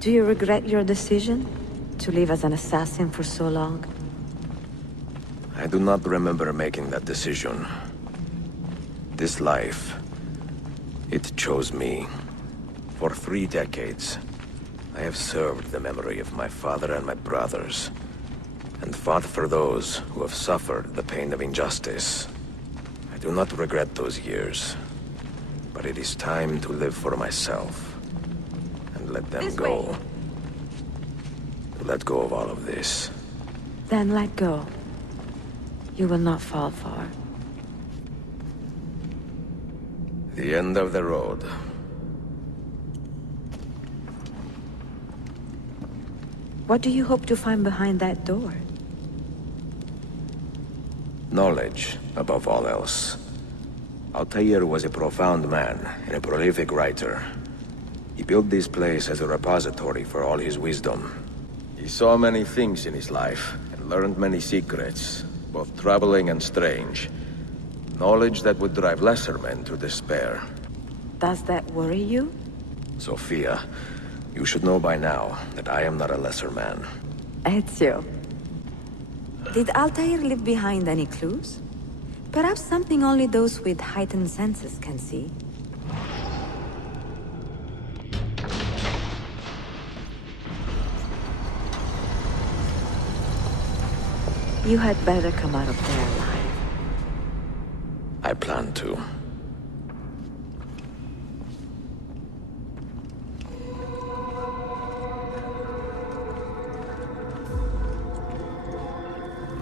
Do you regret your decision to live as an assassin for so long? I do not remember making that decision. This life, it chose me. For 3 decades, I have served the memory of my father and my brothers, and fought for those who have suffered the pain of injustice. I do not regret those years, but it is time to live for myself, and let them go. To let go of all of this. Then let go. You will not fall far. The end of the road. What do you hope to find behind that door? Knowledge, above all else. Altair was a profound man and a prolific writer. He built this place as a repository for all his wisdom. He saw many things in his life, and learned many secrets, both troubling and strange. Knowledge that would drive lesser men to despair. Does that worry you? Sophia, you should know by now that I am not a lesser man. Ezio. Did Altair leave behind any clues? Perhaps something only those with heightened senses can see. You had better come out of there alive. I plan to.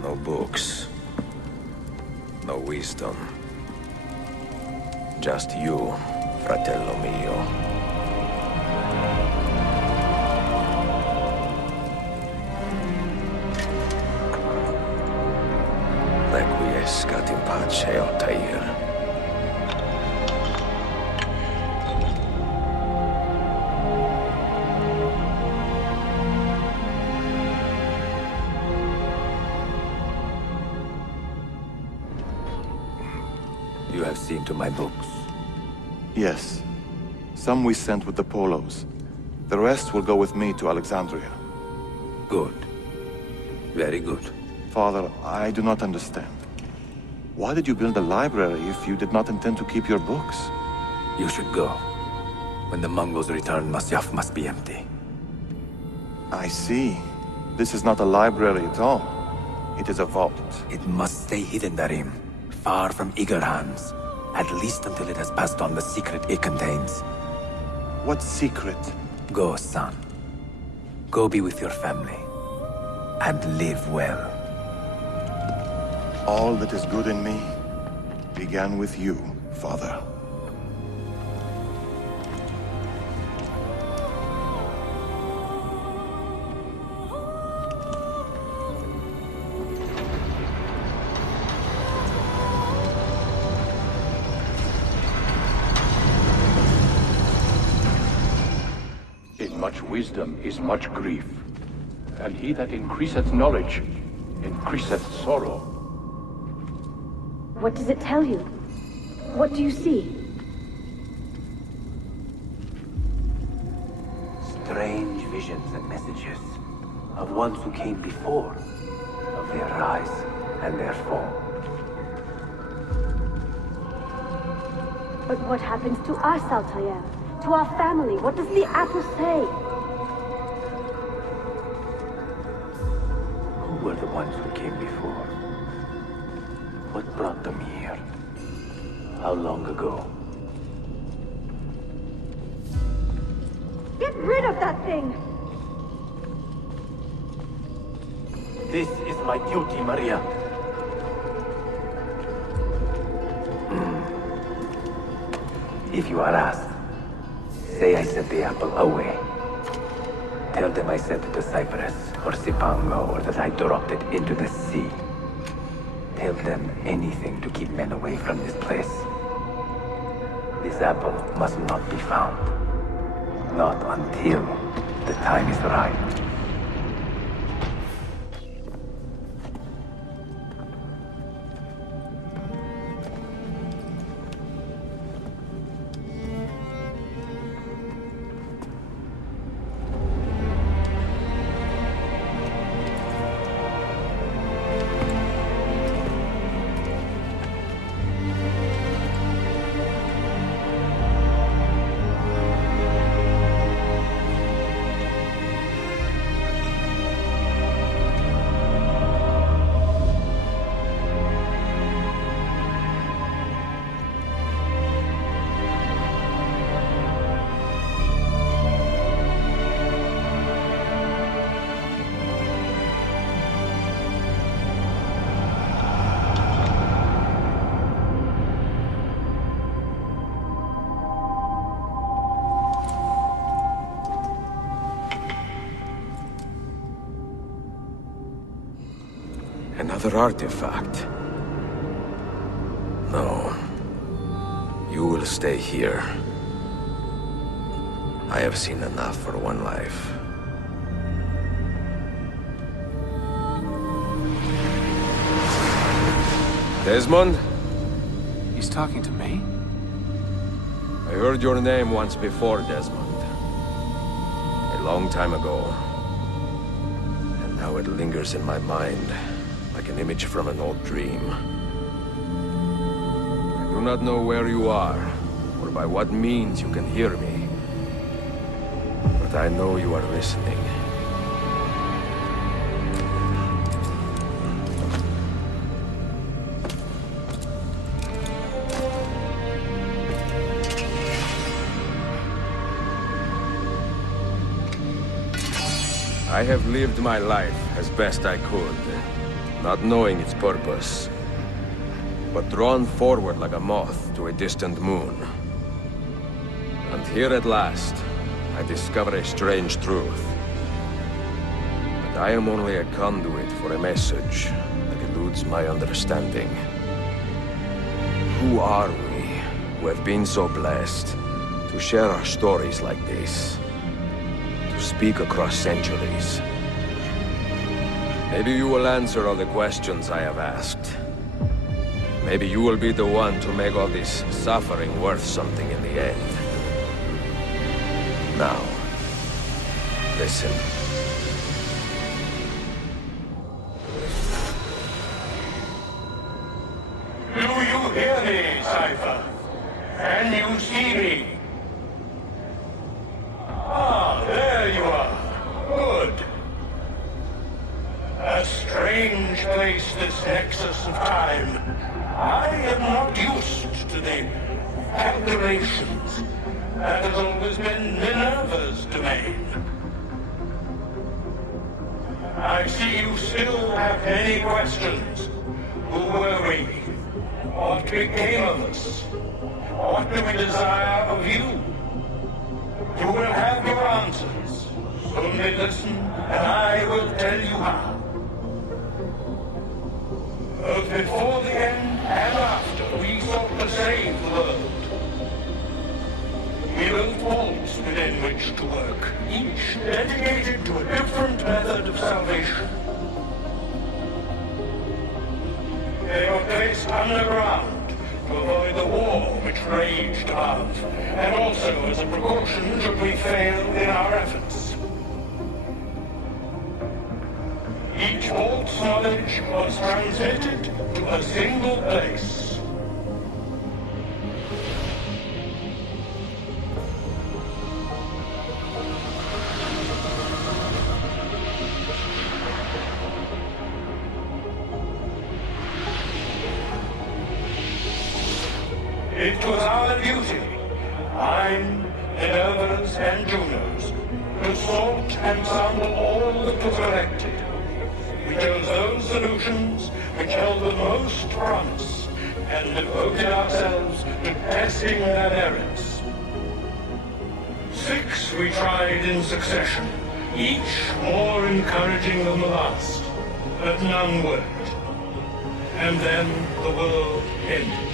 No books. No wisdom. Just you, fratello mio. Requiescat in pace, Altair. You have seen to my books. Yes. Some we sent with the Polos. The rest will go with me to Alexandria. Good. Very good. Father, I do not understand. Why did you build a library if you did not intend to keep your books? You should go. When the Mongols return, Masyaf must be empty. I see. This is not a library at all. It is a vault. It must stay hidden, Darim. Far from eager hands. At least until it has passed on the secret it contains. What secret? Go, son. Go be with your family. And live well. All that is good in me began with you, Father. In much wisdom is much grief, and he that increaseth knowledge increaseth sorrow. What does it tell you? What do you see? Strange visions and messages of ones who came before, of their rise and their fall. But what happens to us, Altair? To our family? What does the apple say? Who were the ones who came before? What brought them here? How long ago? Get rid of that thing! This is my duty, Maria. If you are asked, say I sent the apple away. Tell them I sent it to Cyprus, or Cipango, or that I dropped it into the sea. Tell them anything to keep men away from this place. This apple must not be found. Not until the time is right. Another artifact. No. You will stay here. I have seen enough for one life. Desmond? He's talking to me? I heard your name once before, Desmond. A long time ago. And now it lingers in my mind, like an image from an old dream. I do not know where you are, or by what means you can hear me. But I know you are listening. I have lived my life as best I could, not knowing its purpose, but drawn forward like a moth to a distant moon. And here at last, I discover a strange truth. That I am only a conduit for a message that eludes my understanding. Who are we, who have been so blessed to share our stories like this? To speak across centuries? Maybe you will answer all the questions I have asked. Maybe you will be the one to make all this suffering worth something in the end. Now, listen. Do you hear me, Cypher? Can you see me? Ah, there you are. Good. A strange place, this nexus of time. I am not used to the calculations. That has always been Minerva's domain. I see you still have many questions. Who were we? What became of us? What do we desire of you? You will have your answers. Only listen, and I will tell you how. Both before the end and after, we sought to save the world. We built vaults within which to work, each dedicated to a different method of salvation. They were placed underground to avoid the war which raged above, and also as a precaution should we fail in our efforts. Each vault's knowledge was transmitted to a single place. It was our duty, mine, Minerva's, and Juno's, to sort and sample all that was collected. We chose those solutions which held the most promise, and devoted ourselves to testing their merits. 6 we tried in succession, each more encouraging than the last, but none worked. And then the world ended.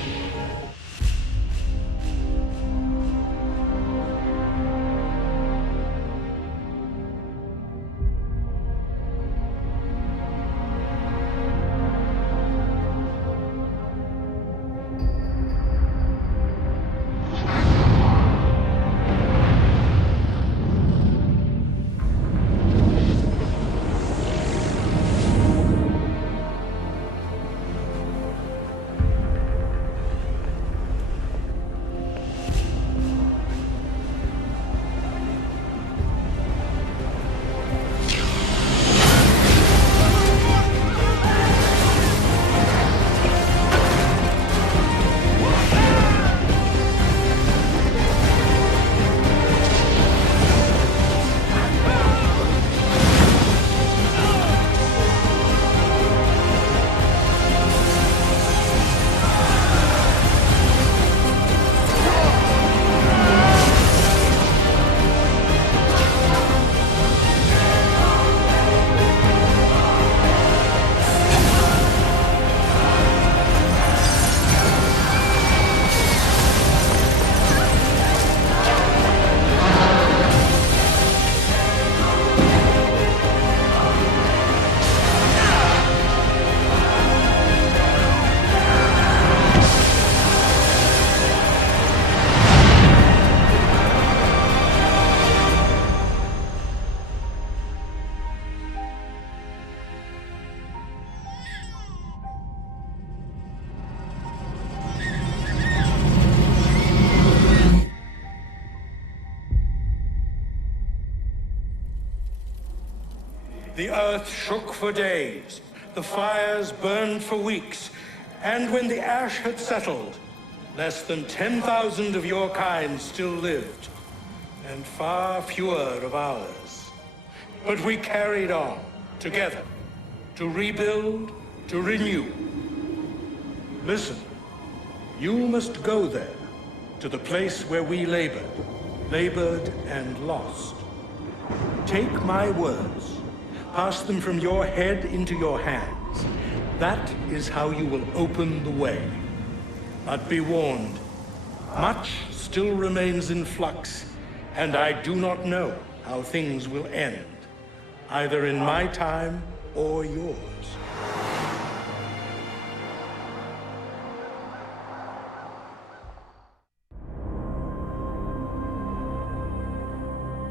The earth shook for days, the fires burned for weeks, and when the ash had settled, less than 10,000 of your kind still lived, and far fewer of ours. But we carried on, together, to rebuild, to renew. Listen, you must go there, to the place where we labored and lost. Take my words, pass them from your head into your hands. That is how you will open the way. But be warned, much still remains in flux, and I do not know how things will end, either in my time or yours.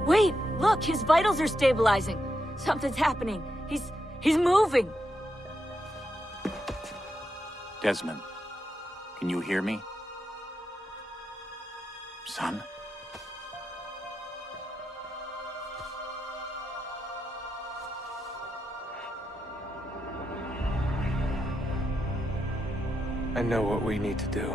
Wait, look, his vitals are stabilizing. Something's happening. He's moving. Desmond, can you hear me? Son? I know what we need to do.